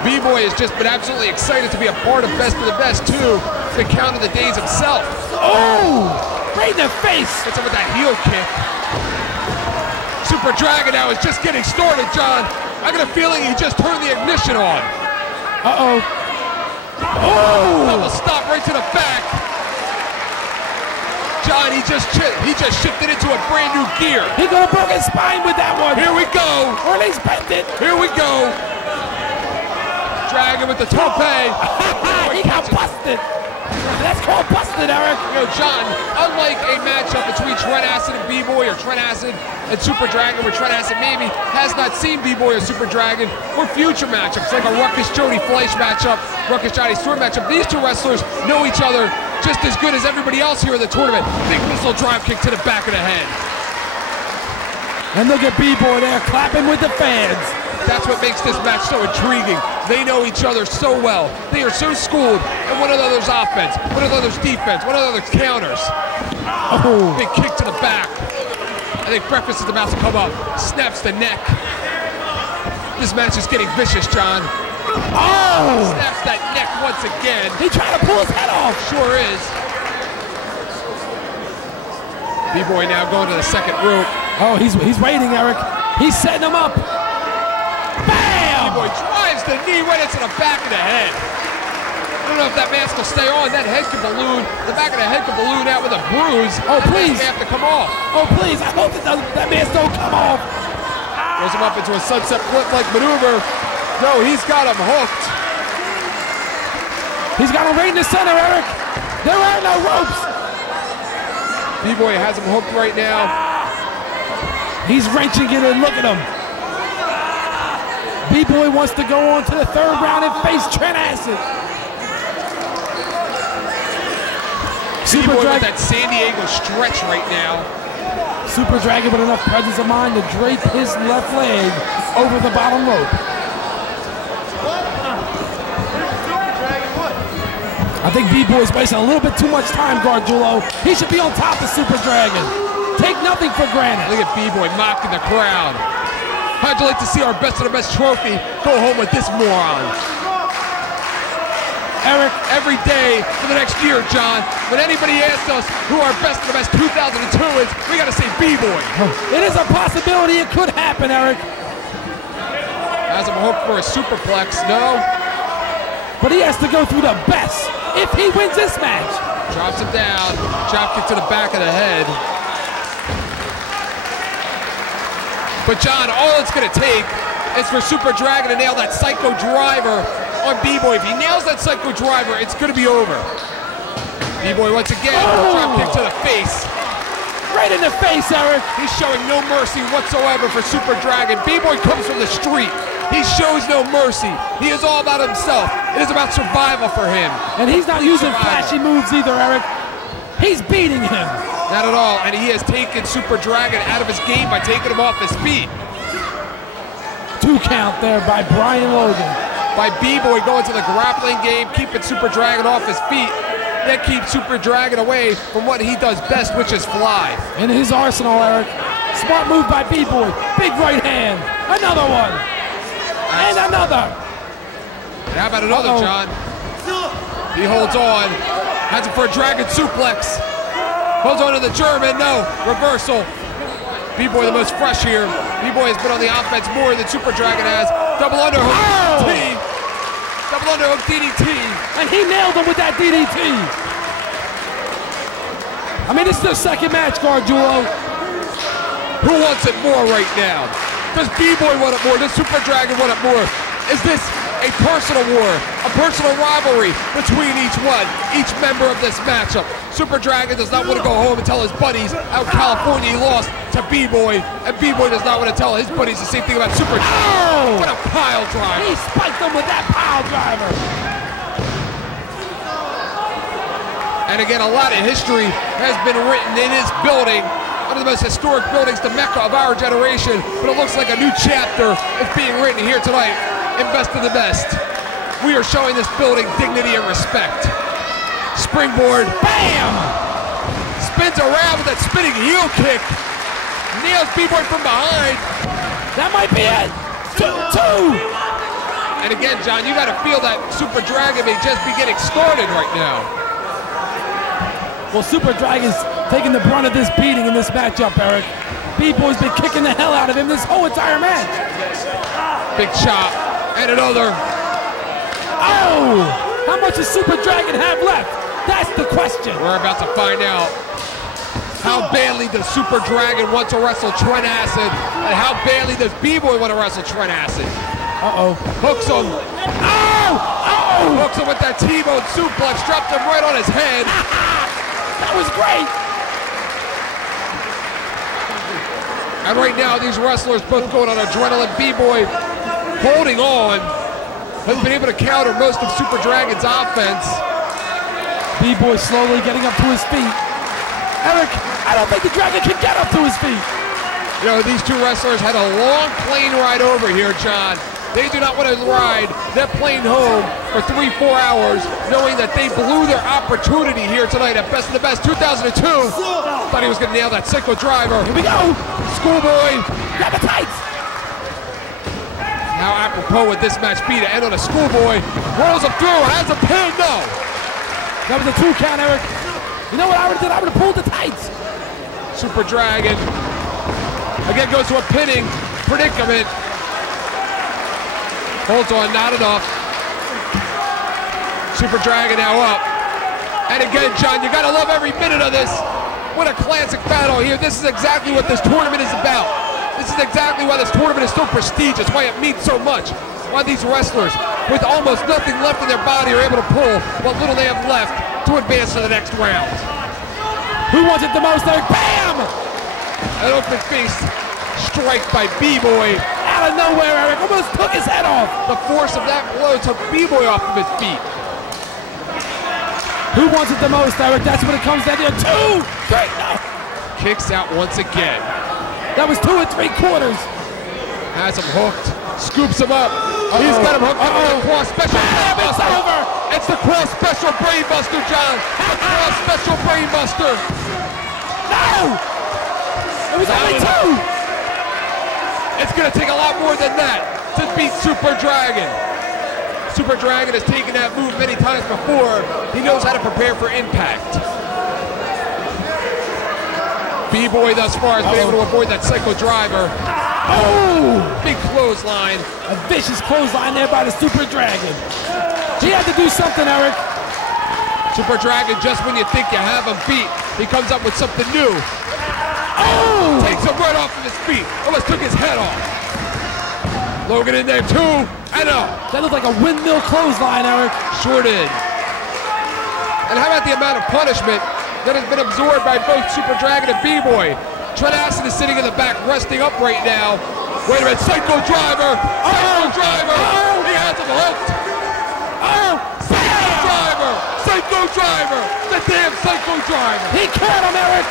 B-Boy has just been absolutely excited to be a part of Best of the Best, too. He's been counting the days himself. Oh! Right in the face. Gets him with that heel kick. Super Dragon now is just getting started, John. I got a feeling he just turned the ignition on. Uh-oh. Oh! Double stop right to the back. John, he just shifted into a brand new gear. He gonna break his spine with that one. Here we go. Or at least bent it. Here we go. Dragon with the tope. He got busted. That's called busted, Eric. You know, John, unlike a matchup between Trent Acid and B-Boy, or Trent Acid and Super Dragon, where Trent Acid maybe has not seen B-Boy or Super Dragon, or future matchups like a Ruckus Jody Fleisch matchup, Ruckus Johnny Storm matchup, these two wrestlers know each other just as good as everybody else here in the tournament. Big missile drive kick to the back of the head. And look at B-Boy there clapping with the fans. That's what makes this match so intriguing. They know each other so well. They are so schooled in one another's offense, one another's defense, one another's counters. Oh. Big kick to the back. I think Breakfast is about to come up. Snaps the neck. This match is getting vicious, John. Oh! Snaps that neck once again. He tried to pull his head off. Sure is. B-Boy now going to the second rope. Oh, he's waiting, Eric. He's setting him up. Bam! B-Boy drives Drives the knee right into the back of the head. I don't know if that mask will stay on. That head could balloon. The back of the head could balloon out with a bruise. Oh, that please. Mask may have to come off. Oh, please. I hope that mask don't come off. Throws him up into a sunset flip-like maneuver. No, he's got him hooked. He's got him right in the center, Eric. There are no ropes. B-Boy has him hooked right now. He's wrenching it and look at him. B-Boy wants to go on to the third round and face Trent Acid. Super Dragon with that San Diego stretch right now. Super Dragon with enough presence of mind to drape his left leg over the bottom rope. I think B-Boy's wasting a little bit too much time, Gargiulo. He should be on top of Super Dragon. Take nothing for granted. Look at B-Boy mocking the crowd. How'd you like to see our best of the best trophy go home with this moron? Eric, every day for the next year, John, when anybody asks us who our best of the best 2002 is, we gotta say B-Boy. It is a possibility it could happen, Eric. Has him hooked for a superplex, no. But he has to go through the best if he wins this match. Drops him down, drop kick to the back of the head. But John, all it's gonna take is for Super Dragon to nail that Psycho Driver on B-Boy. If he nails that Psycho Driver, it's gonna be over. B-Boy once again, drop kick to the face. Right in the face, Eric. He's showing no mercy whatsoever for Super Dragon. B-Boy comes from the street. He shows no mercy. He is all about himself. It is about survival for him. And he's not using flashy moves either, Eric. He's beating him. Not at all, and he has taken Super Dragon out of his game by taking him off his feet. 2 count there by Brian Logan. By B-Boy going to the grappling game, keeping Super Dragon off his feet. That keeps Super Dragon away from what he does best, which is fly. In his arsenal, Eric. Smart move by B-Boy. Big right hand. Another one. And another. And how about another, John? He holds on. Has it for a Dragon suplex. Holds on to the German. No. Reversal. B-Boy the most fresh here. B-Boy has been on the offense more than Super Dragon has. Double underhook DDT. Double underhook DDT. And he nailed him with that DDT. I mean, this is the second match, Gargiulo. Who wants it more right now? Does B-Boy want it more? Does Super Dragon want it more? Is this a personal war, a personal rivalry between each one, each member of this matchup? Super Dragon does not want to go home and tell his buddies out in California he lost to B-Boy, and B-Boy does not want to tell his buddies the same thing about Super Dragon. What a pile driver. He spiked him with that pile driver. And again, a lot of history has been written in his building, one of the most historic buildings, the Mecca of our generation, but it looks like a new chapter is being written here tonight in Best of the Best. We are showing this building dignity and respect. Springboard, bam! Spins around with that spinning heel kick. Nails B-Boy from behind. That might be it. Two. And again, John, you got to feel that Super Dragon may just be getting started right now. Well, Super Dragon's taking the brunt of this beating in this matchup, Eric. B-Boy's been kicking the hell out of him this whole entire match. Big chop, and another. Oh! How much does Super Dragon have left? That's the question. We're about to find out. How badly does Super Dragon want to wrestle Trent Acid, and how badly does B-Boy want to wrestle Trent Acid? Uh-oh. Hooks him. Oh! Oh! Hooks him with that T-bone suplex, dropped him right on his head. That was great. And right now, these wrestlers both going on adrenaline. B-Boy holding on, has been able to counter most of Super Dragon's offense. B-Boy slowly getting up to his feet. Eric, I don't think the Dragon can get up to his feet. You know, these two wrestlers had a long plane ride over here, John. They do not want to ride that plane home for 3-4 hours, knowing that they blew their opportunity here tonight at Best of the Best 2002. Thought he was going to nail that Psycho Driver. Here we go. Schoolboy. Grab the tights. How apropos with this match be to end on a Schoolboy. Rolls him through, has a pin, no. That was a 2 count, Eric. You know what I would have done? I would have pulled the tights. Super Dragon again goes to a pinning predicament. Holds on, not enough. Super Dragon now up. And again, John, you gotta love every minute of this. What a classic battle here. This is exactly what this tournament is about. This is exactly why this tournament is so prestigious, why it means so much. Why these wrestlers, with almost nothing left in their body, are able to pull what little they have left to advance to the next round. Who wants it the most, Eric? Bam! An open face strike by B-Boy. Out of nowhere, Eric almost took his head off. The force of that blow took B-Boy off of his feet. Who wants it the most, Eric? That's what it comes down to. 2, 3, no. Kicks out once again. That was 2 3/4. Has him hooked. Scoops him up. He's got him hooked up with the cross special brain It's buster. over. It's the cross special brain buster, John. The cross special brain buster. No! It was only 2. It's going to take a lot more than that to beat Super Dragon. Super Dragon has taken that move many times before. He knows how to prepare for impact. B-Boy thus far has been able to avoid that Psycho Driver. Oh! Big clothesline. A vicious clothesline there by the Super Dragon. He had to do something, Eric. Super Dragon, just when you think you have him beat, he comes up with something new. Oh! Takes him right off of his feet. Almost took his head off. Logan in there too. And up. That looked like a windmill clothesline, Eric. Sure did. And how about the amount of punishment that has been absorbed by both Super Dragon and B-Boy? Trent is sitting in the back, resting up right now. Wait a minute, Psycho Driver! Psycho Driver! He has him hooked! Psycho Driver! Psycho Driver! The damn Psycho Driver! He caught him, Eric!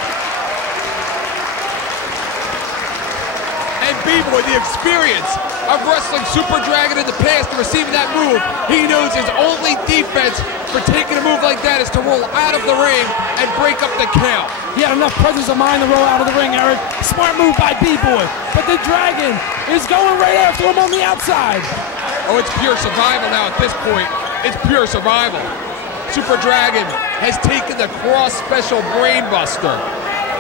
And B-Boy, the experience of wrestling Super Dragon in the past and receiving that move, he knows his only defense for taking a move like that is to roll out of the ring and break up the count. He had enough presence of mind to roll out of the ring, Eric. Smart move by B-Boy. But the Dragon is going right after him on the outside. Oh, it's pure survival now at this point. It's pure survival. Super Dragon has taken the cross special brain buster.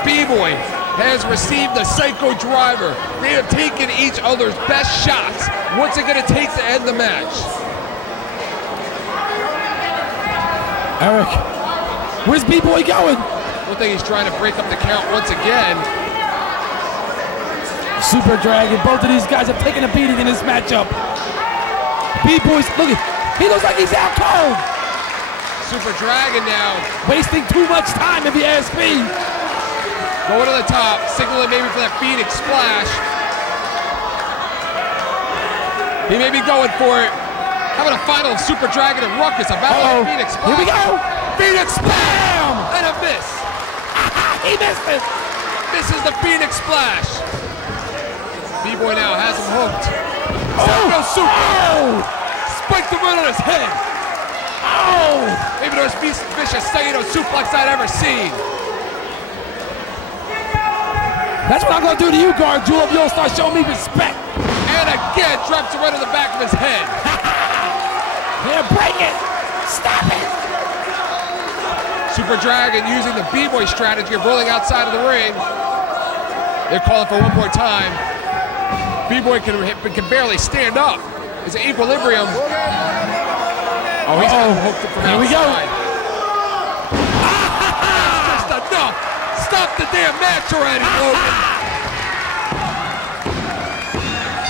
B-Boy has received the Psycho Driver. They have taken each other's best shots. What's it going to take to end the match? Eric, where's B-Boy going? One thing, he's trying to break up the count once again. Super Dragon, both of these guys have taken a beating in this matchup. B-Boy's, look, he looks like he's out cold. Super Dragon now Wasting too much time, if you ask me. going to the top, signaling maybe for that Phoenix Splash. He may be going for it. How about a final of Super Dragon and Ruckus? A battle of Phoenix Splash. Here we go. Phoenix Splash! And a miss. He missed it. Misses the Phoenix Splash. B-Boy now has him hooked. Psycho Super. Spiked him right on his head. Oh! Maybe the most vicious Saito suplex I'd ever seen. That's what I'm going to do to you, Guard Jewel, if you'll start showing me respect. And again, drops it right on the back of his head. Here, break it. Stop it. Super Dragon using the B-Boy strategy of rolling outside of the ring. They're calling for one more time. B-Boy can barely stand up. It's an equilibrium. Oh, he's hooked it from outside. Here we go. That's just enough. Stop the damn match already, Logan.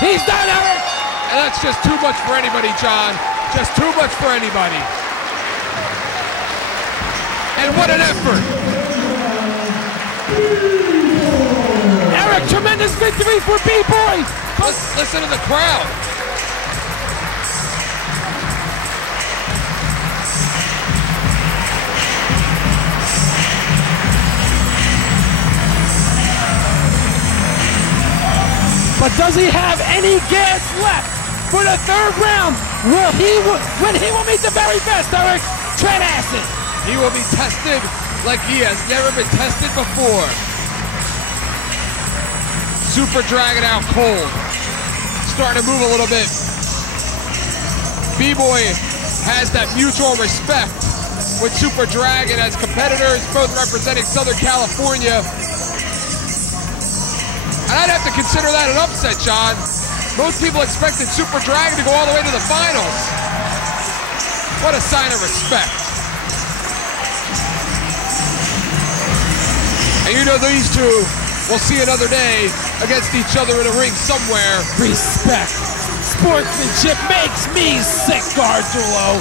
He's done, Eric. And that's just too much for anybody, John. Just too much for anybody. And what an effort. Eric, tremendous victory for B-Boy. Listen to the crowd. But does he have any gas left for the third round? When he will meet the very best, Eric, Trent Acid. He will be tested like he has never been tested before. Super Dragon out cold. Starting to move a little bit. B-Boy has that mutual respect with Super Dragon as competitors, both representing Southern California. And I'd have to consider that an upset, John. Most people expected Super Dragon to go all the way to the finals. What a sign of respect. And you know these two will see another day against each other in a ring somewhere. Respect. Sportsmanship makes me sick, Gargiulo.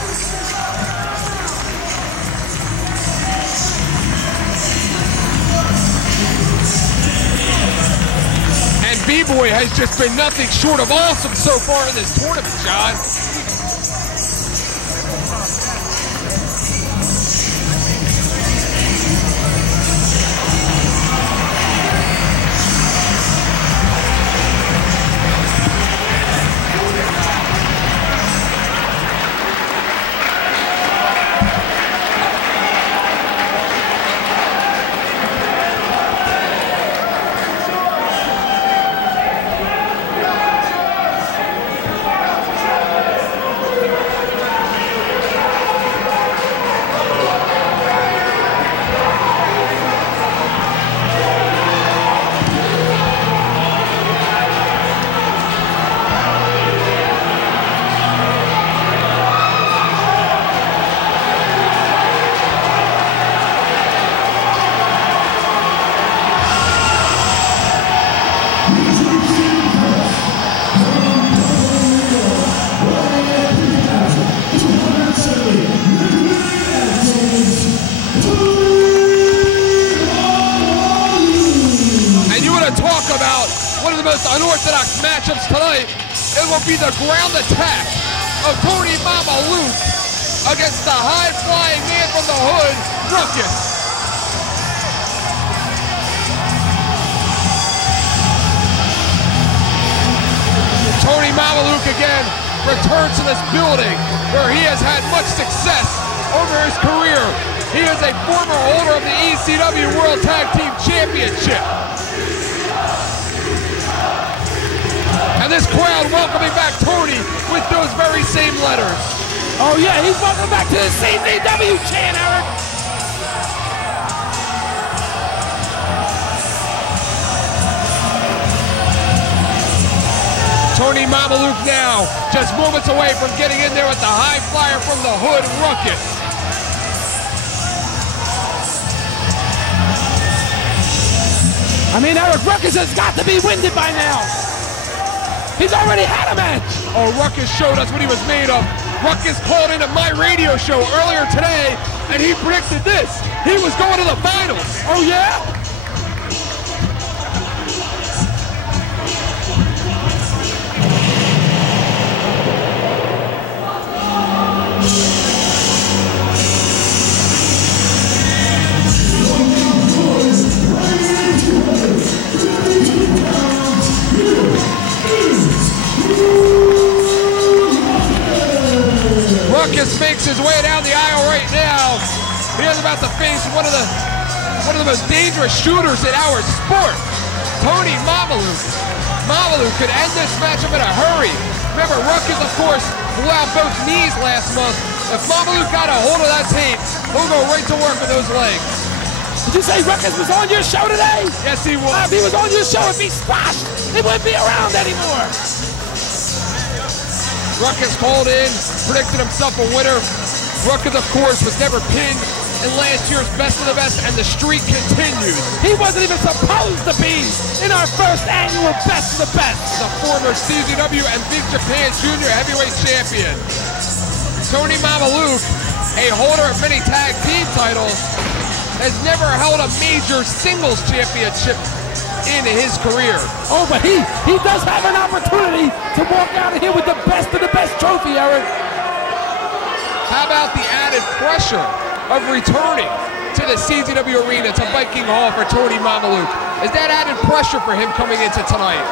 And B-Boy has just been nothing short of awesome so far in this tournament, John. Unorthodox matchups tonight. It will be the ground attack of Tony Mamaluke against the high-flying man from the hood, Ruckus. Tony Mamaluke again returns to this building where he has had much success over his career. He is a former holder of the ECW World Tag Team Championship. And this crowd welcoming back Tony with those very same letters. Oh yeah, he's welcome back to the CZW chant, Eric. Tony Mamaluke now just moments away from getting in there with the high flyer from the hood, Ruckus. I mean, Eric, Ruckus has got to be winded by now. He's already had a match. Oh, Ruckus showed us what he was made of. Ruckus called into my radio show earlier today, and he predicted this. He was going to the finals. Oh, yeah? Ruckus makes his way down the aisle right now. He is about to face one of the most dangerous shooters in our sport, Tony Mamaluke. Mamaluke could end this matchup in a hurry. Remember, Ruckus, of course, blew out both knees last month. If Mamaluke got a hold of that tape, he'll go right to work with those legs. Did you say Ruckus was on your show today? Yes, he was. If he was on your show, if he squashed, he wouldn't be around anymore. Ruckus called in, predicted himself a winner. Ruckus, of course, was never pinned in last year's Best of the Best, and the streak continues. He wasn't even supposed to be in our first annual Best of the Best. The former CZW and Big Japan Junior Heavyweight Champion. Tony Mamaluke, a holder of many tag team titles, has never held a major singles championship in his career. Oh, but he does have an opportunity to walk out of here with the Best of the Best trophy, Eric. How about the added pressure of returning to the CZW arena, to Viking Hall for Tony Mamaluke? Is that added pressure for him coming into tonight?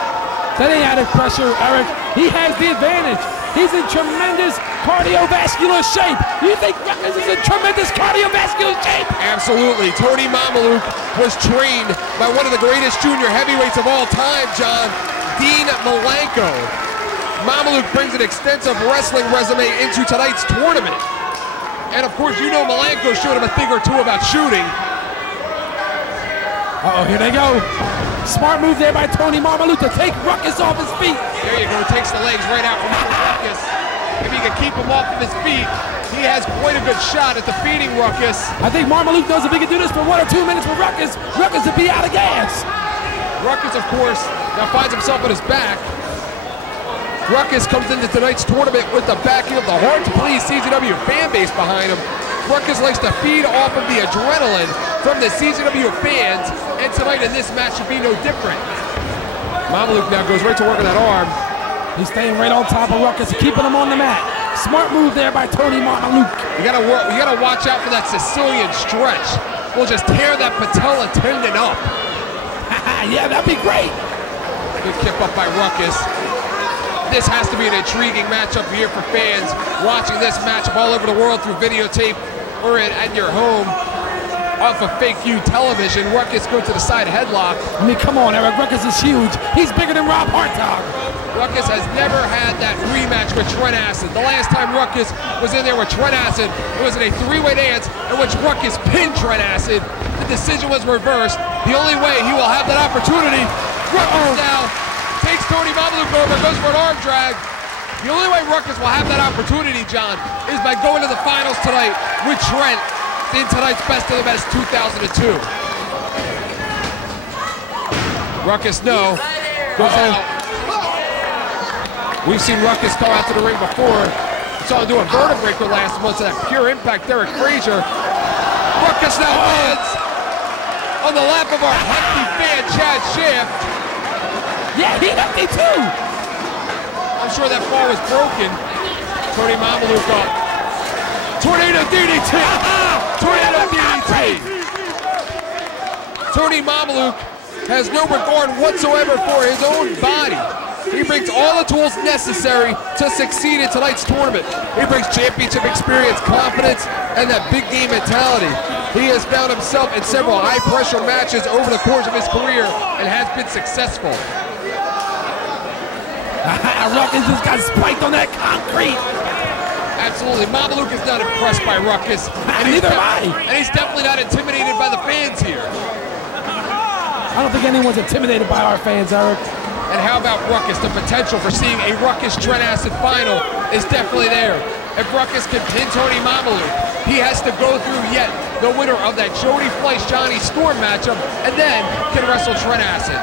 That ain't added pressure, Eric. He has the advantage. He's in tremendous cardiovascular shape. You think Ruckus is in tremendous cardiovascular shape? Absolutely. Tony Mamaluke was trained by one of the greatest junior heavyweights of all time, John, Dean Malenko. Mamaluke brings an extensive wrestling resume into tonight's tournament. And of course, you know Malenko showed him a thing or two about shooting. Uh-oh, here they go. Smart move there by Tony Mamaluke to take Ruckus off his feet. There you go, takes the legs right out from Ruckus. If he can keep him off of his feet, he has quite a good shot at defeating Ruckus. I think Mamaluke knows if he can do this for 1 or 2 minutes with Ruckus, Ruckus would be out of gas. Ruckus, of course, now finds himself on his back. Ruckus comes into tonight's tournament with the backing of the hard-to-please CZW fan base behind him. Ruckus likes to feed off of the adrenaline from the CZW fans, and tonight in this match should be no different. Mamaluke now goes right to work on that arm. He's staying right on top of Ruckus, keeping him on the mat. Smart move there by Tony Mamaluke. You gotta watch out for that Sicilian stretch. We'll just tear that patella tendon up. Yeah, that'd be great. Good kick up by Ruckus. This has to be an intriguing matchup here for fans watching this matchup all over the world through videotape or at your home off of Fake U television. Ruckus goes to the side headlock. I mean, come on, Eric. Ruckus is huge. He's bigger than Rob Hartog. Ruckus has never had that rematch with Trent Acid. The last time Ruckus was in there with Trent Acid, it was in a three-way dance in which Ruckus pinned Trent Acid. The decision was reversed. The only way he will have that opportunity, Ruckus now takes Tony Mamaluke over, goes for an arm drag. The only way Ruckus will have that opportunity, John, is by going to the finals tonight with Trent in tonight's Best of the Best 2002. Ruckus, no. Goes out. We've seen Ruckus come out to the ring before. We saw him do a vertebraker last month to that Pure Impact Derek Frazier. Ruckus now lands on the lap of our hefty fan, Chad Shaft. Yeah, he hit me too. I'm sure that fall was broken. Tony Mamaluke up. Tornado DDT! Tornado DDT! Tony Mamaluke has no regard whatsoever for his own body. He brings all the tools necessary to succeed in tonight's tournament. He brings championship experience, confidence, and that big game mentality. He has found himself in several high-pressure matches over the course of his career and has been successful. Ruckus just got spiked on that concrete. Absolutely. Mamaluke is not impressed by Ruckus. And Neither am I. And he's definitely not intimidated by the fans here. I don't think anyone's intimidated by our fans, Eric. And how about Ruckus? The potential for seeing a Ruckus Trent Acid final is definitely there. If Ruckus can pin Tony Mamaluke, he has to go through yet the winner of that Jody Fleisch Johnny Storm matchup, and then can wrestle Trent Acid.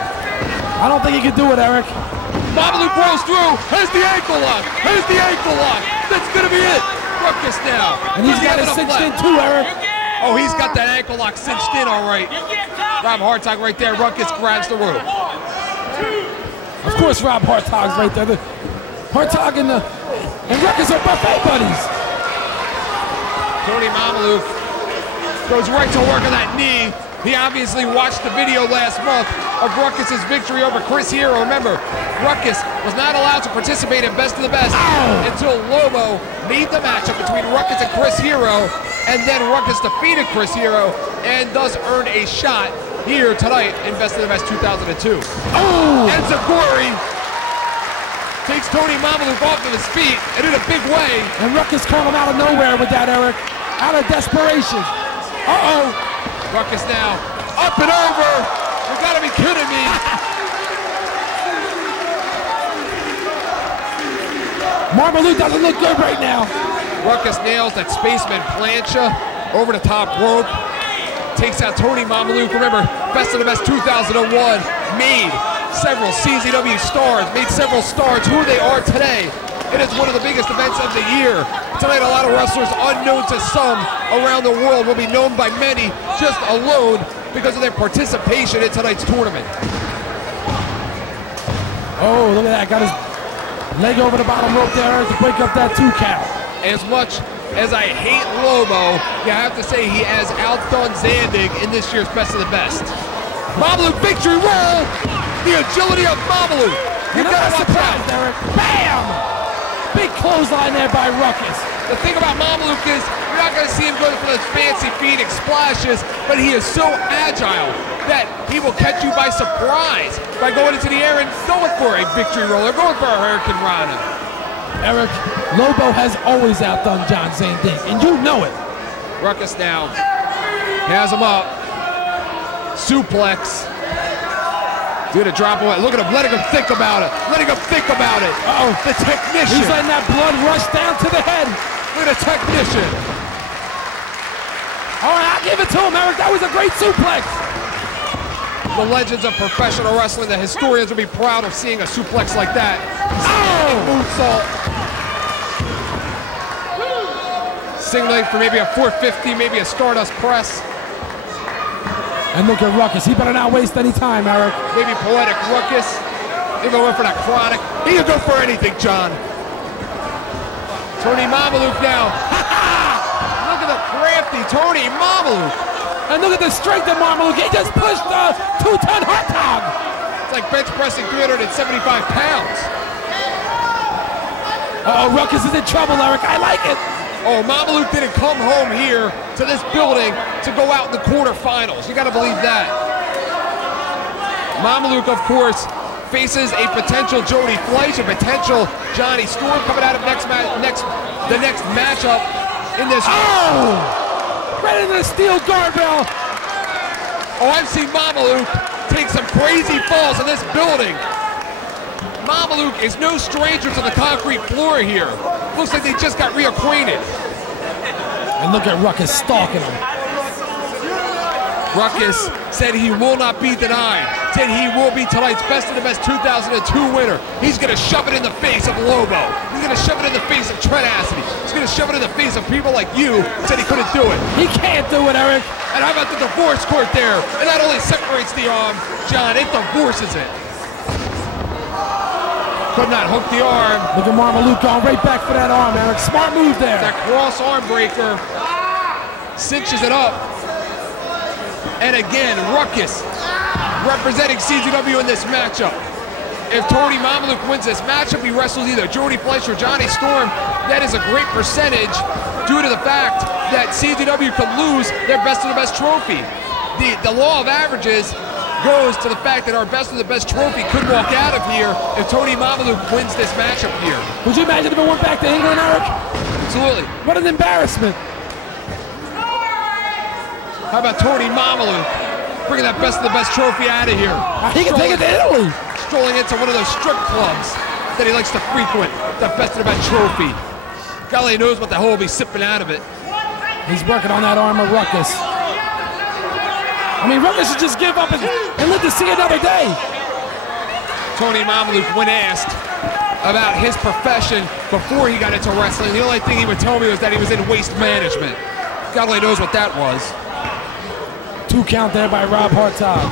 I don't think he can do it, Eric. Mamaluke rolls through. Has the ankle lock. Has the ankle lock. That's gonna be it. Ruckus now. And he's got it cinched in too, Eric. Oh, he's got that ankle lock cinched in, all right. Rob Hartog right there. Ruckus grabs the rope. Of course, Rob Hartog's right there. Hartog and Ruckus are buffet buddies. Tony Mamaluke goes right to work on that knee. He obviously watched the video last month of Ruckus's victory over Chris Hero. Remember, Ruckus was not allowed to participate in Best of the Best until Lobo made the matchup between Ruckus and Chris Hero, and then Ruckus defeated Chris Hero and thus earned a shot here tonight in Best of the Best 2002. And Zagori takes Tony Mamaluke off of his feet and in a big way. And Ruckus caught him out of nowhere with that, Eric. Out of desperation. Ruckus now up and over. You gotta be kidding me. Mamaluke doesn't look good right now. Ruckus nails that Spaceman plancha over the top rope. Takes out Tony Mamaluke. Remember, Best of the Best 2001 made several CZW stars, made several stars who they are today. It is one of the biggest events of the year. Tonight, a lot of wrestlers unknown to some around the world will be known by many just alone because of their participation in tonight's tournament. Oh, look at that. Got his leg over the bottom rope there to break up that 2 count. As much as I hate Lobo, you have to say he has outdone Zandig in this year's Best of the Best. Mamaluke victory roll! The agility of Mamaluke. You gotta watch out. Eric. Bam! Big clothesline there by Ruckus. The thing about Mamaluke is you're not going to see him go for those fancy Phoenix splashes, but he is so agile that he will catch you by surprise by going into the air and going for a victory roll or going for a Hurricane Rana. Eric, Lobo has always outdone John Zandig, and you know it. Ruckus now has him up. Suplex. He's gonna drop away. Look at him, letting him think about it. Letting him think about it. Uh-oh, the technician. He's letting that blood rush down to the head. Look at the technician. All right, I'll give it to him, Eric. That was a great suplex. The legends of professional wrestling, the historians will be proud of seeing a suplex like that. Oh! Moonsault. Signaling for maybe a 450, maybe a Stardust press. And look at Ruckus. He better not waste any time, Eric. Maybe poetic Ruckus. Maybe go for that chronic. He can go for anything, John. Tony Mamaluke now. Look at the crafty Tony Mamaluke. And look at the strength of Mamaluke. He just pushed the 2-ton hot dog. It's like bench pressing 375 pounds. Uh-oh, Ruckus is in trouble, Eric. I like it. Oh, Mamaluke didn't come home here to this building to go out in the quarterfinals. You gotta believe that. Mamaluke, of course, faces a potential Jody Fleisch, a potential Johnny Storm coming out of the next matchup in this. Oh! Right into the steel guardrail. Oh, I've seen Mamaluke take some crazy falls in this building. Mamaluke is no stranger to the concrete floor here. Looks like they just got reacquainted. And look at Ruckus stalking him. Ruckus said he will not be denied. Said he will be tonight's Best of the Best 2002 winner. He's going to shove it in the face of Lobo. He's going to shove it in the face of Trent. He's going to shove it in the face of people like you who said he couldn't do it. He can't do it, Eric. And how about the divorce court there? It not only separates the arm, John, it divorces it. Could not hook the arm. Look at Mamaluke going right back for that arm, Eric. Smart move there. That cross arm breaker cinches it up. And again, Ruckus representing CZW in this matchup. If Tony Mamaluke wins this matchup, he wrestles either Jody Fleisch or Johnny Storm. That is a great percentage due to the fact that CZW could lose their Best of the Best trophy. The law of averages goes to the fact that our Best of the Best trophy could walk out of here if Tony Mamaluke wins this matchup here. Would you imagine if it went back to England, Eric? Absolutely. What an embarrassment. How about Tony Mamaluke bringing that Best of the Best trophy out of here? He can take it to Italy. Strolling into one of those strip clubs that he likes to frequent, the Best of the Best trophy. Golly knows what the hell will be sipping out of it. He's working on that arm of Ruckus. I mean, Ruckus should just give up and live to see another day. Tony Mamaluke, when asked about his profession before he got into wrestling, the only thing he would tell me was that he was in waste management. God only knows what that was. 2 count there by Rob Hartog.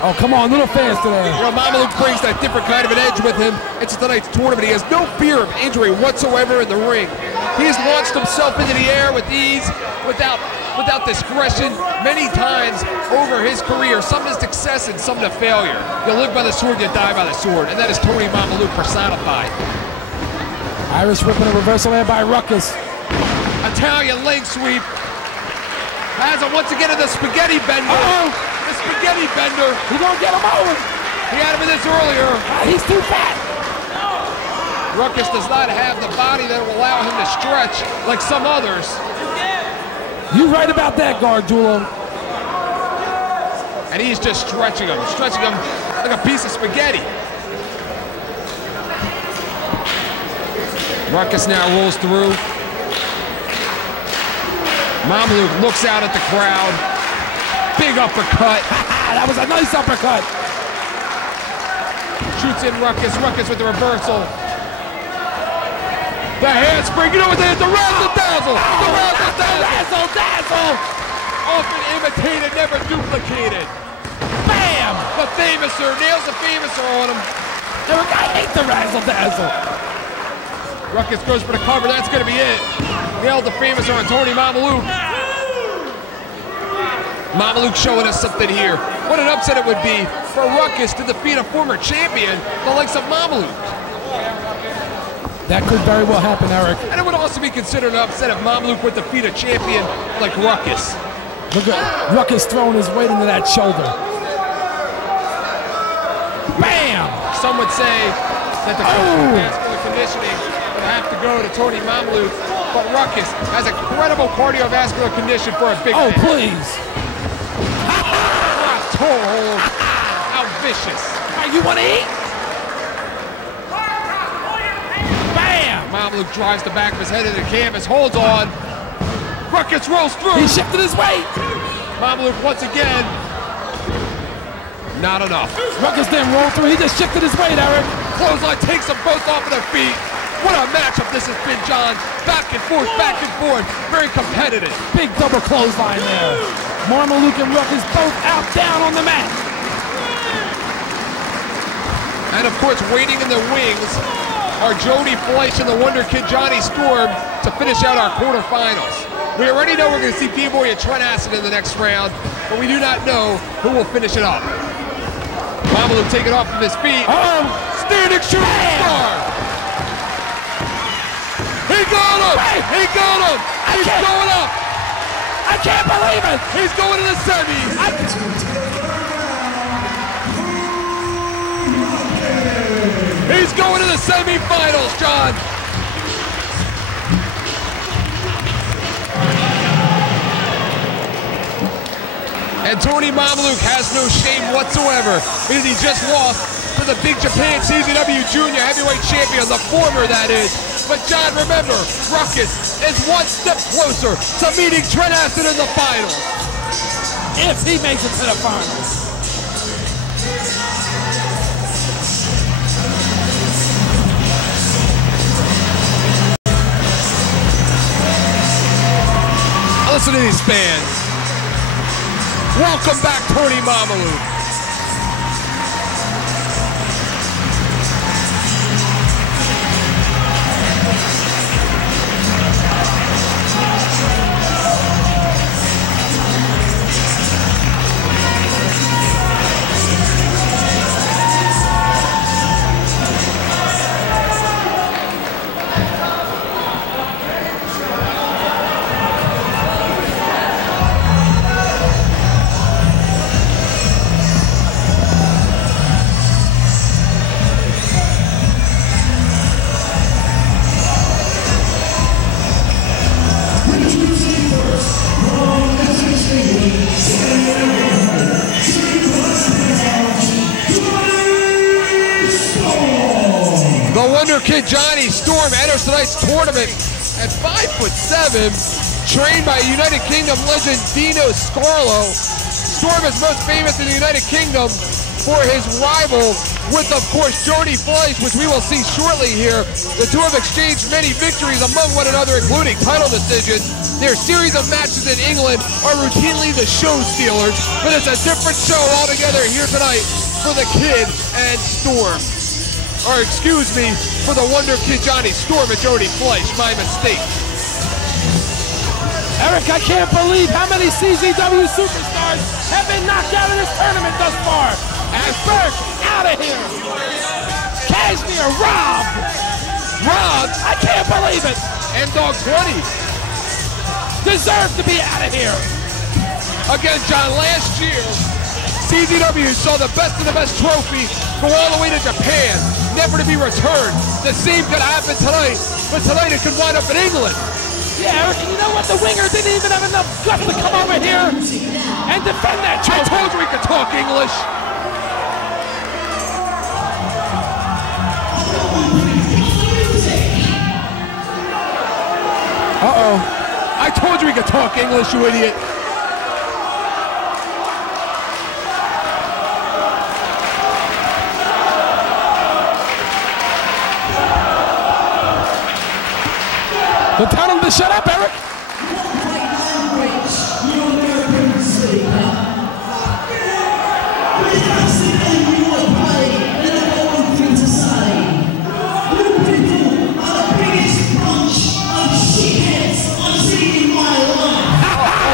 Oh, come on, a little faster there. You know, Mamaluke brings that different kind of an edge with him into tonight's tournament. He has no fear of injury whatsoever in the ring. He has launched himself into the air with ease, without discretion, many times over his career, some to success and some to failure. You live by the sword, you die by the sword, and that is Tony Mamaluke personified. Irish whip and a reversal there by Ruckus. Italian leg sweep. Has him once again in the spaghetti bender. Uh-oh. The spaghetti bender. He's gonna get him over. He had him in this earlier. He's too fat. Ruckus does not have the body that will allow him to stretch like some others. You right about that, Gargiulo. And he's just stretching him like a piece of spaghetti. Ruckus now rolls through. Mamaluke looks out at the crowd. Big uppercut. That was a nice uppercut. Shoots in Ruckus. Ruckus with the reversal. The handspring. You know what they did? The razzle dazzle. The razzle dazzle. Razzle dazzle. Often imitated, never duplicated. Bam! The famouser nails the famouser on him. Eric, I hate the razzle dazzle. Ruckus goes for the cover. That's going to be it. Nailed the famouser on Tony Mamaluke. Mamaluke showing us something here. What an upset it would be for Ruckus to defeat a former champion, the likes of Mamaluke. That could very well happen, Eric. And it would also be considered an upset if Mamaluke would defeat a champion like Ruckus. Look at Ruckus throwing his weight into that shoulder. Bam! Some would say that the cardiovascular conditioning would have to go to Tony Mamaluke, but Ruckus has a credible cardiovascular condition for a big man. Please. Toehold. How vicious. You want to eat? Bam! Mamaluke drives the back of his head into the canvas, holds on. Ruckus rolls through. He shifted his weight. Mamaluke once again. Not enough. Ruckus didn't roll through. He just shifted his weight, Eric. Clothesline takes them both off of their feet. What a matchup this has been, John. Back and forth, back and forth. Very competitive. Big double clothesline there. Mamaluke and Ruckus both out down on the mat. And of course, waiting in the wings are Jody, Fleisch, and the Wonder Kid Johnny Storm to finish out our quarterfinals. We already know we're going to see D-Boy and Trent in the next round, but we do not know who will finish it up. Mamaluke taking off of his feet. Standing shooting star. He got him! He got him! He's going up! I can't believe it! He's going to the semis! He's going to the semifinals, John! And Tony Mamaluke has no shame whatsoever because he just lost to the Big Japan CZW Junior Heavyweight Champion, the former that is. But John, remember, Ruckus is one step closer to meeting Trent in the finals. If he makes it to the finals. Listen to these fans. Welcome back, Tony Mamaluke. Kid Johnny Storm enters tonight's tournament at 5'7", trained by United Kingdom legend Dino Scarlo. Storm is most famous in the United Kingdom for his rival with, of course, Jody Fleisch, which we will see shortly here. The two have exchanged many victories among one another, including title decisions. Their series of matches in England are routinely the show stealers, but it's a different show altogether here tonight for the Kid and Storm. Or excuse me, for the Wonder Kid Johnny Storm and Jody Fleisch, my mistake. Eric, I can't believe how many CZW superstars have been knocked out of this tournament thus far. And Berk, out of here. Kashmere, robbed. Robbed? I can't believe it. M-Dogg 20. Deserved to be out of here. Again, John, last year, CZW saw the best of the best trophy go all the way to Japan, never to be returned. The same could happen tonight, but tonight it could wind up in England. Yeah, Eric, and you know what? The winger didn't even have enough guts to come over here and defend that trophy. I told you we could talk English. Uh-oh. I told you we could talk English, you idiot. Don't tell him to shut up, Eric.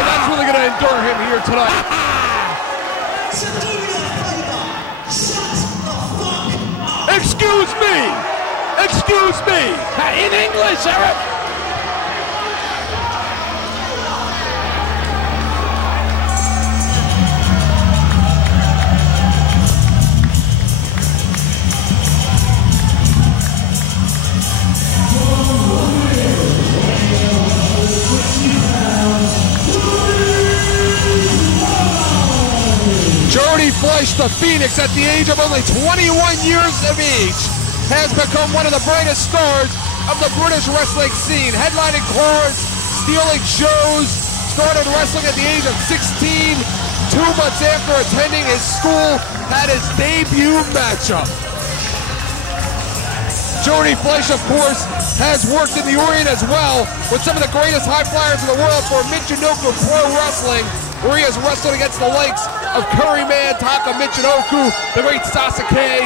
That's really going to endure him here tonight. Excuse me! Excuse me! In English, Eric! Fleisch, the Phoenix, at the age of only 21 years of age, has become one of the brightest stars of the British wrestling scene, headlining cars, stealing shows, started wrestling at the age of 16. 2 months after attending his school, had his debut matchup. Jody Fleisch, of course, has worked in the Orient as well with some of the greatest high flyers in the world for Michinoku Pro Wrestling, where he has wrestled against the likes of Curryman, Taka Michinoku, the great Sasuke,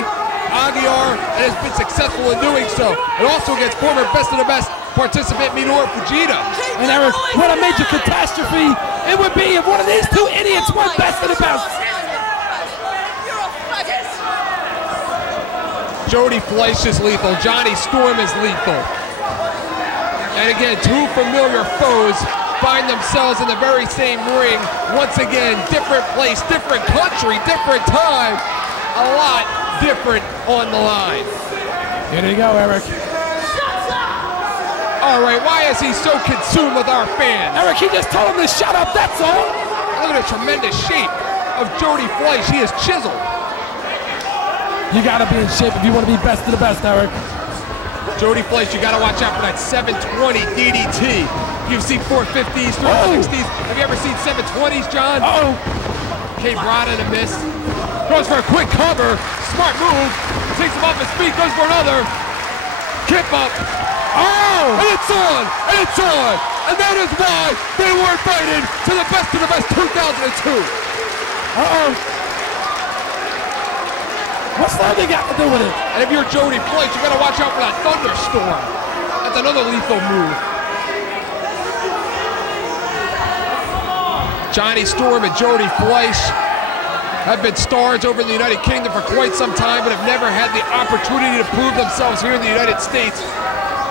Aguiar, and has been successful in doing so. And also against former Best of the Best participant Minoru Fujita. And Eric, what a major catastrophe it would be if one of these two idiots won Best of the Best. Jody Fleisch is lethal. Johnny Storm is lethal. And again, two familiar foes find themselves in the very same ring. Once again, different place, different country, different time. A lot different on the line. Here you go, Eric. All right, why is he so consumed with our fans? Eric, he just told him to shut up, that's all. Look at the tremendous shape of Jody Fleisch. He is chiseled. You gotta be in shape if you want to be best of the best, Eric. Jody Fleisch, you gotta watch out for that 720 DDT. You've seen 450s, 360s. Have you ever seen 720s, John? Uh-oh. K. Brada in a miss. Goes for a quick cover. Smart move. Takes him off his feet, goes for another. Kip up. Oh! And it's on! And it's on! And that is why they were invited to the Best of the Best 2002. Uh-oh. What's that they got to do with it? And if you're Jody Fleisch, you gotta watch out for that thunderstorm. That's another lethal move. Johnny Storm and Jody Fleisch have been stars over in the United Kingdom for quite some time, but have never had the opportunity to prove themselves here in the United States.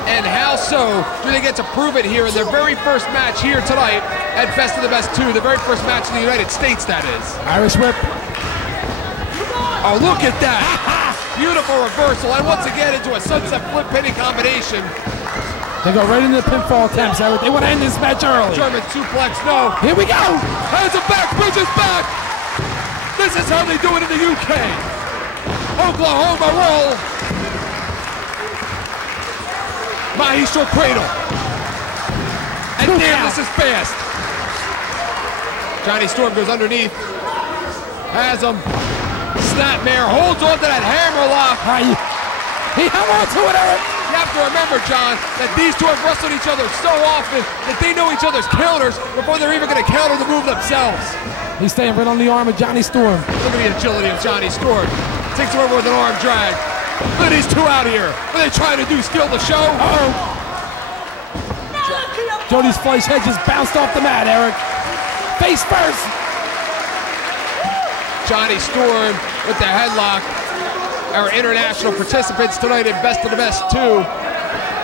And how so do they get to prove it here in their very first match here tonight at Best of the Best 2, the very first match in the United States, that is. Irish whip. Oh, look at that. Beautiful reversal, and once again into a sunset flip pinning combination. They go right into the pinfall attempts, Eric. They want to end this match early. German suplex, no. Here we go. Hands it back, bridges back. This is how they do it in the UK. Oklahoma roll. Maestro cradle. And damn, this is fast. Johnny Storm goes underneath. Has him. Snapmare holds on to that hammer lock. He hung on to it, Eric. You have to remember, John, that these two have wrestled each other so often that they know each other's counters before they're even going to counter the move themselves. He's staying right on the arm of Johnny Storm. Look at the agility of Johnny Storm. Takes him over with an arm drag. Look at these two out here. What are they trying to do, steal the show? Uh-oh. Jody's Fleisch head just bounced off the mat, Eric. Face first. Johnny Storm with the headlock. Our international participants tonight in Best of the Best 2.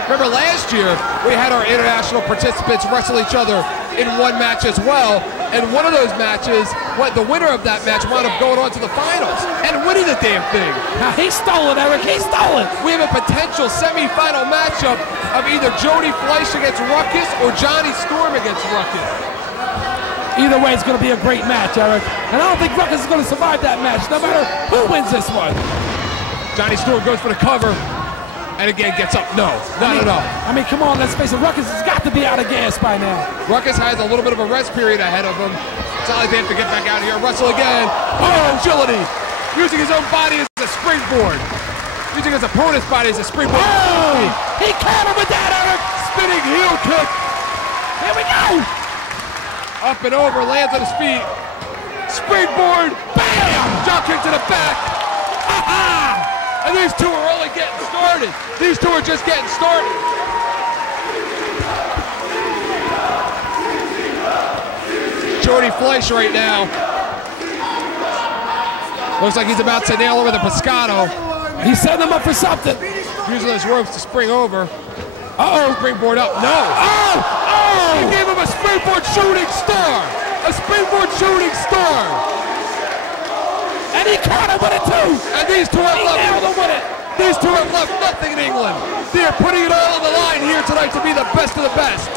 Remember last year, we had our international participants wrestle each other in one match as well. And one of those matches, the winner of that match wound up going on to the finals and winning the damn thing. He stole it, Eric, he stole it. We have a potential semi-final matchup of either Jody Fleisch against Ruckus or Johnny Storm against Ruckus. Either way, it's going to be a great match, Eric. And I don't think Ruckus is going to survive that match, no matter who wins this one. Johnny Storm goes for the cover, and again gets up. No, not at all. I mean, come on, let's face it, Ruckus has got to be out of gas by now. Ruckus has a little bit of a rest period ahead of him. It's not like they have to get back out here, wrestle again. Oh, agility, using his own body as a springboard. Using his opponent's body as a springboard. Oh, he caught him with that, Eric. Spinning heel kick. Here we go. Up and over, lands on his feet. Springboard, bam! Drop kick to the back. Ha-ha! And these two are only getting started. These two are just getting started. Jody Fleisch right now. Looks like he's about to nail him with a Pescado. He's setting him up for something. Using those ropes to spring over. Uh-oh. Springboard up, no. Oh! Oh! He gave him a springboard shooting star. A springboard shooting star. And he caught him with it too. And these two have left. Nailed him with it. These two have left nothing in England. They are putting it all on the line here tonight to be the best of the best.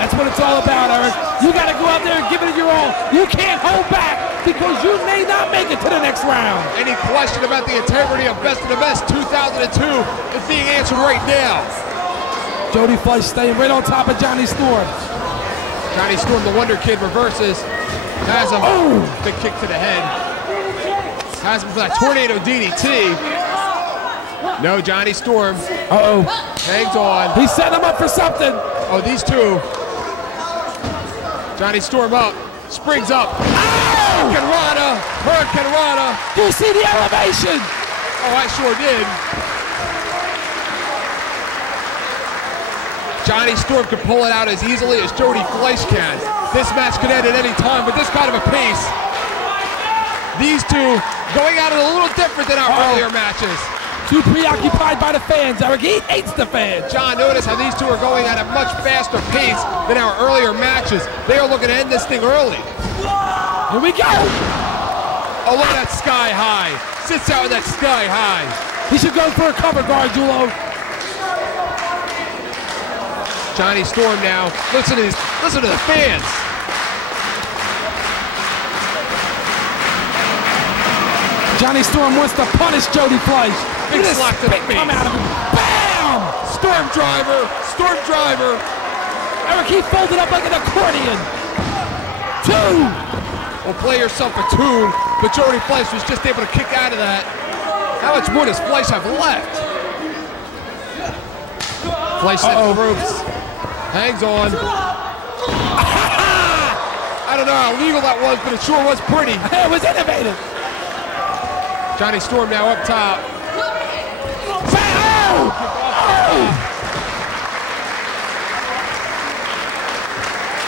That's what it's all about, Eric. You got to go out there and give it your all. You can't hold back. because you may not make it to the next round. Any question about the integrity of Best of the Best 2002 is being answered right now. Jody Fleisch staying right on top of Johnny Storm. Johnny Storm, the Wonder Kid, reverses. Has him. Big kick to the head. Has him for that tornado DDT. No, Johnny Storm. Hangs on. He's setting him up for something. Oh, these two. Johnny Storm up. Springs up. Hurricane Rana. Do you see the elevation? Oh, I sure did. Johnny Storm could pull it out as easily as Jody Fleisch can. This match could end at any time, but this kind of a pace. These two going at it a little different than our earlier matches. Too preoccupied by the fans, Eric. He hates the fans. John, notice how these two are going at a much faster pace than our earlier matches. They are looking to end this thing early. Here we go. Oh, look at that sky high. Sits out with that sky high. He should go for a cover guard, Julo. Johnny Storm now. Listen to the fans. Johnny Storm wants to punish Jody Fleisch. Big slap to the face. Come out of him. Bam! Storm driver. Eric, he folded up like an accordion. 2. Well, play yourself a 2, but Jody Fleisch was just able to kick out of that. How much more does Fleisch have left? Fleisch set the ropes. Hangs on. I don't know how legal that was, but it sure was pretty. It was innovative. Johnny Storm now up top.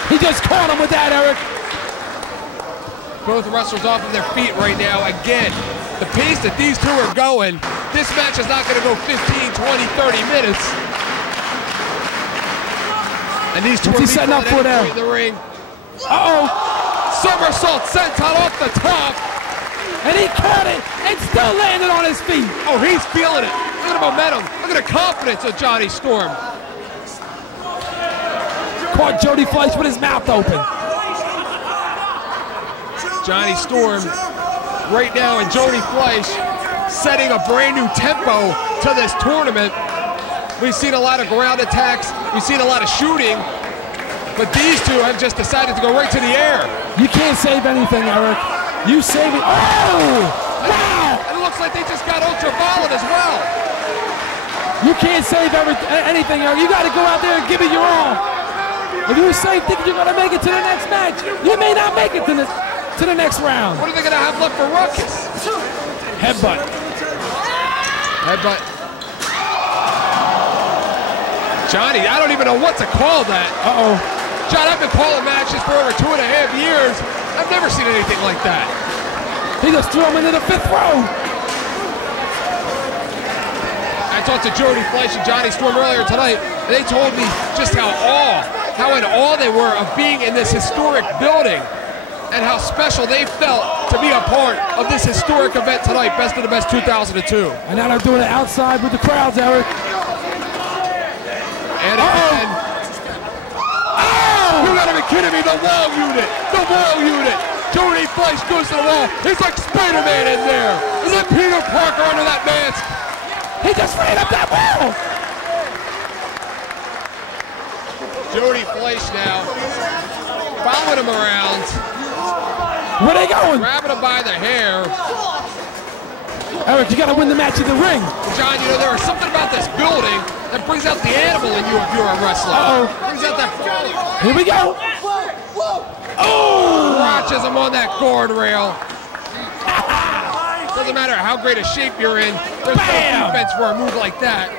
He just caught him with that, Eric. Both wrestlers off of their feet right now. Again, the pace that these two are going, this match is not going to go 15, 20, 30 minutes. And these two are setting up for there in the ring. Somersault senton off the top. And he caught it and still landed on his feet. Oh, he's feeling it. Look at the momentum. Look at the confidence of Johnny Storm. Caught Jody Fleisch with his mouth open. Johnny Storm right now and Jody Fleisch setting a brand new tempo to this tournament. We've seen a lot of ground attacks. We've seen a lot of shooting. But these two have just decided to go right to the air. You can't save anything, Eric. You save it. Wow! And it looks like they just got ultraviolet as well. You can't save anything, Eric. You got to go out there and give it your all. If you save thinking you're going to make it to the next match, you may not make it to the next round. What are they going to have left for Ruckus? Headbutt. Johnny, I don't even know what to call that. John, I've been calling matches for over 2.5 years. I've never seen anything like that. He just threw him into the 5th row. I talked to Jody Fleisch and Johnny Storm earlier tonight, and they told me just how in awe they were of being in this historic building and how special they felt to be a part of this historic event tonight, Best of the Best 2002. And now they're doing it outside with the crowds, Eric. And again, you gotta be kidding me, the wall unit. Jody Fleisch goes to the wall. He's like Spider-Man in there. Is that Peter Parker under that mask? He just ran up that wall. Jody Fleisch now following him around. Where they going? Grabbing him by the hair. Eric, you gotta win the match in the ring. John, you know, there is something about this building that brings out the animal in you if you're a wrestler. Brings out that quality. Here we go. Crotches him on that guardrail. Doesn't matter how great a shape you're in, there's no defense for a move like that.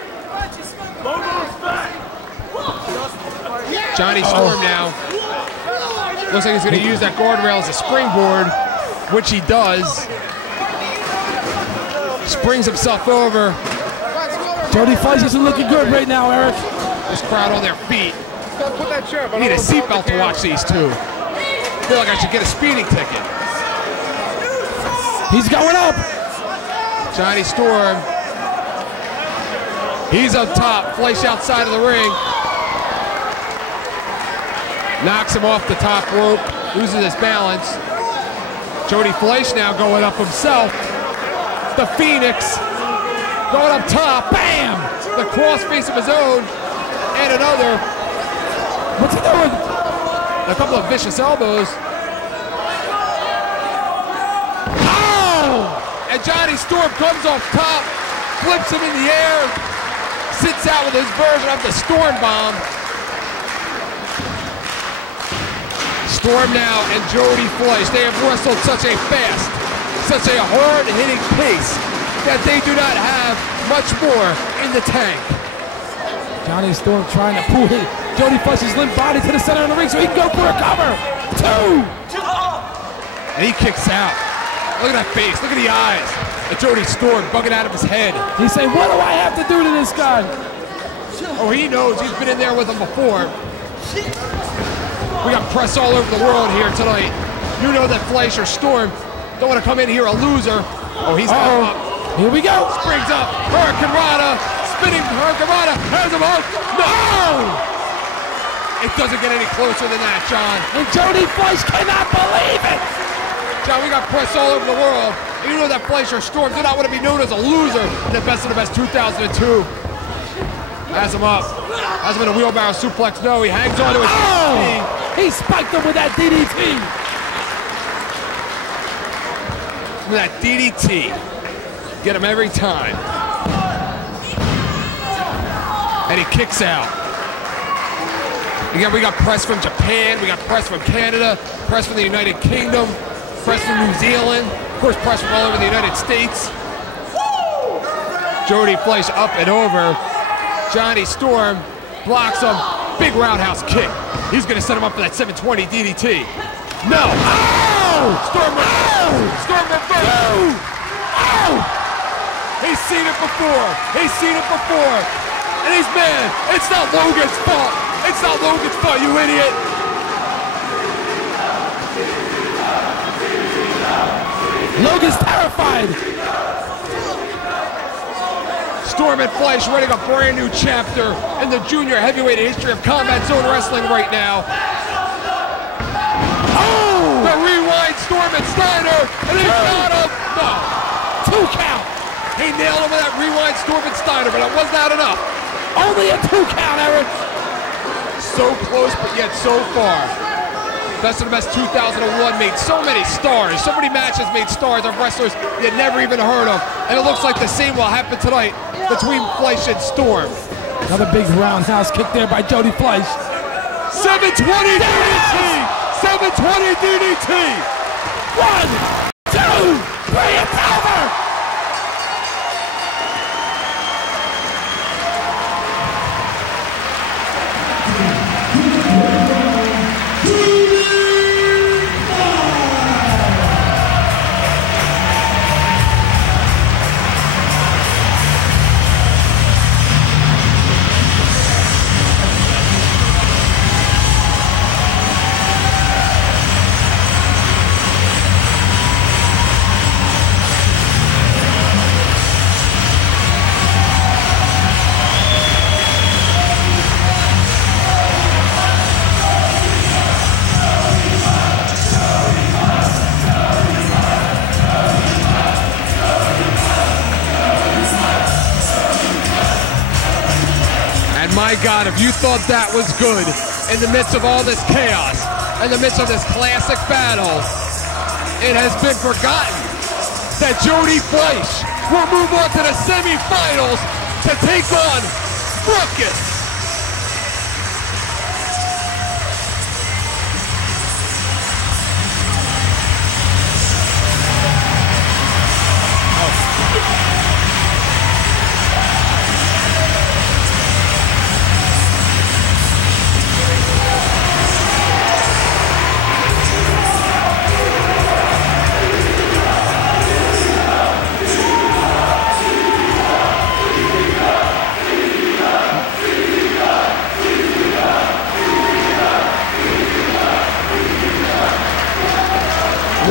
Johnny Storm now. Looks like he's going to use that guardrail as a springboard, which he does. Springs himself over. Jody Fleisch isn't looking good right now, Eric. This crowd on their feet. I need a seatbelt to watch these two. I feel like I should get a speeding ticket. He's going up. Johnny Storm. He's up top. Fleisch outside of the ring. Knocks him off the top rope. Loses his balance. Jody Fleisch now going up himself. The Phoenix going up top. Bam! The cross face of his own. And another. What's he doing? A couple of vicious elbows. Oh! And Johnny Storm comes off top, flips him in the air, sits out with his version of the Storm Bomb. Storm now and Jody Fleisch, they have wrestled such a fast, such a hard-hitting pace that they do not have much more in the tank. Johnny Storm trying to pull Jody Fleisch's limp body to the center of the ring so he can go for a cover. 2! And he kicks out. Look at that face, look at the eyes. And Jody Storm bugging out of his head. He's saying, what do I have to do to this guy? Oh, he knows, he's been in there with him before. We got press all over the world here tonight. You know that Fleisch or Storm don't want to come in here a loser. Oh, he's got him up. Here we go. Springs up. Hurricane Rana. Spinning Hurricane Rana. Has him up. No! It doesn't get any closer than that, John. And Jody Fleisch cannot believe it. John, we got press all over the world. You know that Fleisch or Storm do not want to be known as a loser in the Best of the Best 2002. Has him up. Has him in a wheelbarrow suplex. No, he hangs on to his DDT. He spiked him with that DDT. With that DDT. Get him every time. And he kicks out. Again, we got press from Japan. We got press from Canada. Press from the United Kingdom. Press from New Zealand. Of course, press from all over the United States. Jody Fleisch up and over. Johnny Storm blocks him. Big roundhouse kick. He's going to set him up for that 720 DDT. No. Oh! Storm reverse. Storm reverse. Oh! He's seen it before. He's seen it before. And he's mad. It's not Logan's fault. It's not Logan's fault, you idiot. Logan's terrified. Storm and Fleisch writing a brand new chapter in the junior heavyweight history of Combat Zone Wrestling right now. Oh! The rewind Storm and Steiner, and he got him. No. 2 count. He nailed him with that rewind Storm and Steiner, but it was not enough. Only a 2 count, Eric. So close, but yet so far. Best of the Best 2001 made so many stars, so many matches made stars of wrestlers you'd never even heard of. And it looks like the same will happen tonight between Fleisch and Storm. Another big roundhouse kick there by Jody Fleisch. 720 DDT! 720 DDT! 1, 2, 3, it's over! My God, if you thought that was good in the midst of all this chaos, in the midst of this classic battle, it has been forgotten that Jody Fleisch will move on to the semifinals to take on Ruckus.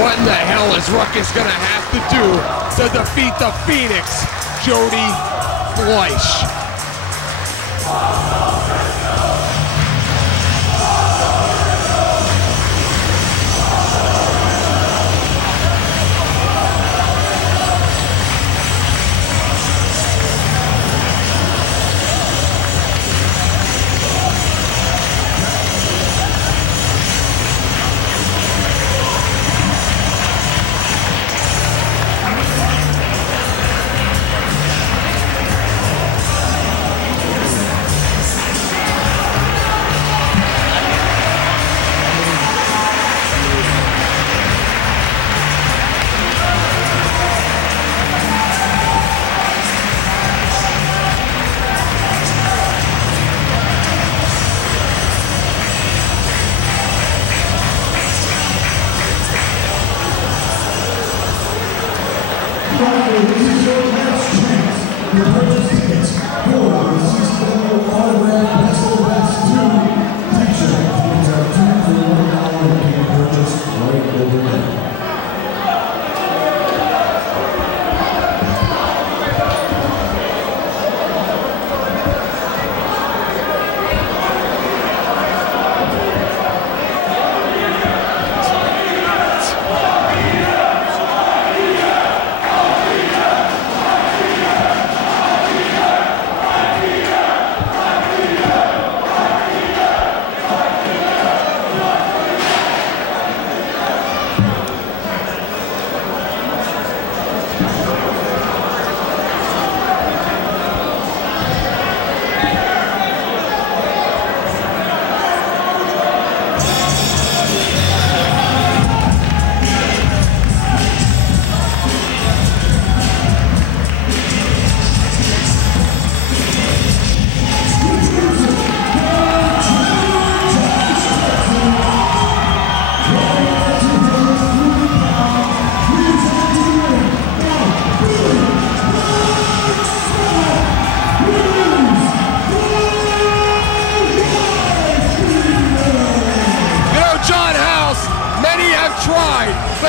What in the hell is Ruckus gonna have to do to defeat the Phoenix, Jody Fleisch?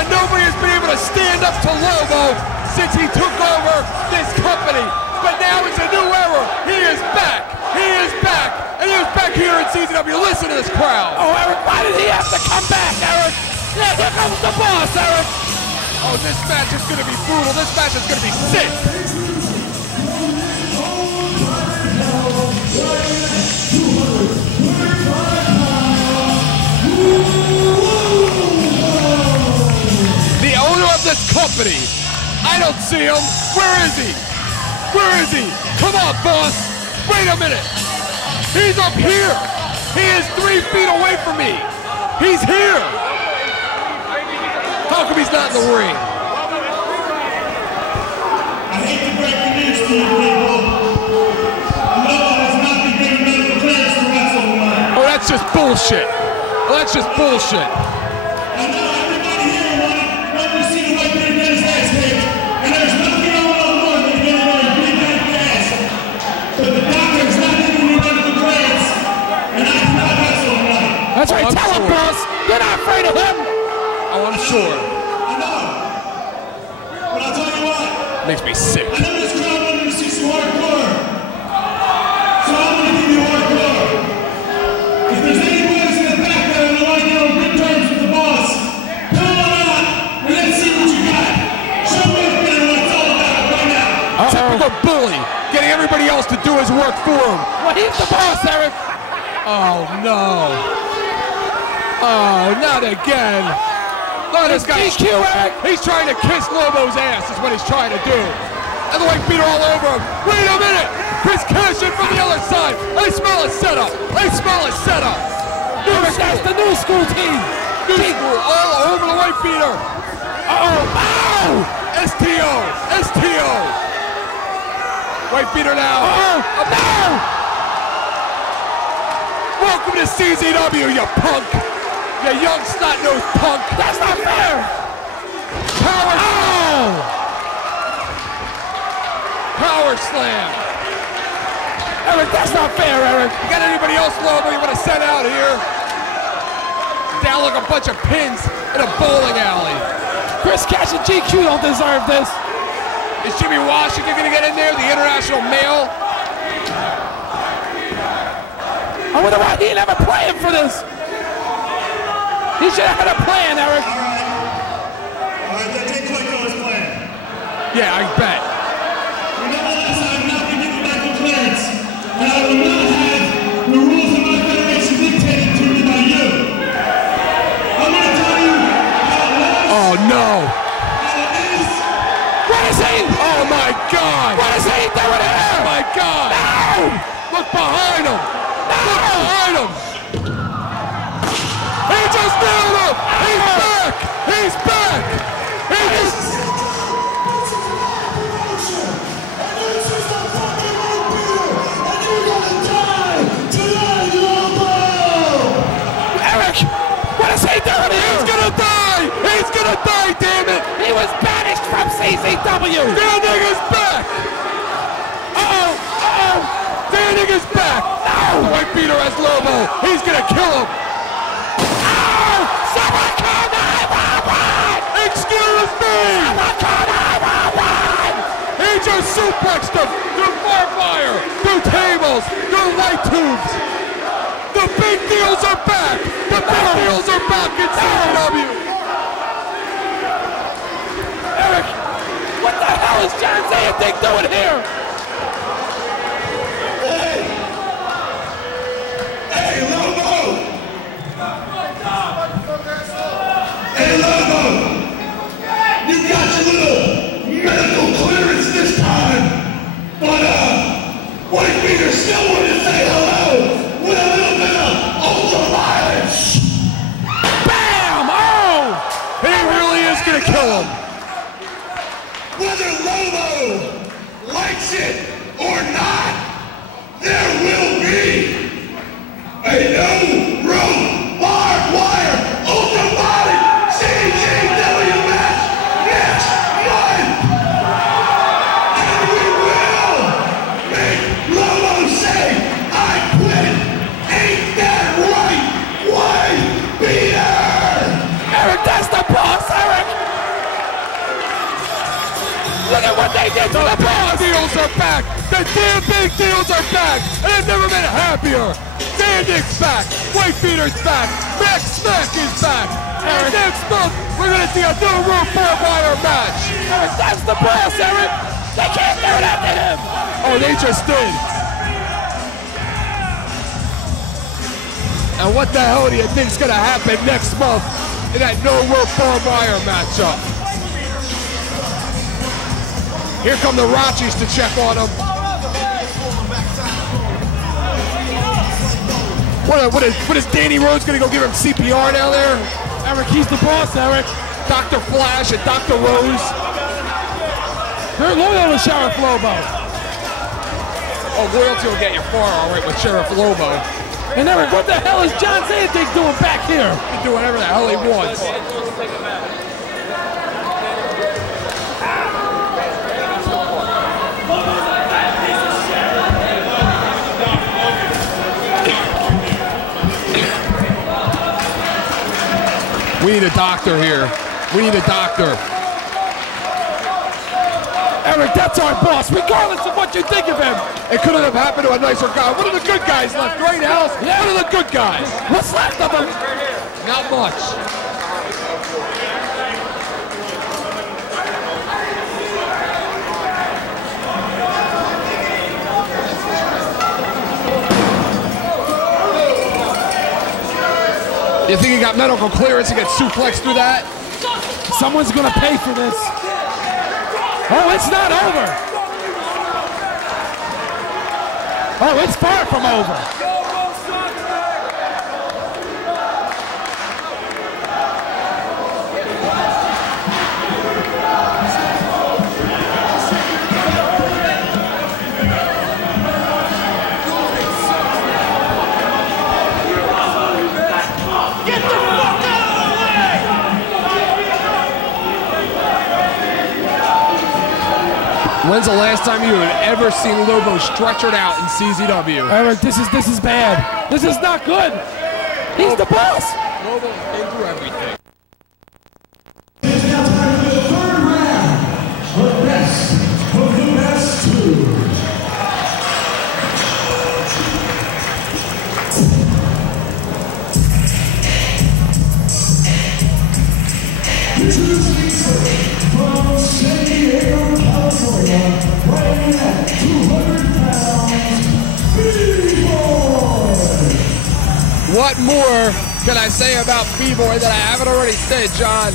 but nobody has been able to stand up to Lobo since he took over this company. But now it's a new era. He is back. He is back. And he is back here in CZW. Listen to this crowd. Oh, Eric, why did he have to come back, Eric? Yeah, here comes the boss, Eric. Oh, this match is going to be brutal. This match is going to be sick. The owner of this company. I don't see him. Where is he? Where is he? Come on, boss. Wait a minute. He's up here. He is 3 feet away from me. He's here. How come he's not in the ring? I hate to break the news to you people. Lobo has not been given medical clearance to wrestle tonight. Oh, that's just bullshit. Oh, that's just bullshit. I know everybody here wanted to see the Wifebeater get his ass kicked, and there's nothing I want more than to get in there and beat that ass. But the doctor's not giving me medical clearance, and I cannot wrestle tonight. That's right, I'm tell him, sure. boss. You're not afraid of him. Oh, I'm sure. I know. But I'll tell you what. Makes me sick. I know this crowd wanted to see some hardcore. So I'm going to give you hardcore. If there's any boys in the back that are want to get on good terms with the boss, come on out and let's see what you got. Show me what it's all about right now. Typical bully, getting everybody else to do his work for him. Well, he's the boss, Eric. Oh, no. Oh, not again. Look at this guy. DQ, Eric. He's trying to kiss Lobo's ass is what he's trying to do. And the Wifebeater all over him. Wait a minute. Chris Cashin from the other side. I smell a setup. I smell a setup. Eric, that's the new school team. New school all over the Wifebeater. Oh, STO. STO. Wifebeater now. no. Welcome to CZW, you punk. You young snot-nosed punk. That's not fair. Power slam. Power slam. Eric, that's not fair, Eric. You got anybody else, Lobo, you want to send out here? Down like a bunch of pins in a bowling alley. Chris Cash and GQ don't deserve this. Is Jimmy Washington going to get in there, the international male? I wonder why he never planned for this. He should have had a plan, Eric. All right, then take Quaco's plan. Yeah, I bet. Remember this, I have not been given medical clearance, and I will not have the rules of my federation dictated to me by you. I'm going to tell you how it was, Oh, no. how it is. What is he? Oh, my God. What is he doing Oh, here? my God. No! Look behind him. Look behind him. He just nailed him. He's back. He's back. He just... Eric, what is he doing here? He's gonna die! He's gonna die, damn it! He was banished from CZW. Danning is back! Uh-oh, uh-oh. Danning is back! No! The Wifebeater has Lobo! He's gonna kill him! Oh, someone call 911! Excuse me! Someone call 911! He just suplexed him! Through barbed wire! Through tables! Through light tubes! The big deals are back! The big deals are back in CZW! Eric, what the hell is John Zayanding doing here? Hey, Lobo! Hey, Lobo! You got your little medical clearance this time, but Wifebeater still wanted to say hello with a little bit of ultra violence. Bam! Oh! He really is gonna kill him! Whether Lobo likes it get to the boss. Deals are back. The damn big deals are back. And I've never been happier. Dandic's back. Wifebeater's back. Maxx is back. And next month, we're going to see a no room barbed wire match. Eric, that's the boss, Eric. They can't do that to him. Oh, they just did. And what the hell do you think's going to happen next month in that no room barbed wire matchup? Here come the Rachis to check on him. What is Danny Rhodes going to go give him CPR down there? Eric, he's the boss, Eric. Dr. Fleisch and Dr. Rose. They're loyal to Sheriff Lobo. Oh, loyalty will get you far, all right, with Sheriff Lobo. And Eric, what the hell is John Zandig doing back here? He can do whatever the hell he wants. We need a doctor here. We need a doctor. Eric, that's our boss, regardless of what you think of him. It couldn't have happened to a nicer guy. What are the good guys left? Great house. Yeah. What are the good guys? What's left of him? Not much. You think he got medical clearance to get suplexed through that? Someone's gonna pay for this. Oh, it's not over. Oh, it's far from over. When's the last time you had ever seen Lobo stretchered out in CZW? Eric, this is bad. This is not good. He's the boss. Lobo's been through everything. It's now time for the third round. The best of the best two. From San Diego, California, weighing at 200 pounds, B-Boy! What more can I say about B-Boy that I haven't already said, John?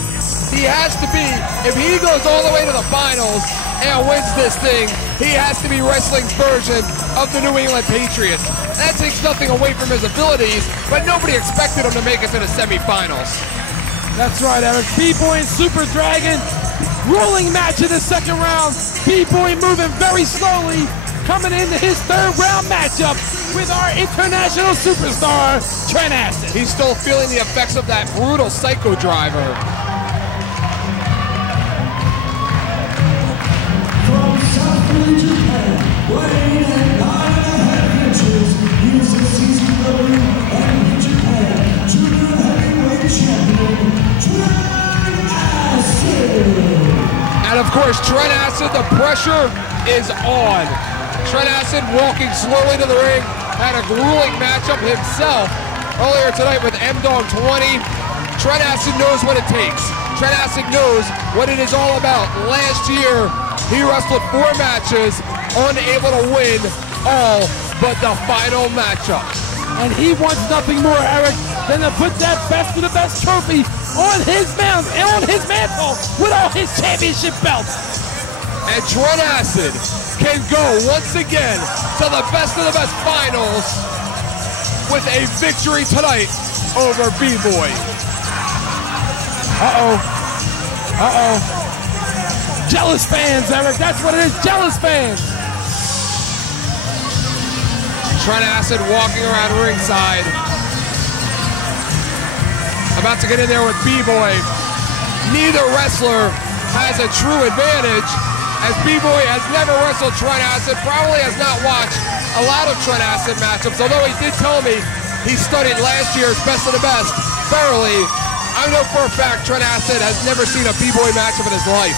He has to be, if he goes all the way to the finals and wins this thing, he has to be wrestling's version of the New England Patriots. That takes nothing away from his abilities, but nobody expected him to make it to the semifinals. That's right, Eric. B-Boy and Super Dragon. Ruling match in the second round. B-Boy moving very slowly, coming into his third round matchup with our international superstar, Trent Acid. He's still feeling the effects of that brutal psycho driver. From South Korea, Japan, weighing at 9.5 inches, he is the CZW and New Japan Junior Heavyweight Champion, Trent Acid. And of course, Trent Acid, the pressure is on. Trent Acid walking slowly to the ring, had a grueling matchup himself earlier tonight with M-Dogg 20. Trent Acid knows what it takes. Trent Acid knows what it is all about. Last year, he wrestled 4 matches, unable to win all but the final matchup. And he wants nothing more, Eric, than to put that best of the best trophy on his mantle with all his championship belts. And Trent Acid can go once again to the best of the best finals with a victory tonight over B-Boy. Jealous fans, Eric, that's what it is, jealous fans. Trent Acid walking around ringside. About to get in there with B-Boy. Neither wrestler has a true advantage, as B-Boy has never wrestled Trent Acid, probably has not watched a lot of Trent Acid matchups, although he did tell me he studied last year's Best of the Best thoroughly. I know for a fact Trent Acid has never seen a B-Boy matchup in his life.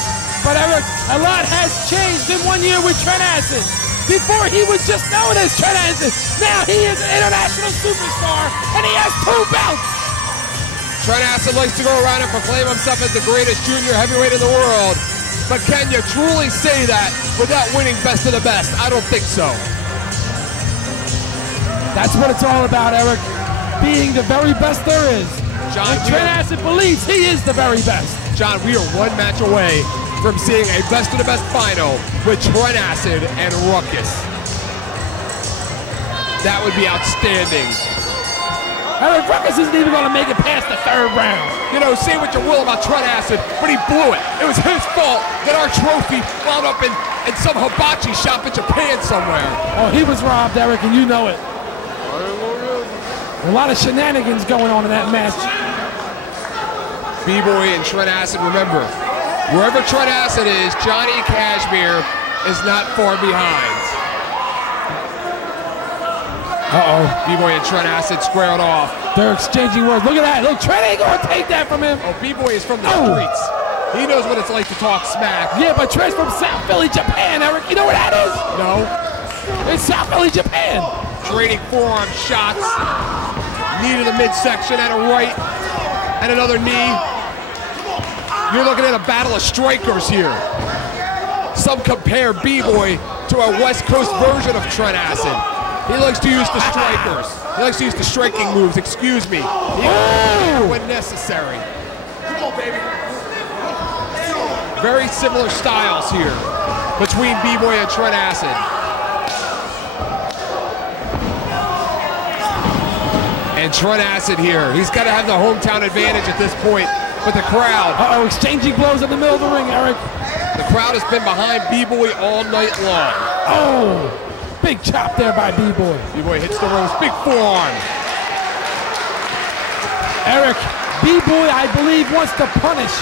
But Eric, a lot has changed in 1 year with Trent Acid. Before he was just known as Trent Acid. Now he is an international superstar, and he has 2 belts. Trent Acid likes to go around and proclaim himself as the greatest junior heavyweight in the world. But can you truly say that without winning best of the best? I don't think so. That's what it's all about, Eric. Being the very best there is. John, and Trent Acid believes he is the very best. John, we are 1 match away from seeing a best of the best final with Trent Acid and Ruckus. That would be outstanding. Eric, Ruckus isn't even going to make it past the 3rd round. You know, say what you will about Trent Acid, but he blew it. It was his fault that our trophy wound up in some hibachi shop in Japan somewhere. Oh, he was robbed, Eric, and you know it. A lot of shenanigans going on in that match. B-Boy and Trent Acid, remember, wherever Trent Acid is, Johnny Kashmere is not far behind. Uh-oh. B-Boy and Trent Acid squared off. They're exchanging words. Look at that. Look, Trent ain't going to take that from him. Oh, B-Boy is from the streets. He knows what it's like to talk smack. Yeah, but Trent's from South Philly, Japan, Eric. You know where that is? No. It's South Philly, Japan. Trading forearm shots. Knee to the midsection and a right. And another knee. You're looking at a battle of strikers here. Some compare B-Boy to a West Coast version of Trent Acid. He likes to use the strikers. He likes to use the striking moves, excuse me. When necessary. Come on, baby. Very similar styles here between B-Boy and Trent Acid. And Trent Acid here. He's got to have the hometown advantage at this point. But the crowd. Uh-oh, exchanging blows in the middle of the ring, Eric. The crowd has been behind B-Boy all night long. Oh! Big chop there by B-Boy. B-Boy hits the ropes, big forearm. Eric, B-Boy, I believe, wants to punish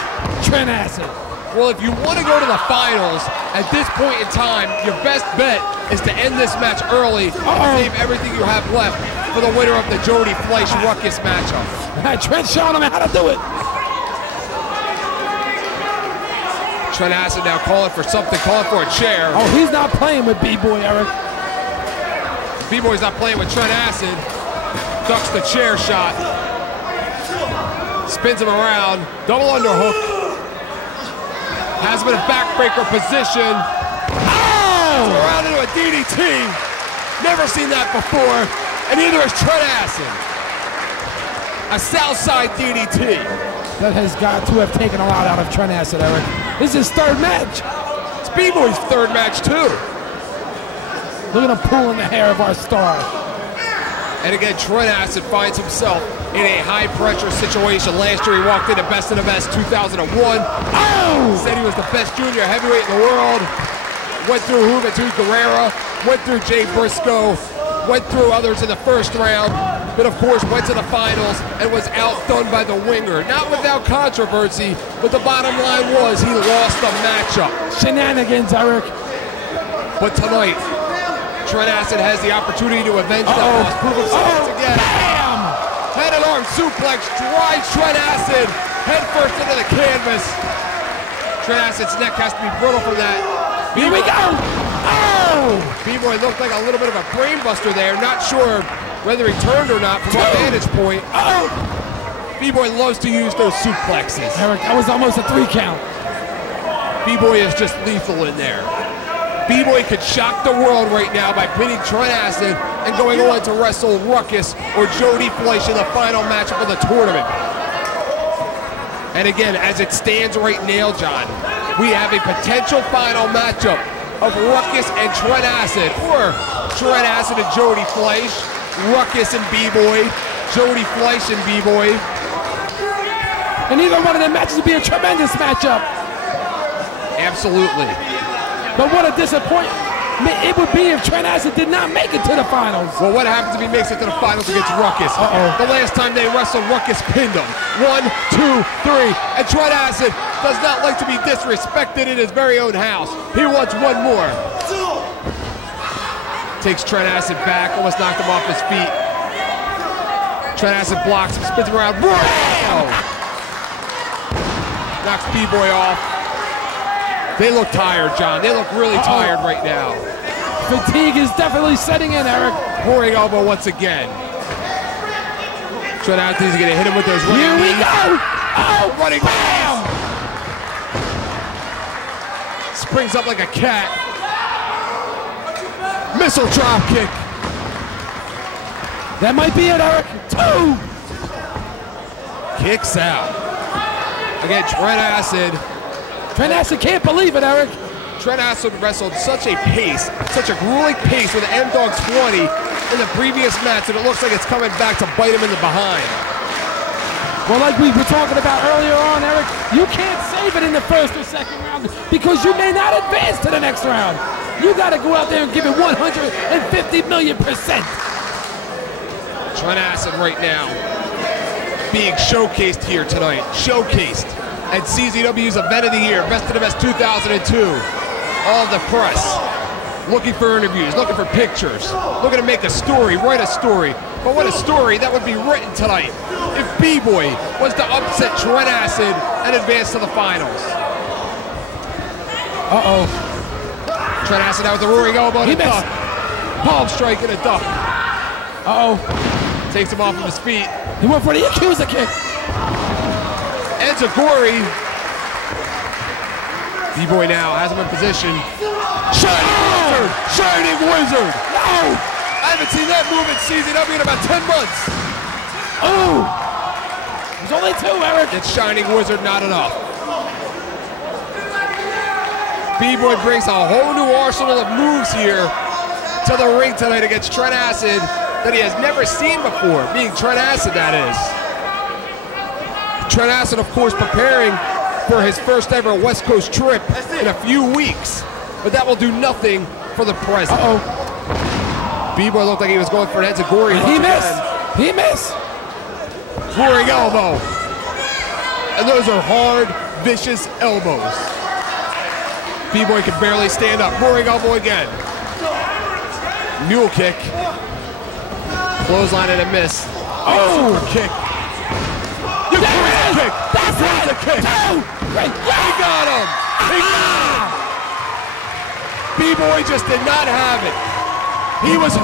Trent Acid. Well, if you want to go to the finals, at this point in time, your best bet is to end this match early and save everything you have left for the winner of the Jody Fleisch Ruckus matchup. Trent's showing him how to do it. Trent Acid now calling for something, calling for a chair. Oh, he's not playing with B-Boy, Eric. B-Boy's not playing with Trent Acid. Ducks the chair shot. Spins him around. Double underhook. Has him in a backbreaker position. Oh! Around into a DDT. Never seen that before. And neither has Trent Acid. A Southside DDT. That has got to have taken a lot out of Trent Acid, Eric. This is his 3rd match. It's B-Boy's 3rd match, too. Look at him pulling the hair of our star. And again, Trent Acid finds himself in a high-pressure situation. Last year, he walked into Best of the Best 2001. Oh! Said he was the best junior heavyweight in the world. Went through Juventud Guerrera. Went through Jay Briscoe. Went through others in the 1st round. But, of course, went to the finals and was outdone by the winger. Not without controversy, but the bottom line was he lost the matchup. Shenanigans, Eric. But tonight, Trent Acid has the opportunity to avenge that loss. Prove himself once again. Bam! Head and arm suplex drives Trent Acid head first into the canvas. Trent Acid's neck has to be brittle for that. Here we go! Oh! B-Boy looked like a little bit of a brain buster there. Not sure whether he turned or not from our vantage point. Oh! B-Boy loves to use those suplexes. Eric, that was almost a 3 count. B-Boy is just lethal in there. B-Boy could shock the world right now by pinning Trent Acid and going on to wrestle Ruckus or Jody Fleisch in the final matchup of the tournament. And again, as it stands right now, John, we have a potential final matchup of Ruckus and Trent Acid, or Trent Acid and Jody Fleisch, Ruckus and B-Boy, Jody Fleisch and B-Boy. And either one of them matches would be a tremendous matchup. Absolutely. But what a disappointment it would be if Trent Acid did not make it to the finals. Well, what happens if he makes it to the finals against Ruckus? The last time they wrestled, Ruckus pinned him. 1, 2, 3. And Trent Acid does not like to be disrespected in his very own house. He wants one more. Takes Trent Acid back, almost knocked him off his feet. Trent Acid blocks him, spins him around. Knocks B-Boy off. They look tired, John. They look really tired right now. Fatigue is definitely setting in, Eric. Pouring elbow once again. Trent Anthony's going to hit him with those running Here we knees. go. Oh, Running bam! Springs up like a cat. Missile drop kick. That might be it, Eric. 2. Kicks out. Again, Trent Acid. Trent Acid can't believe it, Eric. Trent Acid wrestled such a pace, such a grueling pace with M-Dogg 20 in the previous match, and it looks like it's coming back to bite him in the behind. Well, like we were talking about earlier on, Eric, you can't save it in the first or second round because you may not advance to the next round. You got to go out there and give it 150 million%. Trent Acid right now being showcased here tonight. Showcased at CZW's Event of the Year, Best of the Best 2002. All the press looking for interviews, looking for pictures, looking to make a story, write a story. But what a story that would be written tonight if B-Boy was to upset Trent Acid and advance to the finals. Uh-oh. Trent Acid out with the roaring elbow and He a duck. Palm strike and a duck. Uh-oh. Takes him off of his feet. He went for the accuser kick. Enziguri. B-Boy now has him in position. Shining Wizard! Shining Wizard! No! I haven't seen that move in CZW in about 10 months. Oh! There's only 2, Eric. It's Shining Wizard, not enough. B-Boy brings a whole new arsenal of moves here to the ring tonight against Trent Acid that he has never seen before, being Trent Acid, that is. Trent Acid, of course, preparing for his first ever West Coast trip in a few weeks, but that will do nothing for the present. Uh-oh. B-Boy looked like he was going for an Enziguri. He missed. He missed. Roaring elbow. And those are hard, vicious elbows. B-Boy can barely stand up. Roaring elbow again. Mule kick. Clothesline and a miss. Oh! Super kick. You There it is! kick. That's it! The kick. 2! Right. He got him. He got him. B-Boy just did not have it. He was...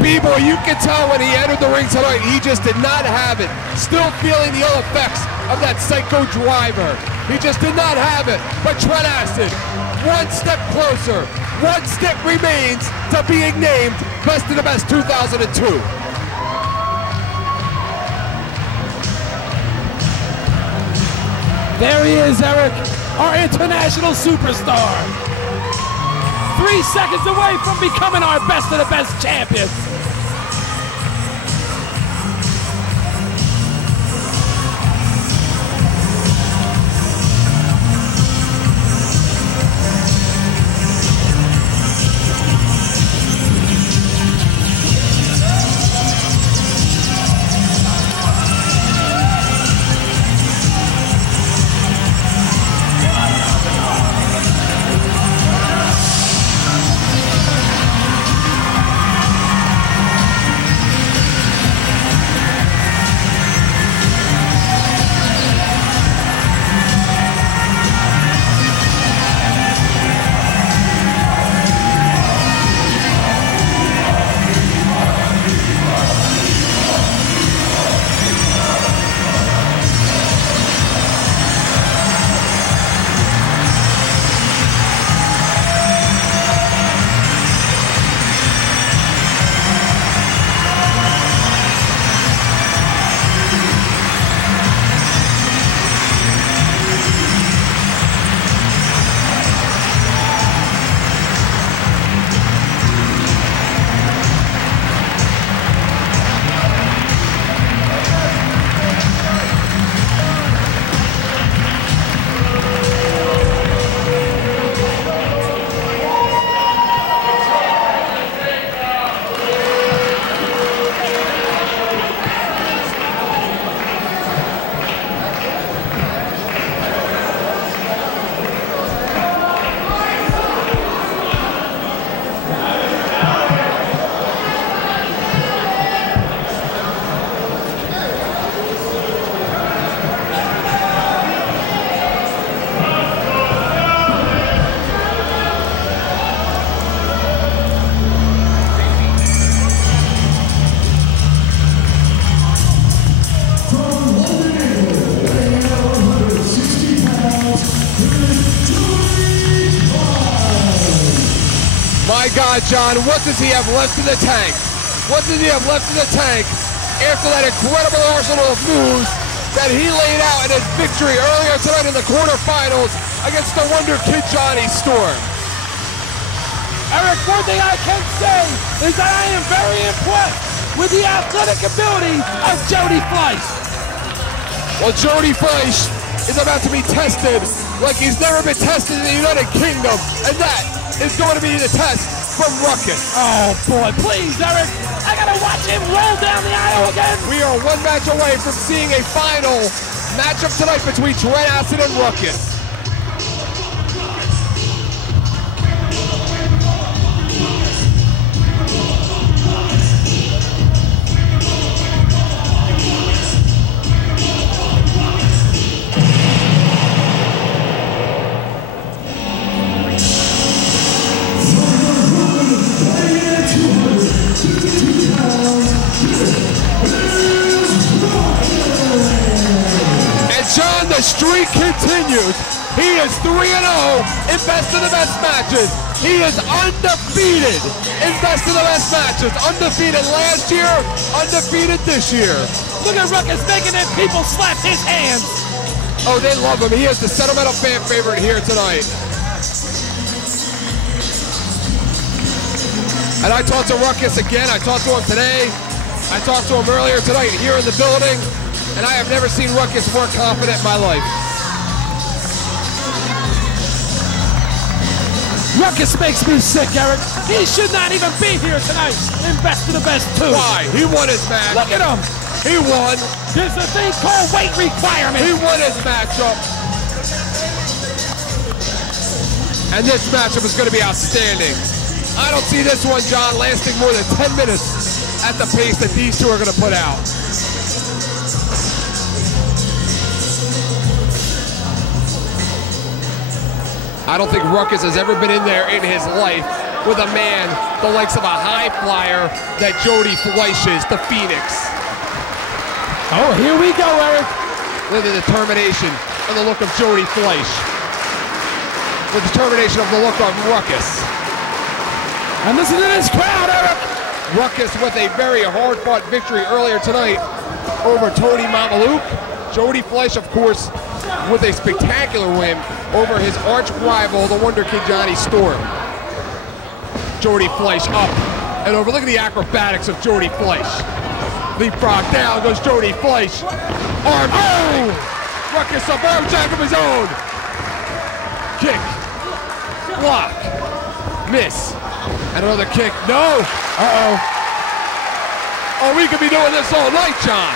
B-Boy, you can tell when he entered the ring tonight, he just did not have it. Still feeling the ill effects of that psycho driver. He just did not have it. But Trent Acid, one step closer. One step remains to being named Best of the Best 2002. There he is, Eric, our international superstar. 3 seconds away from becoming our Best of the Best champion. My God, John, what does he have left in the tank? What does he have left in the tank after that incredible arsenal of moves that he laid out in his victory earlier tonight in the quarterfinals against the Wonder Kid Johnny Storm? Eric, one thing I can say is that I am very impressed with the athletic ability of Jody Fleisch. Well, Jody Fleisch is about to be tested like he's never been tested in the United Kingdom, and that is going to be the test from Ruckus. Oh boy, please, Eric, I gotta watch him roll down the aisle again. We are one match away from seeing a final matchup tonight between Trent and Ruckus. John, the streak continues. He is 3-0 in best of the best matches. He is undefeated in best of the best matches. Undefeated last year, undefeated this year. Look at Ruckus making them people slap his hands. Oh, they love him. He is the sentimental fan favorite here tonight. And I talked to Ruckus again. I talked to him today. I talked to him earlier tonight here in the building. And I have never seen Ruckus more confident in my life. Ruckus makes me sick, Eric. He should not even be here tonight in Best of the Best 2. Why? He won his match. Look at him. He won. There's a thing called weight requirement. He won his matchup. And this matchup is going to be outstanding. I don't see this one, John, lasting more than 10 minutes at the pace that these two are going to put out. I don't think Ruckus has ever been in there in his life with a man the likes of a high flyer that Jody Fleisch is, the Phoenix. Oh, here we go, Eric. Look at the determination and the look of Jody Fleisch. The determination of the look of Ruckus. And listen to this crowd, Eric. Ruckus with a very hard-fought victory earlier tonight over Tony Mamaluke. Jody Fleisch, of course, with a spectacular win over his arch rival, the Wonder Kid Johnny Storm. Jody Fleisch up and over. Look at the acrobatics of Jody Fleisch. Leapfrog down goes Jody Fleisch. Arm. Oh! Ruckus up, arm jack of his own. Kick. Block. Miss. And another kick. No. Uh-oh. Oh, we could be doing this all night, John.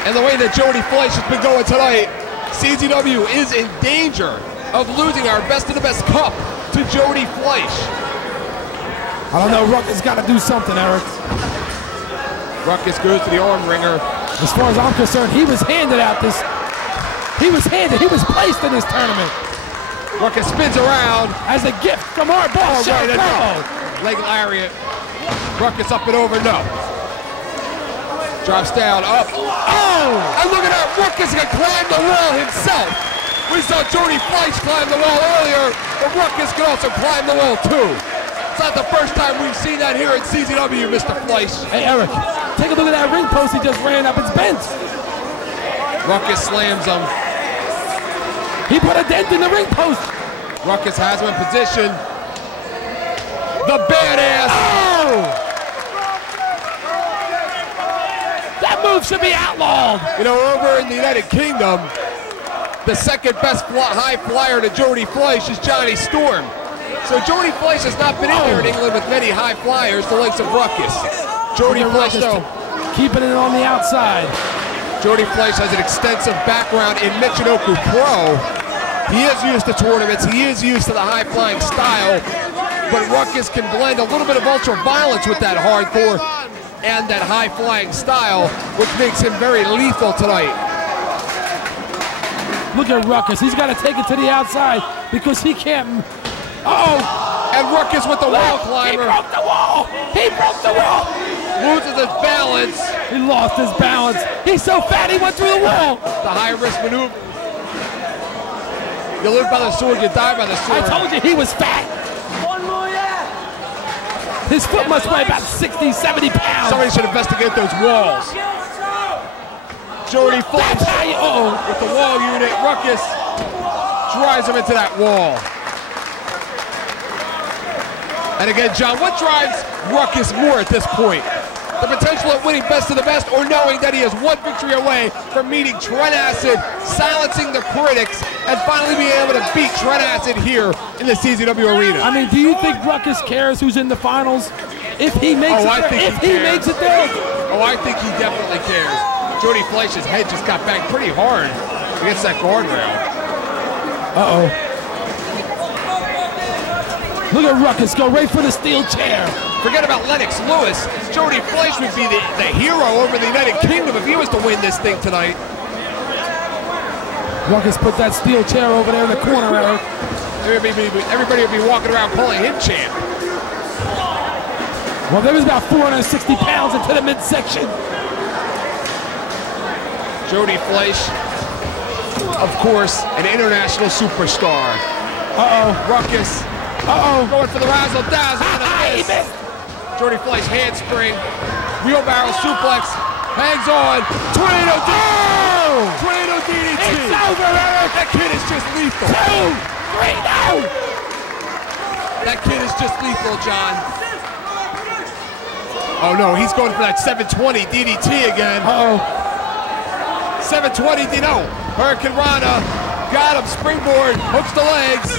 And the way that Jody Fleisch has been going tonight, CZW is in danger of losing our Best of the Best Cup to Jody Fleisch. I don't know, Ruckus got to do something, Eric. Ruckus goes to the arm wringer. As far as I'm concerned, he was handed out this. He was placed in this tournament. Ruckus spins around. As a gift from our boss, Leg lariat. Ruckus up and over, no. Drops down, up. Oh! And look at that, Ruckus can climb the wall himself. We saw Jody Fleisch climb the wall earlier, but Ruckus can also climb the wall too. It's not the first time we've seen that here at CZW, Mr. Fleisch. Hey, Eric, take a look at that ring post he just ran up. It's bent. Ruckus slams him. He put a dent in the ring post. Ruckus has him in position. The badass. Oh! That move should be outlawed. You know, over in the United Kingdom, the second best high flyer to Jody Fleisch is Johnny Storm. So Jody Fleisch has not been in here in England with many high flyers, the likes of Ruckus. Jody Fleisch, though, keeping it on the outside. Jody Fleisch has an extensive background in Michinoku Pro. He is used to tournaments. He is used to the high-flying style. But Ruckus can blend a little bit of ultra-violence with that hardcore and that high-flying style, which makes him very lethal tonight. Look at Ruckus. He's got to take it to the outside because he can't. Oh! And Ruckus with the wall climber. He broke the wall! He broke the wall! Loses his balance. He lost his balance. He's so fat he went through the wall. The high-risk maneuver. You live by the sword, you die by the sword. I told you he was fat. One more, yeah. His foot must weigh about 60, 70 pounds. Somebody should investigate those walls. Jody Fleisch with the wall unit. Ruckus drives him into that wall. And again, John, what drives Ruckus more at this point? The potential of winning best of the best, or knowing that he is one victory away from meeting Trent Acid, silencing the critics, and finally being able to beat Trent Acid here in the CZW arena? I mean, do you think Ruckus cares who's in the finals? If he makes makes it there. Oh, I think he definitely cares. Jody Fleisch's head just got banged pretty hard against that guardrail. Uh-oh. Look at Ruckus go right for the steel chair. Forget about Lennox Lewis. Jody Fleisch would be the hero over the United Kingdom if he was to win this thing tonight. Ruckus put that steel chair over there in the corner, Eric. Everybody would be walking around calling him champ. Well, there was about 460 pounds into the midsection. Jody Fleisch, of course, an international superstar. Uh-oh. Ruckus. Uh-oh. Going for the razzle-dazzle. He missed. Jody Fleisch handspring. Wheelbarrow suplex. Hangs on. Tornado DDT. Oh! Tornado DDT. It's over, Eric. That kid is just lethal. 2, 3, no. That kid is just lethal, John. Oh, no. He's going for that 720 DDT again. Uh-oh. 720 no. Hurricane Rana. Got him. Springboard. Hooks the legs.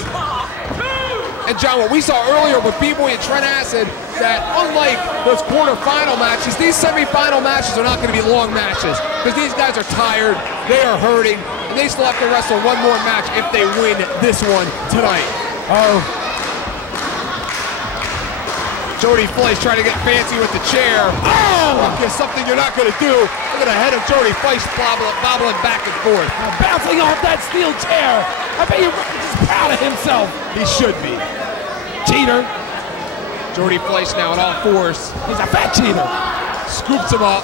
And John, what we saw earlier with B-Boy and Trent Acid, that unlike those quarterfinal matches, these semifinal matches are not going to be long matches because these guys are tired, they are hurting, and they still have to wrestle one more match if they win this one tonight. Oh. Jody Fleisch trying to get fancy with the chair. Oh! Ruckus, something you're not going to do. Look at the head of Jody Fleisch bobbling back and forth. Bouncing off that steel chair. I bet you Ruckus is proud of himself. He should be. Cheater. Jody Fleisch now on all fours. He's a fat cheater. Scoops him up.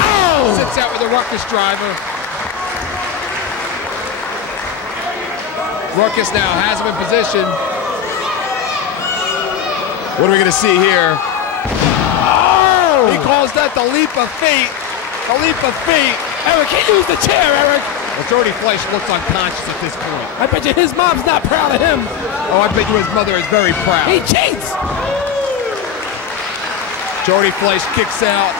Oh! Sits out with a Ruckus driver. Ruckus now has him in position. What are we going to see here? Oh! He calls that the leap of fate. The leap of fate. Eric, he used the chair, Eric. Well, Jody Fleisch looks unconscious at this point. I bet you his mom's not proud of him. Oh, I bet you his mother is very proud. He cheats. Jody Fleisch kicks out.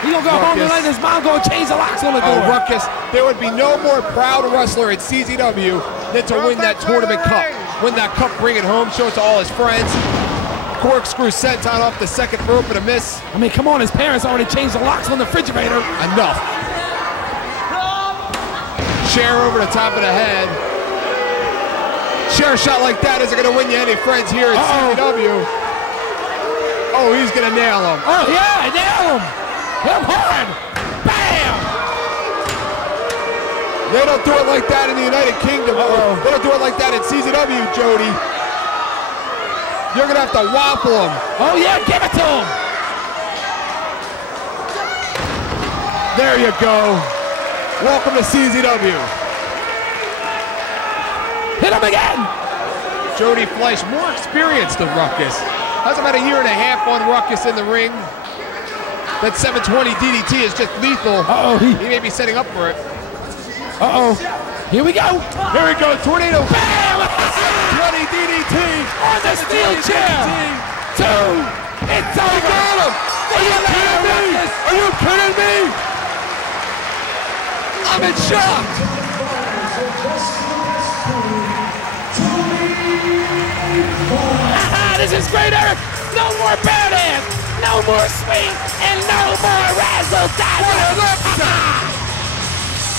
He gonna go home tonight and his mom gonna change the locks on the door. Oh, Ruckus, there would be no more proud wrestler at CZW than to win that tournament cup. Win that cup, bring it home, show it to all his friends. Corkscrew senton off the second rope and a miss. I mean, come on, his parents already changed the locks on the refrigerator. Enough. Chair over the top of the head. Chair shot like that isn't going to win you any friends here at CZW. Oh, he's going to nail him. Oh, yeah, nail him. Hit him hard. Bam! They don't do it like that in the United Kingdom. They don't do it like that at CZW, Jody. You're going to have to waffle him. Oh, yeah, give it to him. There you go. Welcome to CZW. Hit him again. Jody Fleisch, more experienced than Ruckus. Has about a year and a half on Ruckus in the ring. That 720 DDT is just lethal. Uh-oh. He may be setting up for it. Uh-oh. Here we go. Here we go. Tornado. Bam! 720 DDT. On the steel chair. 2. It's over. Got him. Are you kidding me? Are you kidding me? I'm in shock. This is great, Eric. No more bad ass, no more swing, and no more razzle-dazzle.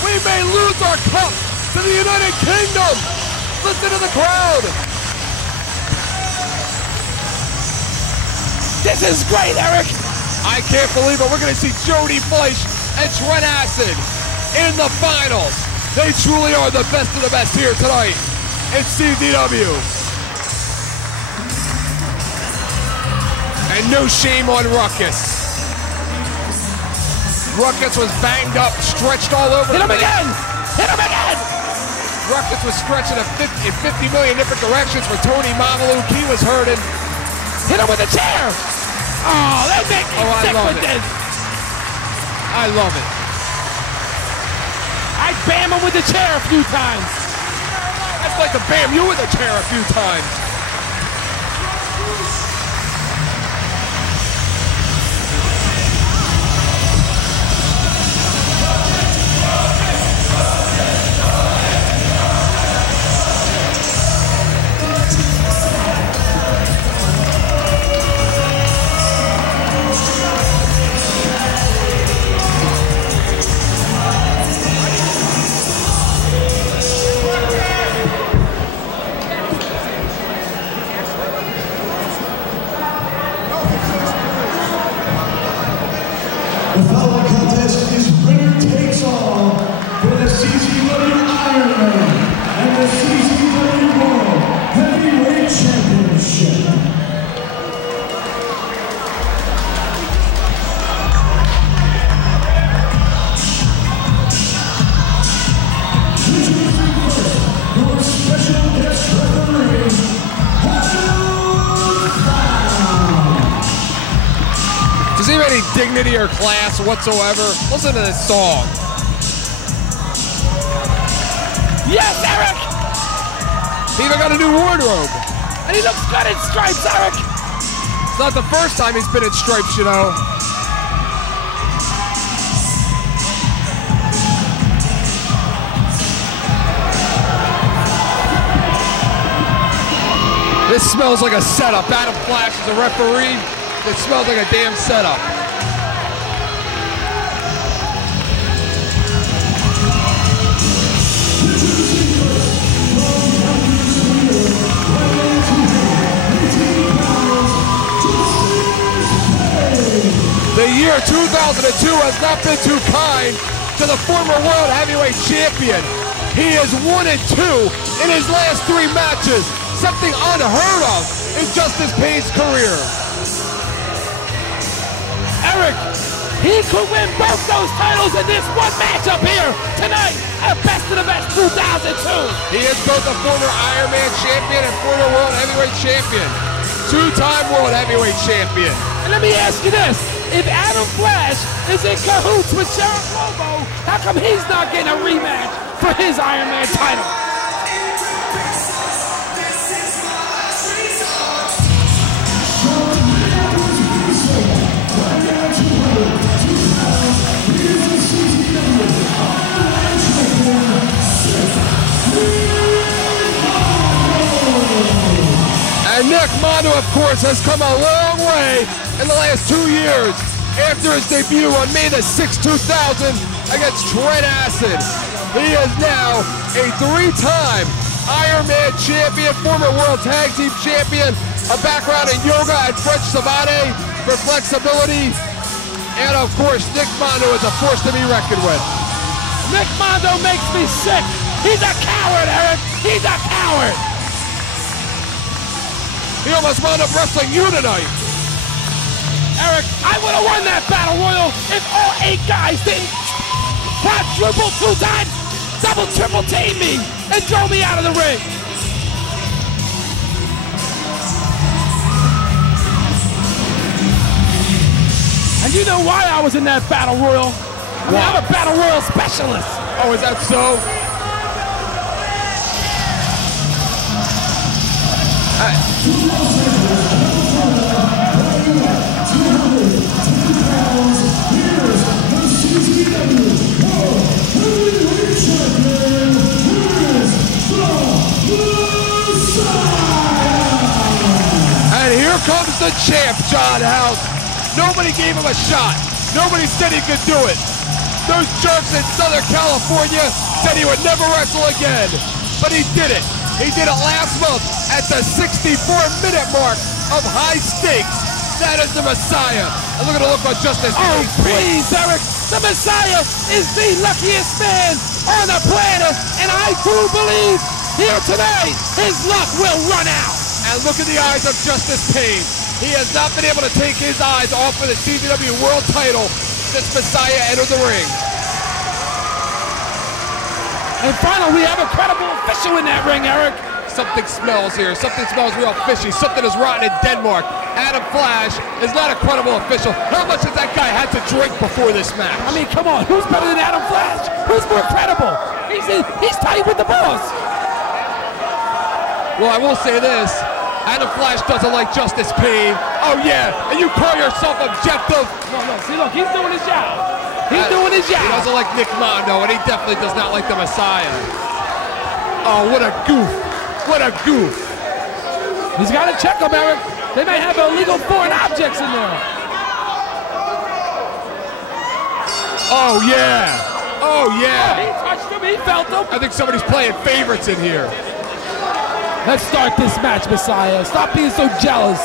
We may lose our cup to the United Kingdom. Listen to the crowd. This is great, Eric. I can't believe it. We're going to see Jody Fleisch and Trent Acid in the finals. They truly are the best of the best here tonight in CZW. And no shame on Ruckus. Ruckus was banged up, stretched all over. Hit him again! Hit him again! This was stretching in 50 million different directions for Tony Mamaluke. He was hurting. Hit him with a chair. Oh, they make me sick with this. I love it. I bam him with the chair a few times. I'd like to bam you with a chair a few times. The following contest is winner takes all for the CZW Ironman and the CZW World Heavyweight Championship. Your special guest referee, Does he have any dignity or class whatsoever? Listen to this song. Yes, Eric! He even got a new wardrobe. And he looks good in stripes, Eric! It's not the first time he's been in stripes, you know. This smells like a setup. Adam Fleisch is a referee. It smells like a damn setup. The year 2002 has not been too kind to the former world heavyweight champion. He is 1-2 in his last 3 matches, something unheard of in Justice Payne's career. Eric, he could win both those titles in this one matchup here tonight at Best of the Best 2002. He is both a former Ironman champion and former world heavyweight champion. 2-time world heavyweight champion. And let me ask you this. If Adam Fleisch is in cahoots with Sheriff Lobo, how come he's not getting a rematch for his Ironman title? And Nick Mondo, of course, has come a long way in the last 2 years after his debut on May the 6th, 2000 against Trent Acid. He is now a 3-time Ironman champion, former World Tag Team champion, a background in yoga and French Savate for flexibility. And of course, Nick Mondo is a force to be reckoned with. Nick Mondo makes me sick. He's a coward, Eric. He's a coward. He almost wound up wrestling you tonight. Eric, I would have won that battle royal if all 8 guys didn't quadruple 2 times, double, triple team me and throw me out of the ring. And you know why I was in that battle royal? I mean, I'm a battle royal specialist. Oh, is that so? And here comes the champ, John House. Nobody gave him a shot. Nobody said he could do it. Those jerks in Southern California said he would never wrestle again. But he did it. He did it last month at the 64-minute mark of high stakes. That is the Messiah. And look at the look on Justice. Oh, please, Eric. The Messiah is the luckiest man on the planet. And I do believe here tonight his luck will run out. And look at the eyes of Justice Payne. He has not been able to take his eyes off of the CZW World title since Messiah entered the ring. And finally, we have a credible official in that ring, Eric. Something smells here. Something smells real fishy. Something is rotten in Denmark. Adam Fleisch is not a credible official. How much has that guy had to drink before this match? I mean, come on. Who's better than Adam Fleisch? Who's more credible? He's tight with the boss. Well, I will say this. Adam Fleisch doesn't like Justice Pain. Oh, yeah. And you call yourself objective? No, see, look. He's doing his job. He's doing his job. He doesn't like Nick Mondo, and he definitely does not like the Messiah. Oh, what a goof. What a goof. He's got to check him, Eric. They may have illegal foreign objects in there. Oh, yeah. Oh, yeah. He touched him. He felt him. I think somebody's playing favorites in here. Let's start this match, Messiah. Stop being so jealous.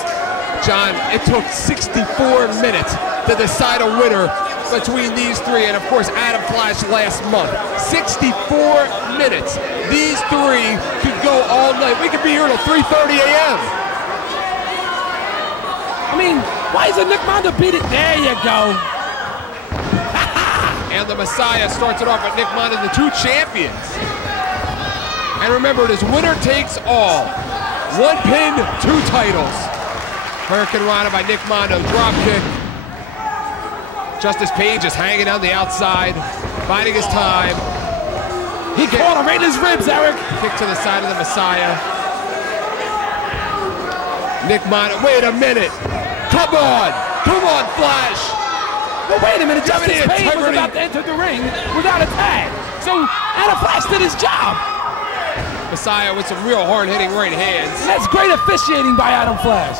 John, it took 64 minutes to decide a winner between these three, and of course Adam Fleisch last month. 64 minutes. These three could go all night. We could be here till 3:30 a.m. I mean, why isn't Nick Mondo beat it? There you go. And the Messiah starts it off with Nick Mondo, the two champions. And remember, it is winner takes all. One pin, two titles. Berk and Rana by Nick Mondo, drop kick. Justice Pain just hanging on the outside, biding his time. He caught him right in his ribs, Eric. Kick to the side of the Messiah. Nick Mondo, wait a minute. Come on, Fleisch. Well, wait a minute, Justice Pain was about to enter the ring without a tag. So Adam Fleisch did his job. Messiah with some real hard-hitting right hands. That's great officiating by Adam Fleisch.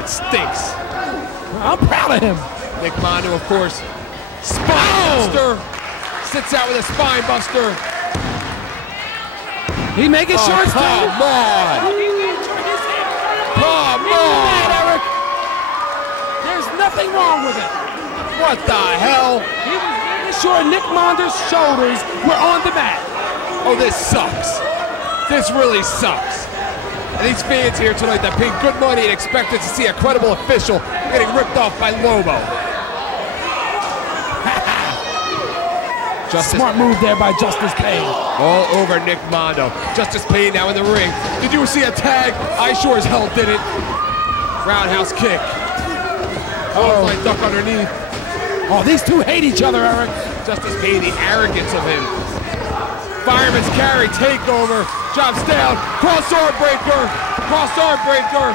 It stinks. I'm proud of him. Nick Mondo, of course, spine buster. Sits out with a spine buster. He making sure it's come on. Come on. Eric. There's nothing wrong with it. What the hell? He was making sure Nick Mondo's shoulders were on the mat. Oh, this sucks. This really sucks. And these fans here tonight that paid good money and expected to see a credible official getting ripped off by Lobo. Smart move there by Justice Pain. All over Nick Mondo. Justice Pain now in the ring. Did you see a tag? I sure as hell didn't. Roundhouse kick. Oh, my duck underneath. Oh, these two hate each other, Eric. Justice Pain, the arrogance of him. Fireman's carry, takeover. Drops down. Cross arm breaker. Cross arm breaker.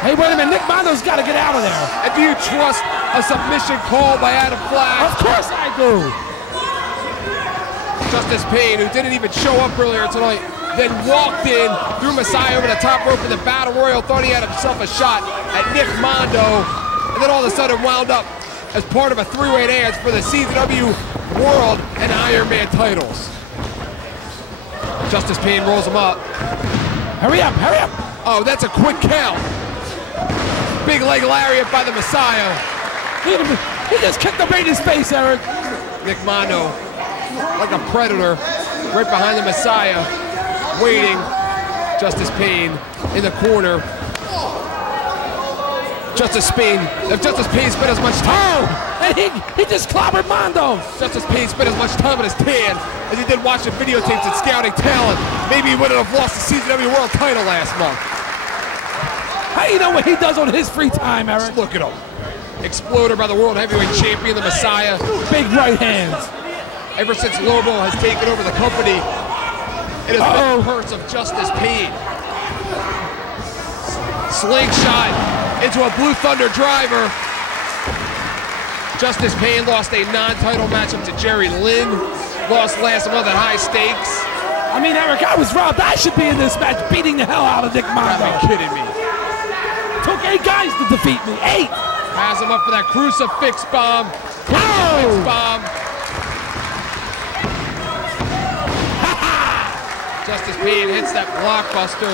Hey, wait a minute. Nick Mondo's got to get out of there. And do you trust a submission call by Adam Fleisch? Of course I do. Justice Pain, who didn't even show up earlier tonight, then walked in, threw Messiah over the top rope in the Battle Royal, thought he had himself a shot at Nick Mondo, and then all of a sudden wound up as part of a three-way dance for the CZW World and Iron Man titles. Justice Pain rolls him up. Hurry up, hurry up. Oh, that's a quick count. Big leg lariat by the Messiah. He just kicked him right in his face, Eric. Nick Mondo, like a predator, right behind the Messiah, waiting. Justice Pain in the corner. Justice Pain, if Justice Pain spent as much time, and he just clobbered Mondo. Justice Pain spent as much time in his tan as he did watching videotapes and scouting talent. Maybe he wouldn't have lost the CZW World title last month. How do you know what he does on his free time, Eric? Just look at him. Exploder by the World Heavyweight Champion, the Messiah. Big right hands. Ever since Lobo has taken over the company, it has been the curse of Justice Pain. Slingshot into a Blue Thunder driver. Justice Pain lost a non-title matchup to Jerry Lynn. Lost last month at High Stakes. I mean, Eric, I was robbed. I should be in this match beating the hell out of Nick Mondo. You're kidding me. Took 8 guys to defeat me. 8. Has him up for that crucifix bomb. Crucifix bomb. Justice Pain hits that blockbuster.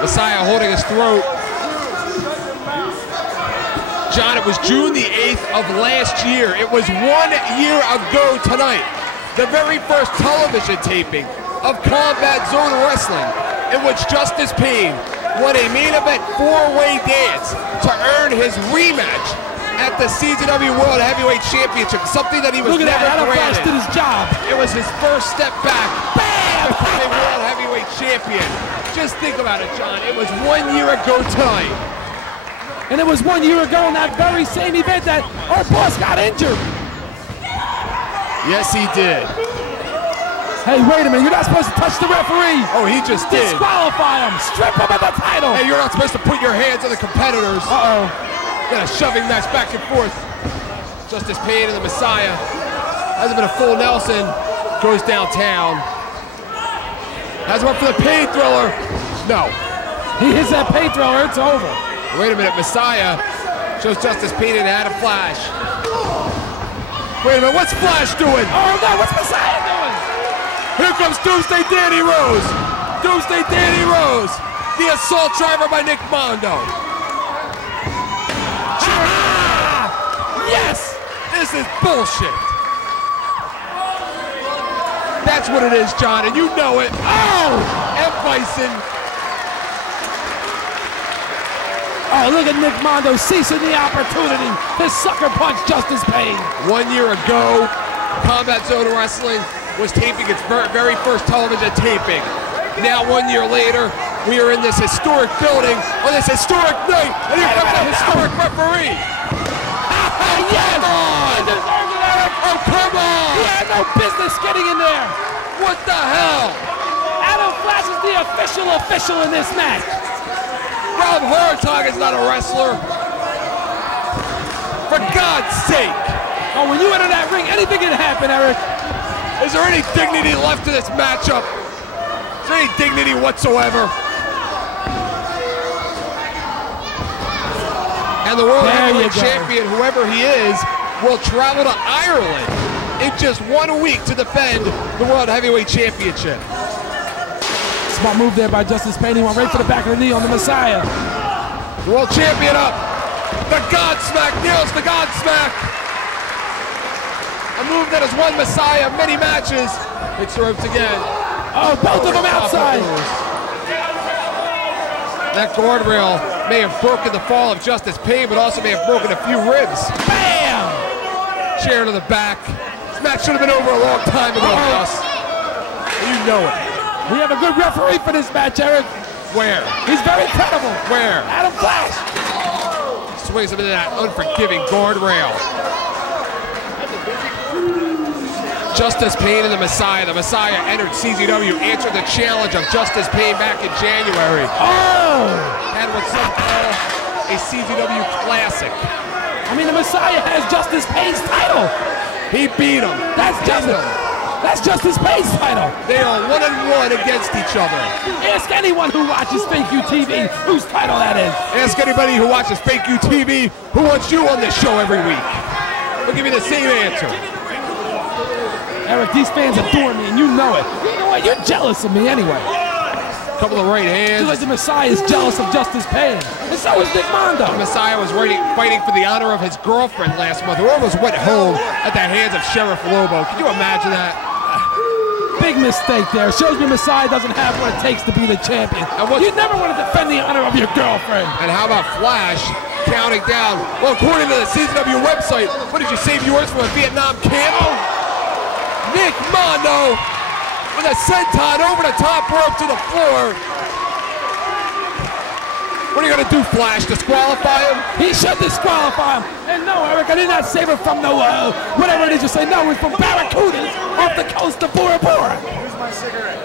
Messiah holding his throat. John, it was June the 8th of last year. It was 1 year ago tonight. The very first television taping of Combat Zone Wrestling, in which Justice Pain won a main event 4-way dance to earn his rematch at the CZW World Heavyweight Championship, something that he was Look at never that, Adam Fleisch granted. did his job. It was his first step back. Bam! A World Heavyweight Champion. Just think about it, John. It was 1 year ago tonight. And it was 1 year ago in that very same event that our boss got injured. Yes, he did. Hey, wait a minute, you're not supposed to touch the referee. Oh, he just did. Disqualify him, strip him of the title. Hey, you're not supposed to put your hands on the competitors. Uh-oh. Got a shoving match back and forth. Justice Pain and the Messiah. Hasn't been a full Nelson. Goes downtown. Has one for the pain thriller. No. He hits that pain thriller, it's over. Wait a minute, Messiah shows Justice Pain and Adam Fleisch. Wait a minute, what's Fleisch doing? Oh no, what's Messiah doing? Here comes Doomsday Danny Rose. Doomsday Danny Rose. The assault driver by Nick Mondo. Yes! This is bullshit. That's what it is, John, and you know it. Oh! M. Bison. Oh, look at Nick Mondo seizing the opportunity to sucker punch Justice Pain. 1 year ago, Combat Zone Wrestling was taping its very first television taping. Now 1 year later, we are in this historic building on this historic night, and here comes a historic referee. Yes! He deserves it, Eric! Oh, come on! He had no business getting in there! What the hell? Adam Fleisch is the official in this match. Rob Hartog is not a wrestler. For God's sake! Oh, when you enter that ring, anything can happen, Eric. Is there any dignity left to this matchup? Is there any dignity whatsoever? And the World Heavyweight Champion, whoever he is, will travel to Ireland in just 1 week to defend the World Heavyweight Championship. Smart move there by Justice Pain. He went right to the back of the knee on the Messiah. The World Champion up. The Godsmack nails the Godsmack. A move that has won Messiah many matches. Hits the ropes again. Oh, both of them outside. That guardrail may have broken the fall of Justice Pain, but also may have broken a few ribs. Bam! Chair to the back. This match should have been over a long time ago, boss. You know it. We have a good referee for this match, Eric. Where? He's very credible. Where? Adam Fleisch. Swings him into that unforgiving guardrail. Justice Pain and the Messiah. The Messiah entered CZW, answered the challenge of Justice Pain back in January. Oh! Had what some call a CZW classic. I mean, the Messiah has Justice Pain's title. He beat him. That's Justice Pain's title. They are 1-1 against each other. Ask anyone who watches Fake U TV whose title that is. Ask anybody who watches Fake U TV who wants you on this show every week. They'll give you the same answer. Eric, these fans adore me, and you know it. You know what? You're jealous of me anyway. Couple of right hands. Just like the Messiah is jealous of Justice Pain. And so is Nick Mondo. The Messiah was fighting for the honor of his girlfriend last month, who almost went home at the hands of Sheriff Lobo. Can you imagine that? Big mistake there. Shows me Messiah doesn't have what it takes to be the champion. You never want to defend the honor of your girlfriend. And how about Fleisch counting down? Well, according to the CZW website, what did you say viewers from a Vietnam camo? Nick Mondo with a senton over the top rope to the floor. What are you going to do, Fleisch? Disqualify him? He should disqualify him. And no, Eric, I did not save it from no, whatever it is you say. No, it's from Barracudas off the coast of Bora Bora. Here's my cigarette.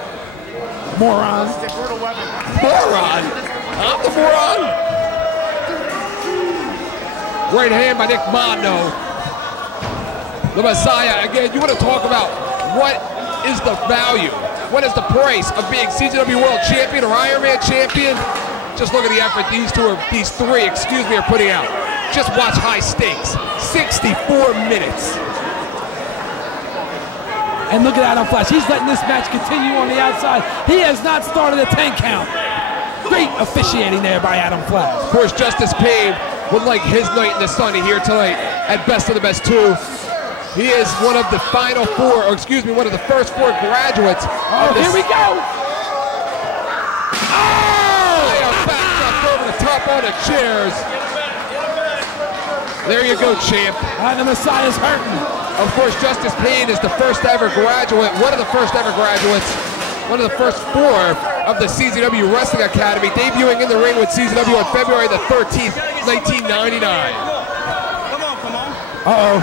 Moron. It's a brutal weapon. Moron? I'm the moron? Right hand by Nick Mondo. The Messiah, again, you want to talk about what is the value? What is the price of being CZW World Champion or Ironman Champion? Just look at the effort these three are putting out. Just watch high stakes. 64 minutes. And look at Adam Fleisch. He's letting this match continue on the outside. He has not started a 10 count. Great officiating there by Adam Fleisch. Of course, Justice Pain would like his night in the sun here tonight at Best of the Best 2. He is one of the final four, or excuse me, one of the first four graduates. Oh, here we go. Backed up over the top on the chairs. There you go, champ. The Messiah's hurting. Of course, Justice Pain is the first ever graduate, one of the first ever graduates, one of the first 4 of the CZW Wrestling Academy, debuting in the ring with CZW on February the 13th, 1999. Come on. Uh-oh.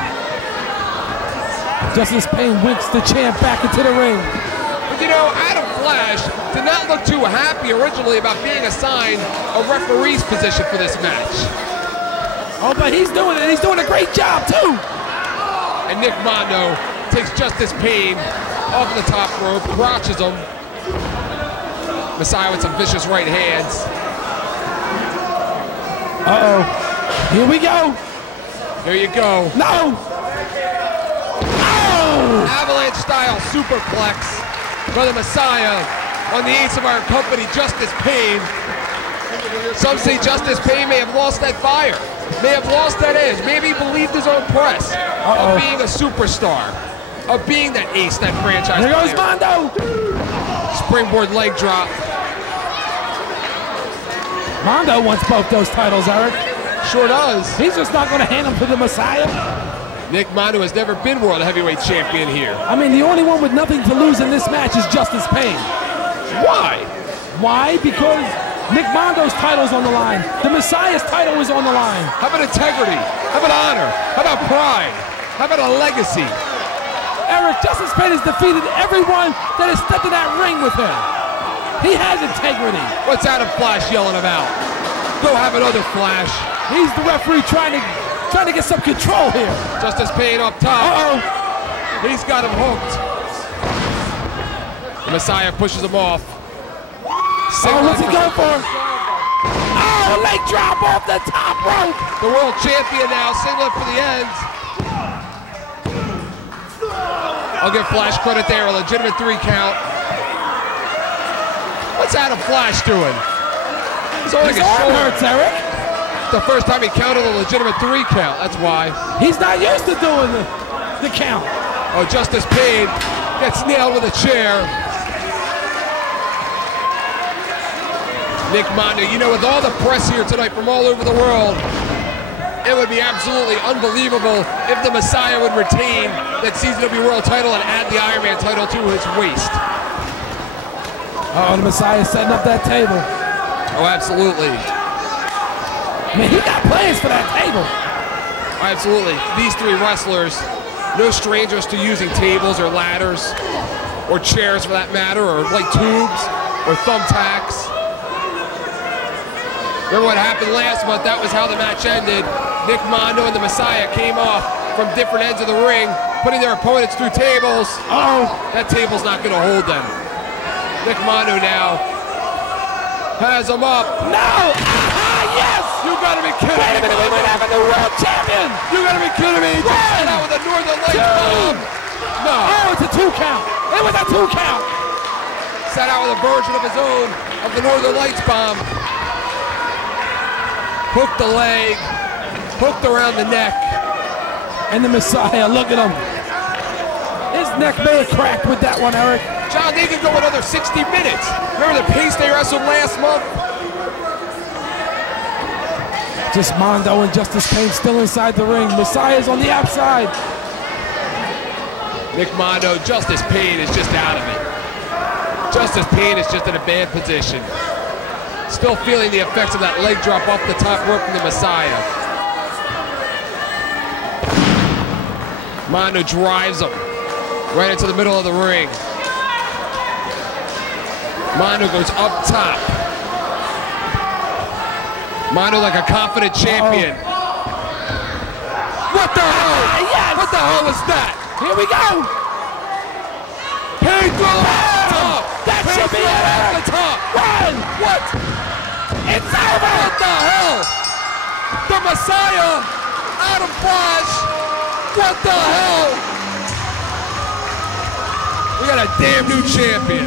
Justice Pain winks the champ back into the ring. But you know, Adam Fleisch did not look too happy originally about being assigned a referee's position for this match. Oh, but he's doing it. He's doing a great job, too. And Nick Mondo takes Justice Pain off the top rope, crotches him. Messiah with some vicious right hands. Uh-oh. Here we go. There you go. No! Oh! Avalanche-style superplex for the Messiah on the ace of our company, Justice Pain. Some say Justice Pain may have lost that fire, may have lost that edge, maybe he believed his own press of being a superstar, of being that ace, that franchise Here goes player. Mondo! Springboard leg drop. Mondo wants both those titles, Eric. Sure does. He's just not going to hand them to the Messiah. Nick Mondo has never been World Heavyweight Champion here. I mean, the only one with nothing to lose in this match is Justice Pain. Why? Why? Because Nick Mondo's title's on the line. The Messiah's title is on the line. How about integrity? How about honor? How about pride? How about a legacy? Eric, Justice Pain has defeated everyone that has stepped in that ring with him. He has integrity. What's Adam Fleisch yelling about? Go have another Flash. He's the referee trying to get some control here. Justice Pain up top. Uh-oh. He's got him hooked. The Messiah pushes him off. What's he going for? Oh, leg drop off the top rope. The world champion now, singlet for the ends. I'll give Flash credit there, a legitimate 3 count. What's Adam Flash doing? He's only His arm hurts, Eric. The first time he counted a legitimate 3 count, that's why. He's not used to doing the count. Oh, Justice Pain gets nailed with a chair. Nick Mondo, you know, with all the press here tonight from all over the world, it would be absolutely unbelievable if the Messiah would retain that CZW World title and add the Iron Man title to his waist. Oh, the Messiah's setting up that table. Oh, absolutely. I mean, he got plans for that table. Absolutely. These 3 wrestlers, no strangers to using tables or ladders or chairs for that matter, or like tubes or thumbtacks. Remember what happened last month? That was how the match ended. Nick Mondo and the Messiah came off from different ends of the ring, putting their opponents through tables. Oh, that table's not going to hold them. Nick Mondo now has him up. No! Yes! You gotta be kidding me. Wait a minute, we might have a new world champion! You gotta be kidding me. Just set out with a Northern Lights bomb. No. Oh, it's a 2 count. It was a 2 count. Set out with a version of his own of the Northern Lights bomb. Hooked the leg, hooked around the neck. And the Messiah, look at him. His neck may have cracked with that one, Eric. John, they could go another 60 minutes. Remember the pace they wrestled last month? Just Mondo and Justice Pain still inside the ring. Messiah's on the outside. Nick Mondo, Justice Pain is just out of it. Justice Pain is just in a bad position. Still feeling the effects of that leg drop off the top rope from the Messiah. Mondo drives him right into the middle of the ring. Mondo goes up top. Mondo like a confident champion. What the hell? Yes! What the hell was that? Here we go. Pain through the top. That should be it. Off the top. Run! What? It's over! What the hell? The Messiah, Adam Fleisch. What the hell? We got a damn new champion.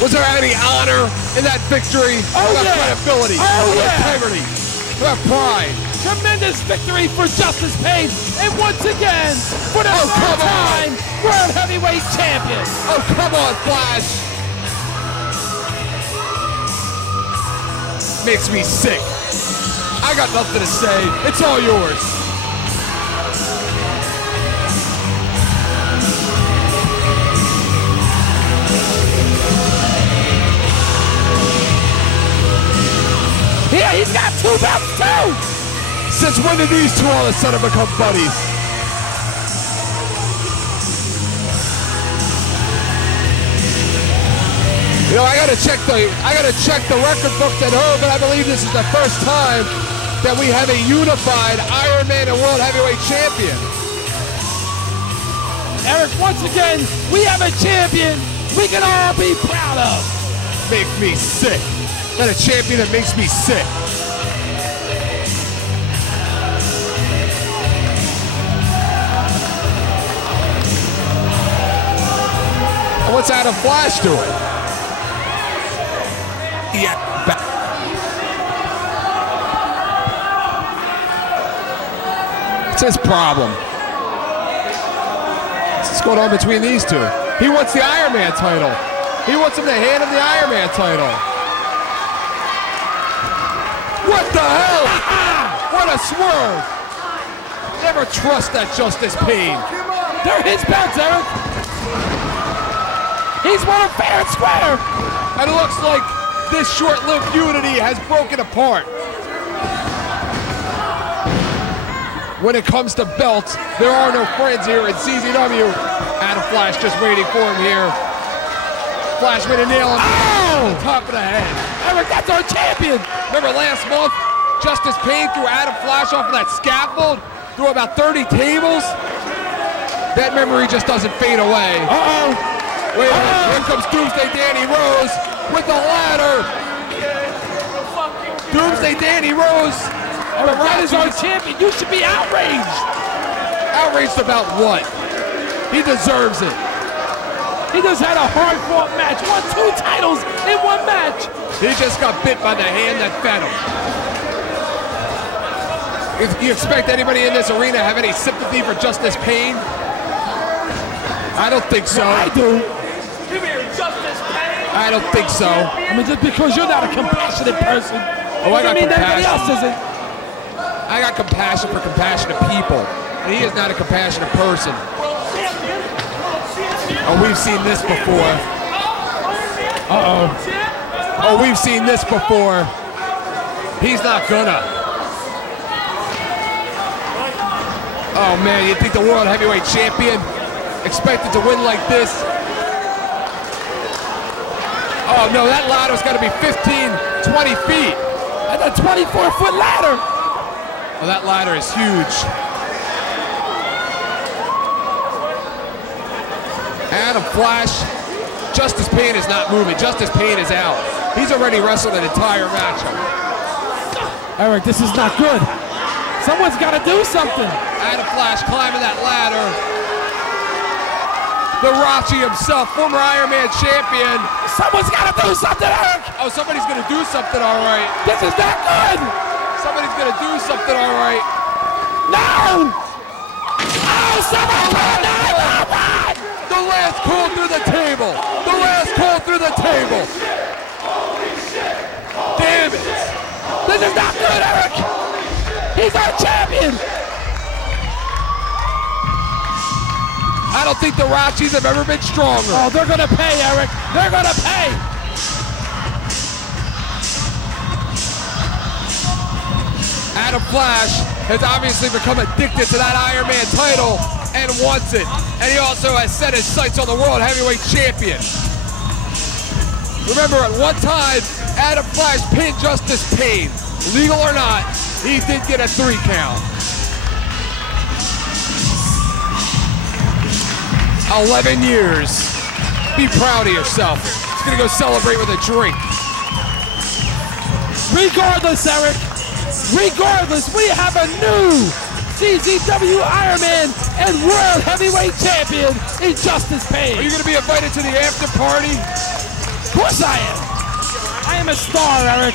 Was there any honor in that victory? Oh, about yeah. credibility? Oh, about yeah. integrity? About pride? Tremendous victory for Justice Pain. And once again, for the third time, World Heavyweight Champion. Oh, come on, Fleisch. Makes me sick. I got nothing to say. It's all yours. Yeah, he's got 2 belts too. Since when did these two all of a sudden become buddies? You know, I gotta check the record books at home, but I believe this is the first time that we have a unified Iron Man and World Heavyweight Champion. Eric, once again, we have a champion we can all be proud of. Makes me sick. Got a champion that makes me sick. What's Adam Fleisch doing? Yeah, back. What's his problem? What's going on between these two? He wants the Iron Man title. He wants him to hand him the Iron Man title. What the hell? What a swerve. Never trust that Justice Pain. They're his belts, Eric. He's won it fair and square. And it looks like this short-lived unity has broken apart. When it comes to belts, there are no friends here in CZW. Adam Fleisch just waiting for him here. Fleisch with a nail on the top of the head. Eric, that's our champion. Remember last month, Justice Pain threw Adam Fleisch off of that scaffold, threw about 30 tables? That memory just doesn't fade away. Wait, here comes Doomsday Danny Rose with the ladder. Doomsday Danny Rose. Eric, that is our champion. You should be outraged. Outraged about what? He deserves it. He just had a hard-fought match. Won 2 titles in 1 match. He just got bit by the hand that fed him. If you expect anybody in this arena to have any sympathy for Justice Pain? I don't think so. I do. I don't think so. I mean, just because you're not a compassionate person, Oh, I got doesn't mean everybody else compassion. isn't. I got compassion for compassionate people, and he is not a compassionate person. Oh, we've seen this before. Oh, we've seen this before. He's not gonna. Oh man, you think the World Heavyweight Champion expected to win like this? Oh no, that ladder's gotta be 15, 20 feet. And a 24-foot ladder. Oh, that ladder is huge. Adam Fleisch, Justice Pain is not moving. Justice Pain is out. He's already wrestled an entire match. Eric, this is not good. Someone's got to do something. Adam Fleisch climbing that ladder. The Rachi himself, former Iron Man champion. Someone's got to do something, Eric. Oh, somebody's going to do something, all right. This is not good. Somebody's going to do something, all right. No. Oh, someone called 911. The last call through the table. The last call through the table. Damn it. This is not good, Eric. He's our champion. I don't think the Rachis have ever been stronger. Oh, they're going to pay, Eric. They're going to pay. Adam Fleisch has obviously become addicted to that Iron Man title and wants it. And he also has set his sights on the World Heavyweight Champion. Remember, at one time, Adam Fleisch pinned Justice Pain. Legal or not, he did get a 3 count. 11 years. Be proud of yourself. He's gonna go celebrate with a drink. Regardless, Eric, regardless, we have a new CZW Iron Man and World Heavyweight Champion in Justice Pain. Are you gonna be invited to the after party? Of course I am. I am a star, Eric.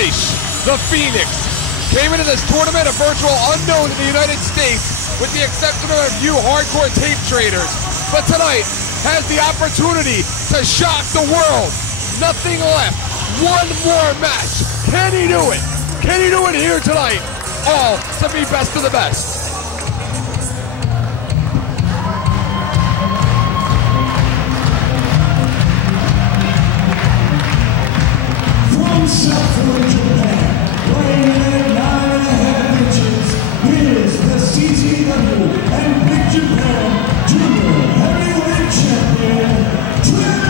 Fleisch, the Phoenix, came into this tournament a virtual unknown in the United States with the exception of a few hardcore tape traders. But tonight has the opportunity to shock the world. Nothing left. One more match. Can he do it? Can he do it here tonight? All to be best of the best. From South Korea, Japan, weighing in at 9.5 inches, is the CZW and Big Japan Junior Heavyweight Champion, Trent.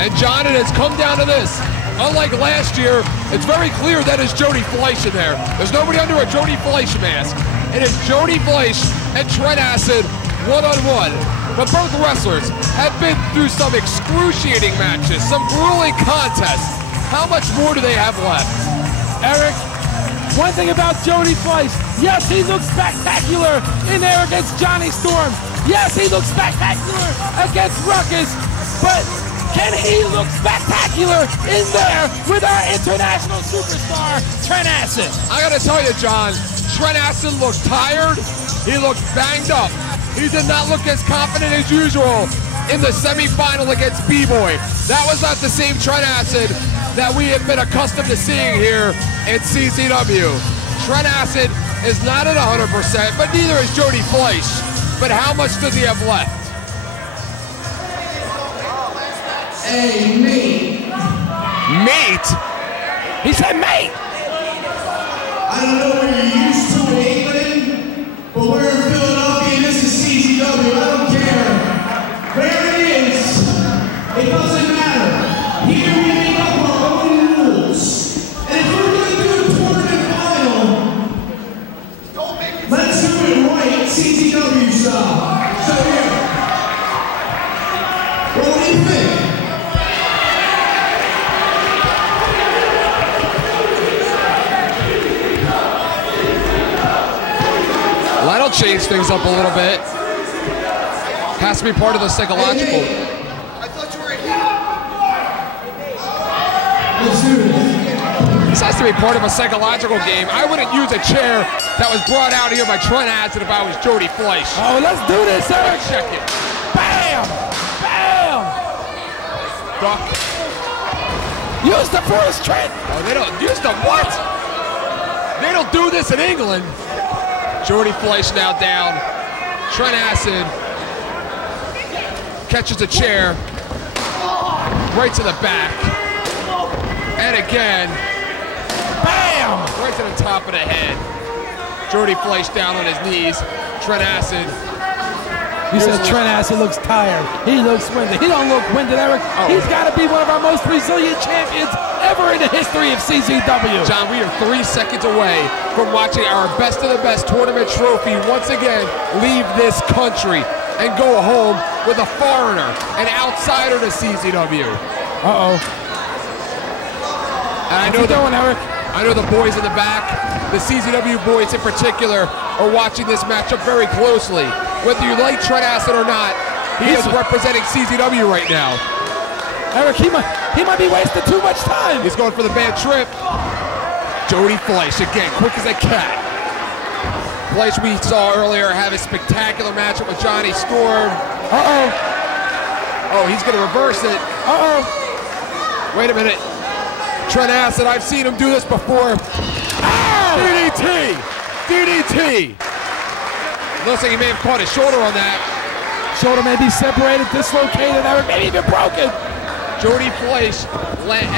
And John, it has come down to this. Unlike last year, it's very clear that is Jody Fleisch in there. There's nobody under a Jody Fleisch mask. It is Jody Fleisch and Trent Acid one-on-one. But both wrestlers have been through some excruciating matches, some grueling contests. How much more do they have left? Eric, one thing about Jody Fleisch, yes, he looks spectacular in there against Johnny Storm. Yes, he looks spectacular against Ruckus, but can he look spectacular in there with our international superstar, Trent Acid? I gotta tell you, John, Trent Acid looked tired. He looked banged up. He did not look as confident as usual in the semifinal against B-Boy. That was not the same Trent Acid that we have been accustomed to seeing here in CZW. Trent Acid is not at 100%, but neither is Jody Fleisch. But how much does he have left? Hey, mate. Mate? He said mate. I don't know where you're used to in England, but we're in Philadelphia and this is CZW. I don't care where it is. It doesn't matter. Here we make up our own rules. And if we're going to do a tournament final, let's do it right, CZW style. So here. Well, what do you think? That'll change things up a little bit. Has to be part of the psychological. I thought you were here. Let's do this. This has to be part of a psychological game. I wouldn't use a chair that was brought out here by Trent Acid if I was Jody Fleisch. Oh, let's do this, Eric. Check it. Bam! Bam! Duck. Use the force, Trent. Oh, they don't use the what? They don't do this in England. Jody Fleisch now down. Trent Acid catches a chair right to the back. And again, bam! Right to the top of the head. Jody Fleisch down on his knees. Trent Acid. You said Trent Acid looks tired. He looks winded. He don't look winded, Eric. Oh. He's got to be one of our most resilient champions ever in the history of CZW. John, we are 3 seconds away from watching our best of the best tournament trophy once again leave this country and go home with a foreigner, an outsider to CZW. Uh-oh. And I know the boys in the back, the CZW boys in particular, are watching this matchup very closely. Whether you like Trent Acid or not, he is representing CZW right now. Eric, he might be wasting too much time. He's going for the bad trip. Jody Fleisch again, quick as a cat. Fleisch we saw earlier have a spectacular matchup with Johnny Storm. Uh-oh. Oh, he's gonna reverse it. Uh-oh. Wait a minute. Trent Acid, I've seen him do this before. Oh! DDT! DDT! Looks like he may have caught his shoulder on that. Shoulder may be separated, dislocated, Eric, maybe even broken. Jody Fleisch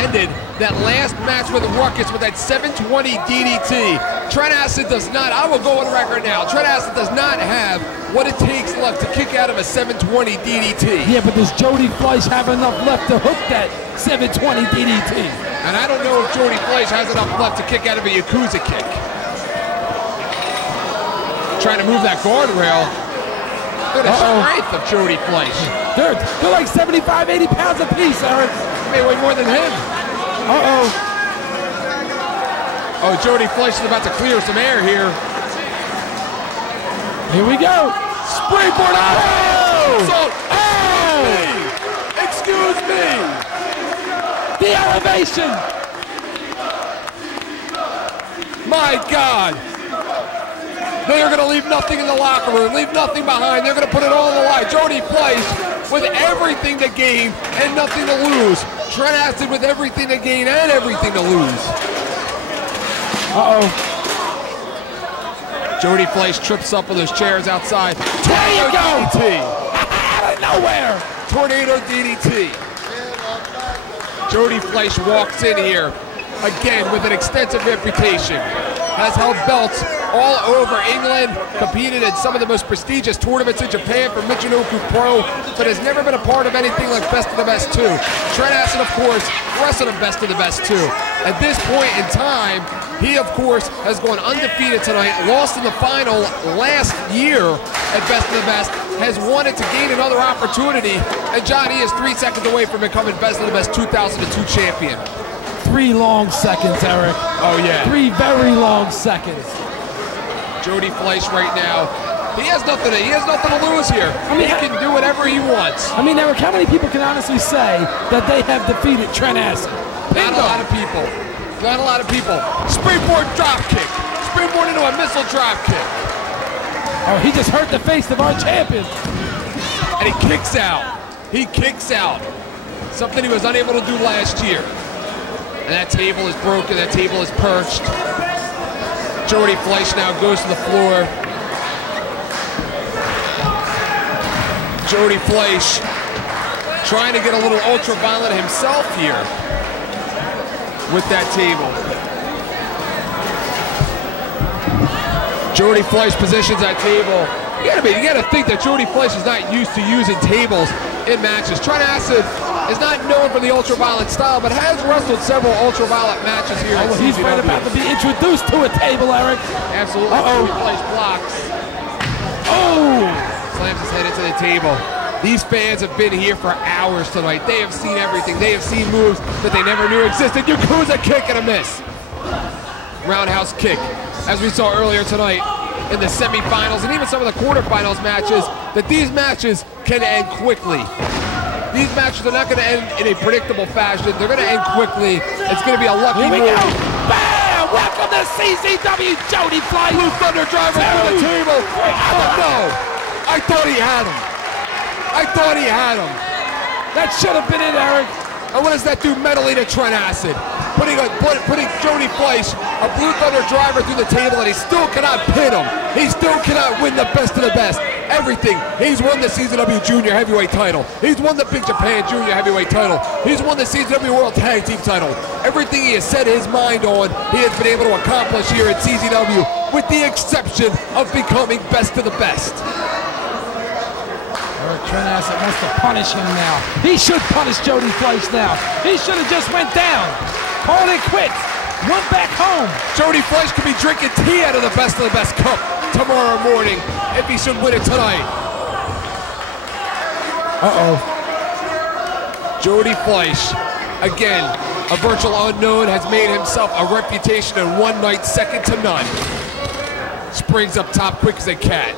ended that last match with Ruckus with that 720 DDT. Trent Acid does not, I will go on record now, Trent Acid does not have what it takes left to kick out of a 720 DDT. Yeah, but does Jody Fleisch have enough left to hook that 720 DDT? And I don't know if Jody Fleisch has enough left to kick out of a Yakuza kick. Trying to move that guardrail. Look at the strength of Jody Fleisch. They're like 75, 80 pounds apiece, Eric. May weigh more than him. Uh-oh. Oh, Jody Fleisch is about to clear some air here. Here we go. Springboard. Oh! Oh! Excuse me. The elevation. My God. They are going to leave nothing in the locker room, leave nothing behind. They're going to put it all on the line. Jody Fleisch with everything to gain and nothing to lose. Trent Acid with everything to gain and everything to lose. Uh-oh. Jody Fleisch trips up with those chairs outside. There you go. DDT. Out of nowhere. Tornado DDT. Jody Fleisch walks in here, again, with an extensive reputation. Has held belts all over England, competed in some of the most prestigious tournaments in Japan for Michinoku Pro, but has never been a part of anything like Best of the Best 2. Trent Acid, of course, wrestled in Best of the Best 2. At this point in time, he, of course, has gone undefeated tonight, lost in the final last year at Best of the Best, has wanted to gain another opportunity, and Johnny is 3 seconds away from becoming Best of the Best 2002 champion. 3 long seconds, Eric. Oh, yeah. 3 very long seconds. Jody Fleisch right now, he has nothing to lose here. I mean, he can do whatever he wants. I mean, Eric, how many people can honestly say that they have defeated Trent Acid? Not a lot of people. Not a lot of people. Springboard drop kick. Springboard into a missile drop kick. Oh, he just hurt the face of our champion. And he kicks out. He kicks out. Something he was unable to do last year. And that table is broken. That table is perched. Jody Fleisch now goes to the floor. Jody Fleisch trying to get a little ultraviolet himself here with that table. Jody Fleisch positions that table. You gotta think that Jody Fleisch is not used to using tables in matches. Trent Acid is not known for the ultraviolet style, but has wrestled several ultraviolet matches here. Oh, he's right about to be introduced to a table, Eric. Absolutely. Jody Fleisch blocks. Oh! Slams his head into the table. These fans have been here for hours tonight. They have seen everything. They have seen moves that they never knew existed. Yakuza kick and a miss. Roundhouse kick. As we saw earlier tonight in the semifinals and even some of the quarterfinals matches, that these matches can end quickly. These matches are not going to end in a predictable fashion. They're going to end quickly. It's going to be a lucky move. Here we go. Bam! Welcome to CCW, Jody Fleisch. Blue Thunder driver through the table. No. I thought he had him. I thought he had him. That should have been it, Eric. And what does that do mentally to Trent Acid? Putting Jody Fleisch, a Blue Thunder driver through the table, and he still cannot pin him. He still cannot win the Best of the Best. Everything. He's won the CZW Junior Heavyweight title. He's won the Big Japan Junior Heavyweight title. He's won the CZW World Tag Team title. Everything he has set his mind on, he has been able to accomplish here at CZW, with the exception of becoming Best of the Best. Trent Acid wants to punish him now. He should punish Jody Fleisch now. He should have just went down. Called it quits. Went back home. Jody Fleisch could be drinking tea out of the Best of the Best cup tomorrow morning if he should win it tonight. Uh-oh. Jody Fleisch, again, a virtual unknown, has made himself a reputation in one night second to none. Springs up top quick as a cat.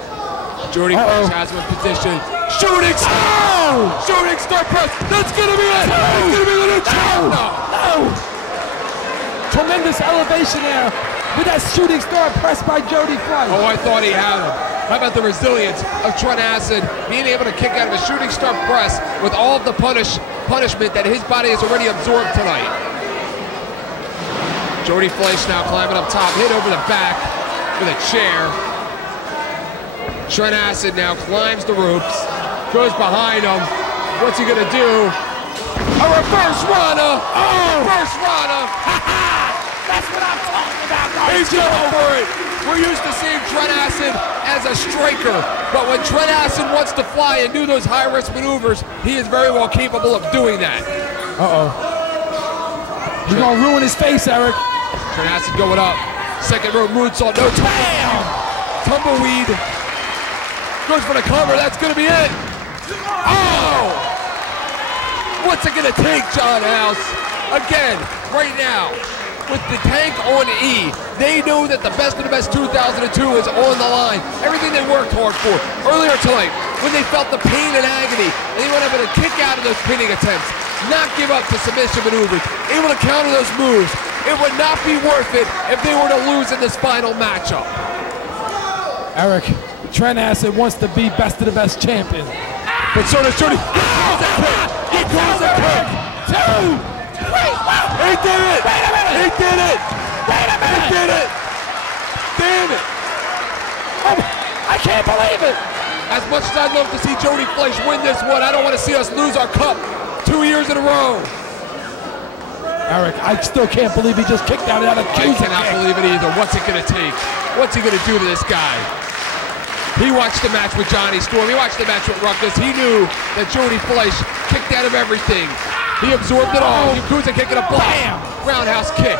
Jody Fleisch has him in position. Shooting star! Shooting star press! That's gonna be it! It's gonna be the new champ! No! Tremendous elevation there with that shooting star press by Jody Fleisch. Oh, I thought he had him. How about the resilience of Trent Acid being able to kick out of a shooting star press with all of the punishment that his body has already absorbed tonight. Jody Fleisch now climbing up top, hit over the back with a chair. Trent Acid now climbs the ropes, goes behind him. What's he gonna do? A reverse Rana! Oh! Reverse Rana! That's what I'm talking about, guys. He's going for it. We're used to seeing Trent Acid as a striker, but when Trent Acid wants to fly and do those high-risk maneuvers, he is very well capable of doing that. Uh-oh. He's gonna ruin his face, Eric. Trent Acid going up. Second row moonsault, no tumbleweed. Tumbleweed. Goes for the cover, that's gonna be it. Oh! What's it gonna take, John House? Again, right now, with the tank on E, they know that the Best of the Best 2002 is on the line. Everything they worked hard for. Earlier tonight, when they felt the pain and agony, and they were able to kick out of those pinning attempts, not give up to submission maneuvers, able to counter those moves. It would not be worth it if they were to lose in this final matchup. Eric, Trent Acid wants to be best of the best champion. But so does Jody. He calls a kick. 2. Wait, wow. He did it. Wait a minute. He did it. Wait a minute. He did it. Damn it. Oh, I can't believe it. As much as I'd love to see Jody Fleisch win this one, I don't want to see us lose our cup 2 years in a row. Eric, I still can't believe he just kicked out of that. I cannot believe it either. What's it going to take? What's he going to do to this guy? He watched the match with Johnny Storm. He watched the match with Ruckus. He knew that Jody Fleisch kicked out of everything. He absorbed it all. Yakuza kicking a block. Roundhouse kick.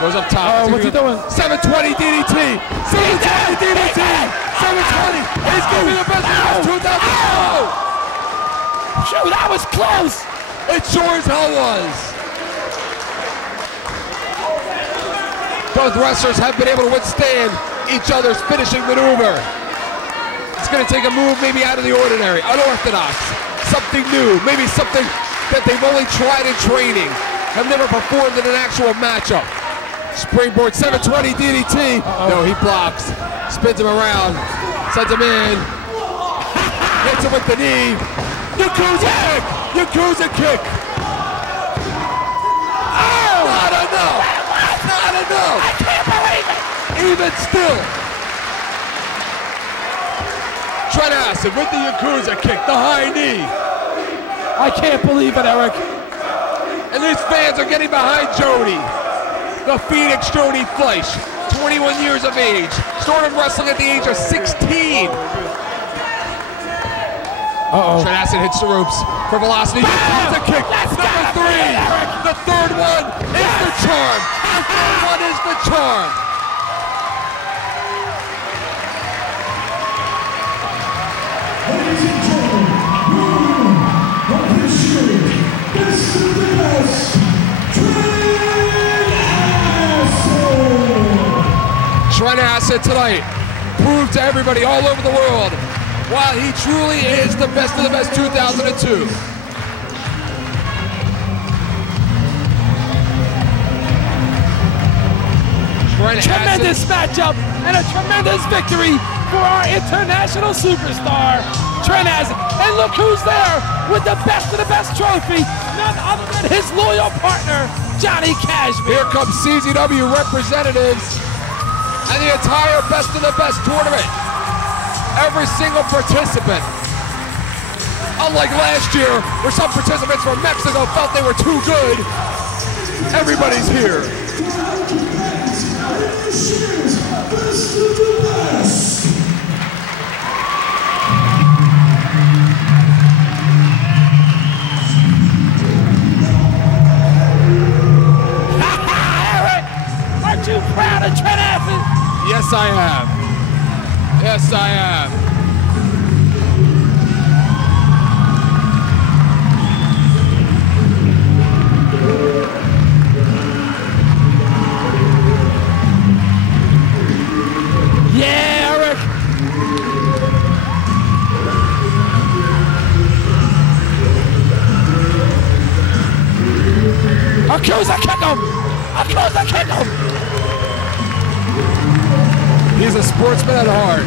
Goes up top. Oh, what's he doing? 720 DDT. 720 DDT. 720. He's going to be the best in 2000. Oh! Shoot, that was close. It sure as hell was. Both wrestlers have been able to withstand each other's finishing maneuver. It's going to take a move maybe out of the ordinary, unorthodox, something new, maybe something that they've only tried in training, have never performed in an actual matchup. Springboard 720 DDT. No, he blocks, spins him around, sends him in, hits him with the knee. Yakuza kick! Yakuza kick! Oh! Not enough! Not enough! I can't believe it! Even still! Trent Acid with the Yakuza kick, the high knee. I can't believe it, Eric. And these fans are getting behind Jody. The Phoenix Jody Fleisch, 21 years of age, started wrestling at the age of 16. Trent Acid hits the ropes for velocity. Yakuza kick, number 3. The third one is the charm. The third one is the charm. Ladies and gentlemen, from history, best of the best, Trent Acid tonight proved to everybody all over the world why he truly is the best of the best 2002. Tremendous matchup and a tremendous victory for our international superstar, Trent Acid. And look who's there with the best of the best trophy, none other than his loyal partner, Johnny Kashmere. Here comes CZW representatives and the entire best of the best tournament. Every single participant. Unlike last year, where some participants from Mexico felt they were too good, everybody's here. Best of the best. Eric, aren't you proud of Trent Acid? Yes, I am. Yes, I am. Yeah, Eric. Yakuza kick him. Yakuza kick him. He's a sportsman at heart.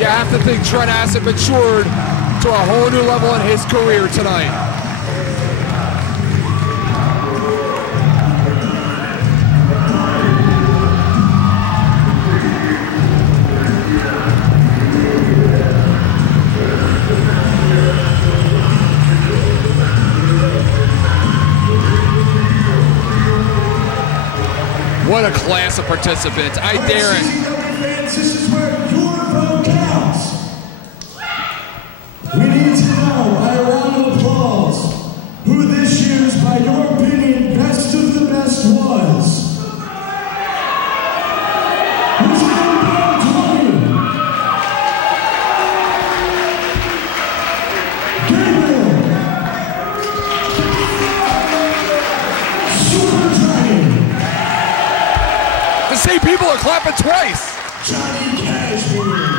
You have to think Trent Acid matured to a whole new level in his career tonight. What a class of participants. I dare it. This is where your vote counts. We need to know, by a round of applause, who this year's, by your opinion, best of the best was. Who's it going to go to you? Gabriel. Super Dragon. The same people are clapping twice. Johnny Kashmere.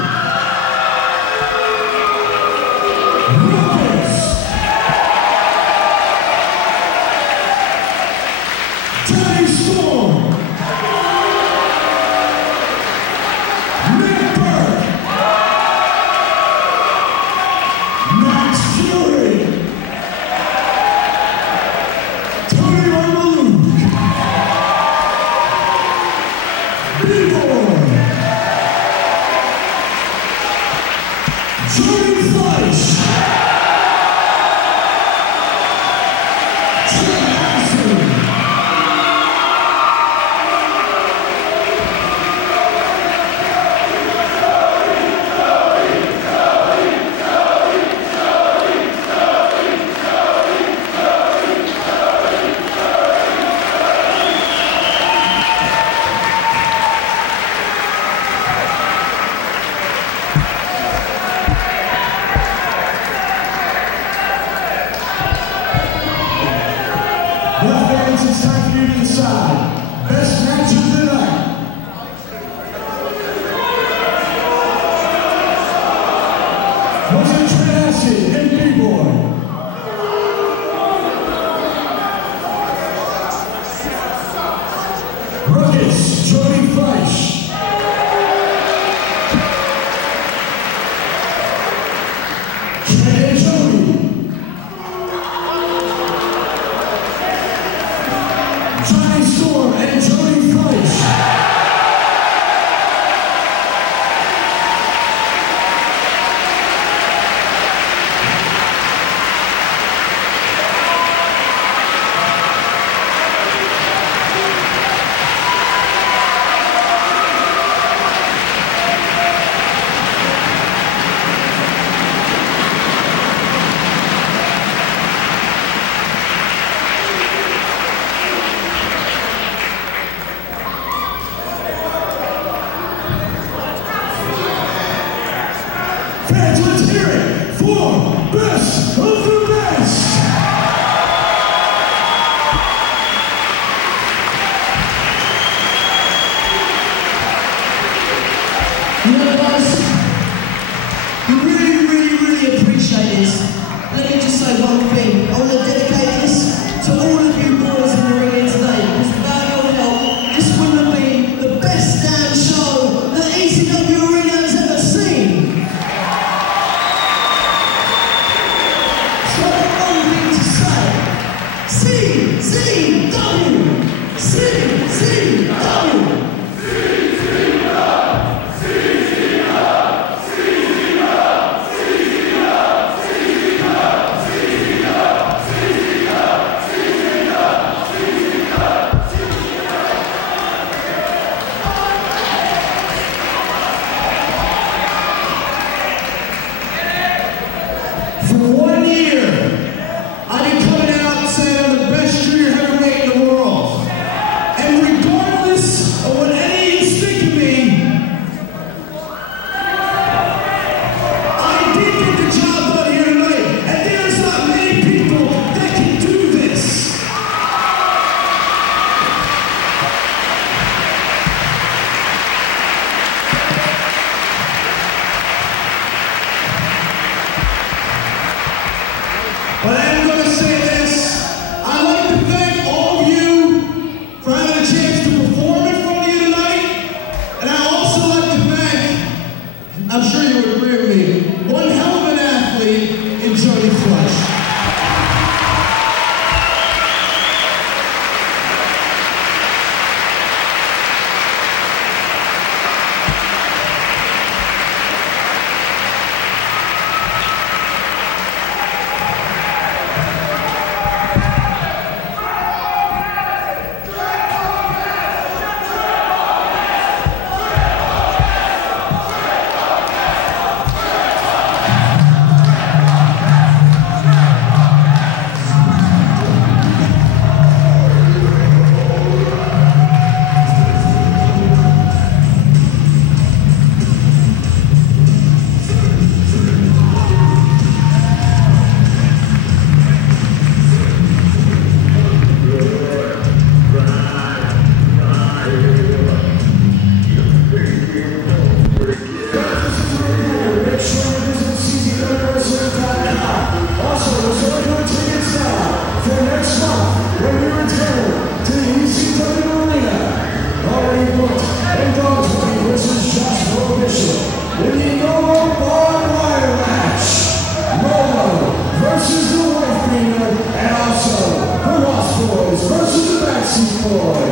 fans, let's hear it for Best of the Best. You know, guys, we really appreciate this. Let me just say one thing. I want to dedicate this to all of you boys in the ring here today, because without your help, this wouldn't have been the best damn show that ECW Arena has ever seen. So I've got one thing to say. CZW! CZW! For 1 year, I've been coming out saying I'm the best junior heavyweight in the world. And regardless of what any of you think of me, I did get the job done here tonight. And there's not many people that can do this. But I'm going to say this. I'd like to thank all of you for having a chance to perform in front of you tonight. And I'd also like to thank, I'm sure you would agree with me, one hell of an athlete in Jody Fleisch. Mondo versus the Wifebeater, and also the Lost Boys versus the Maxx Boys.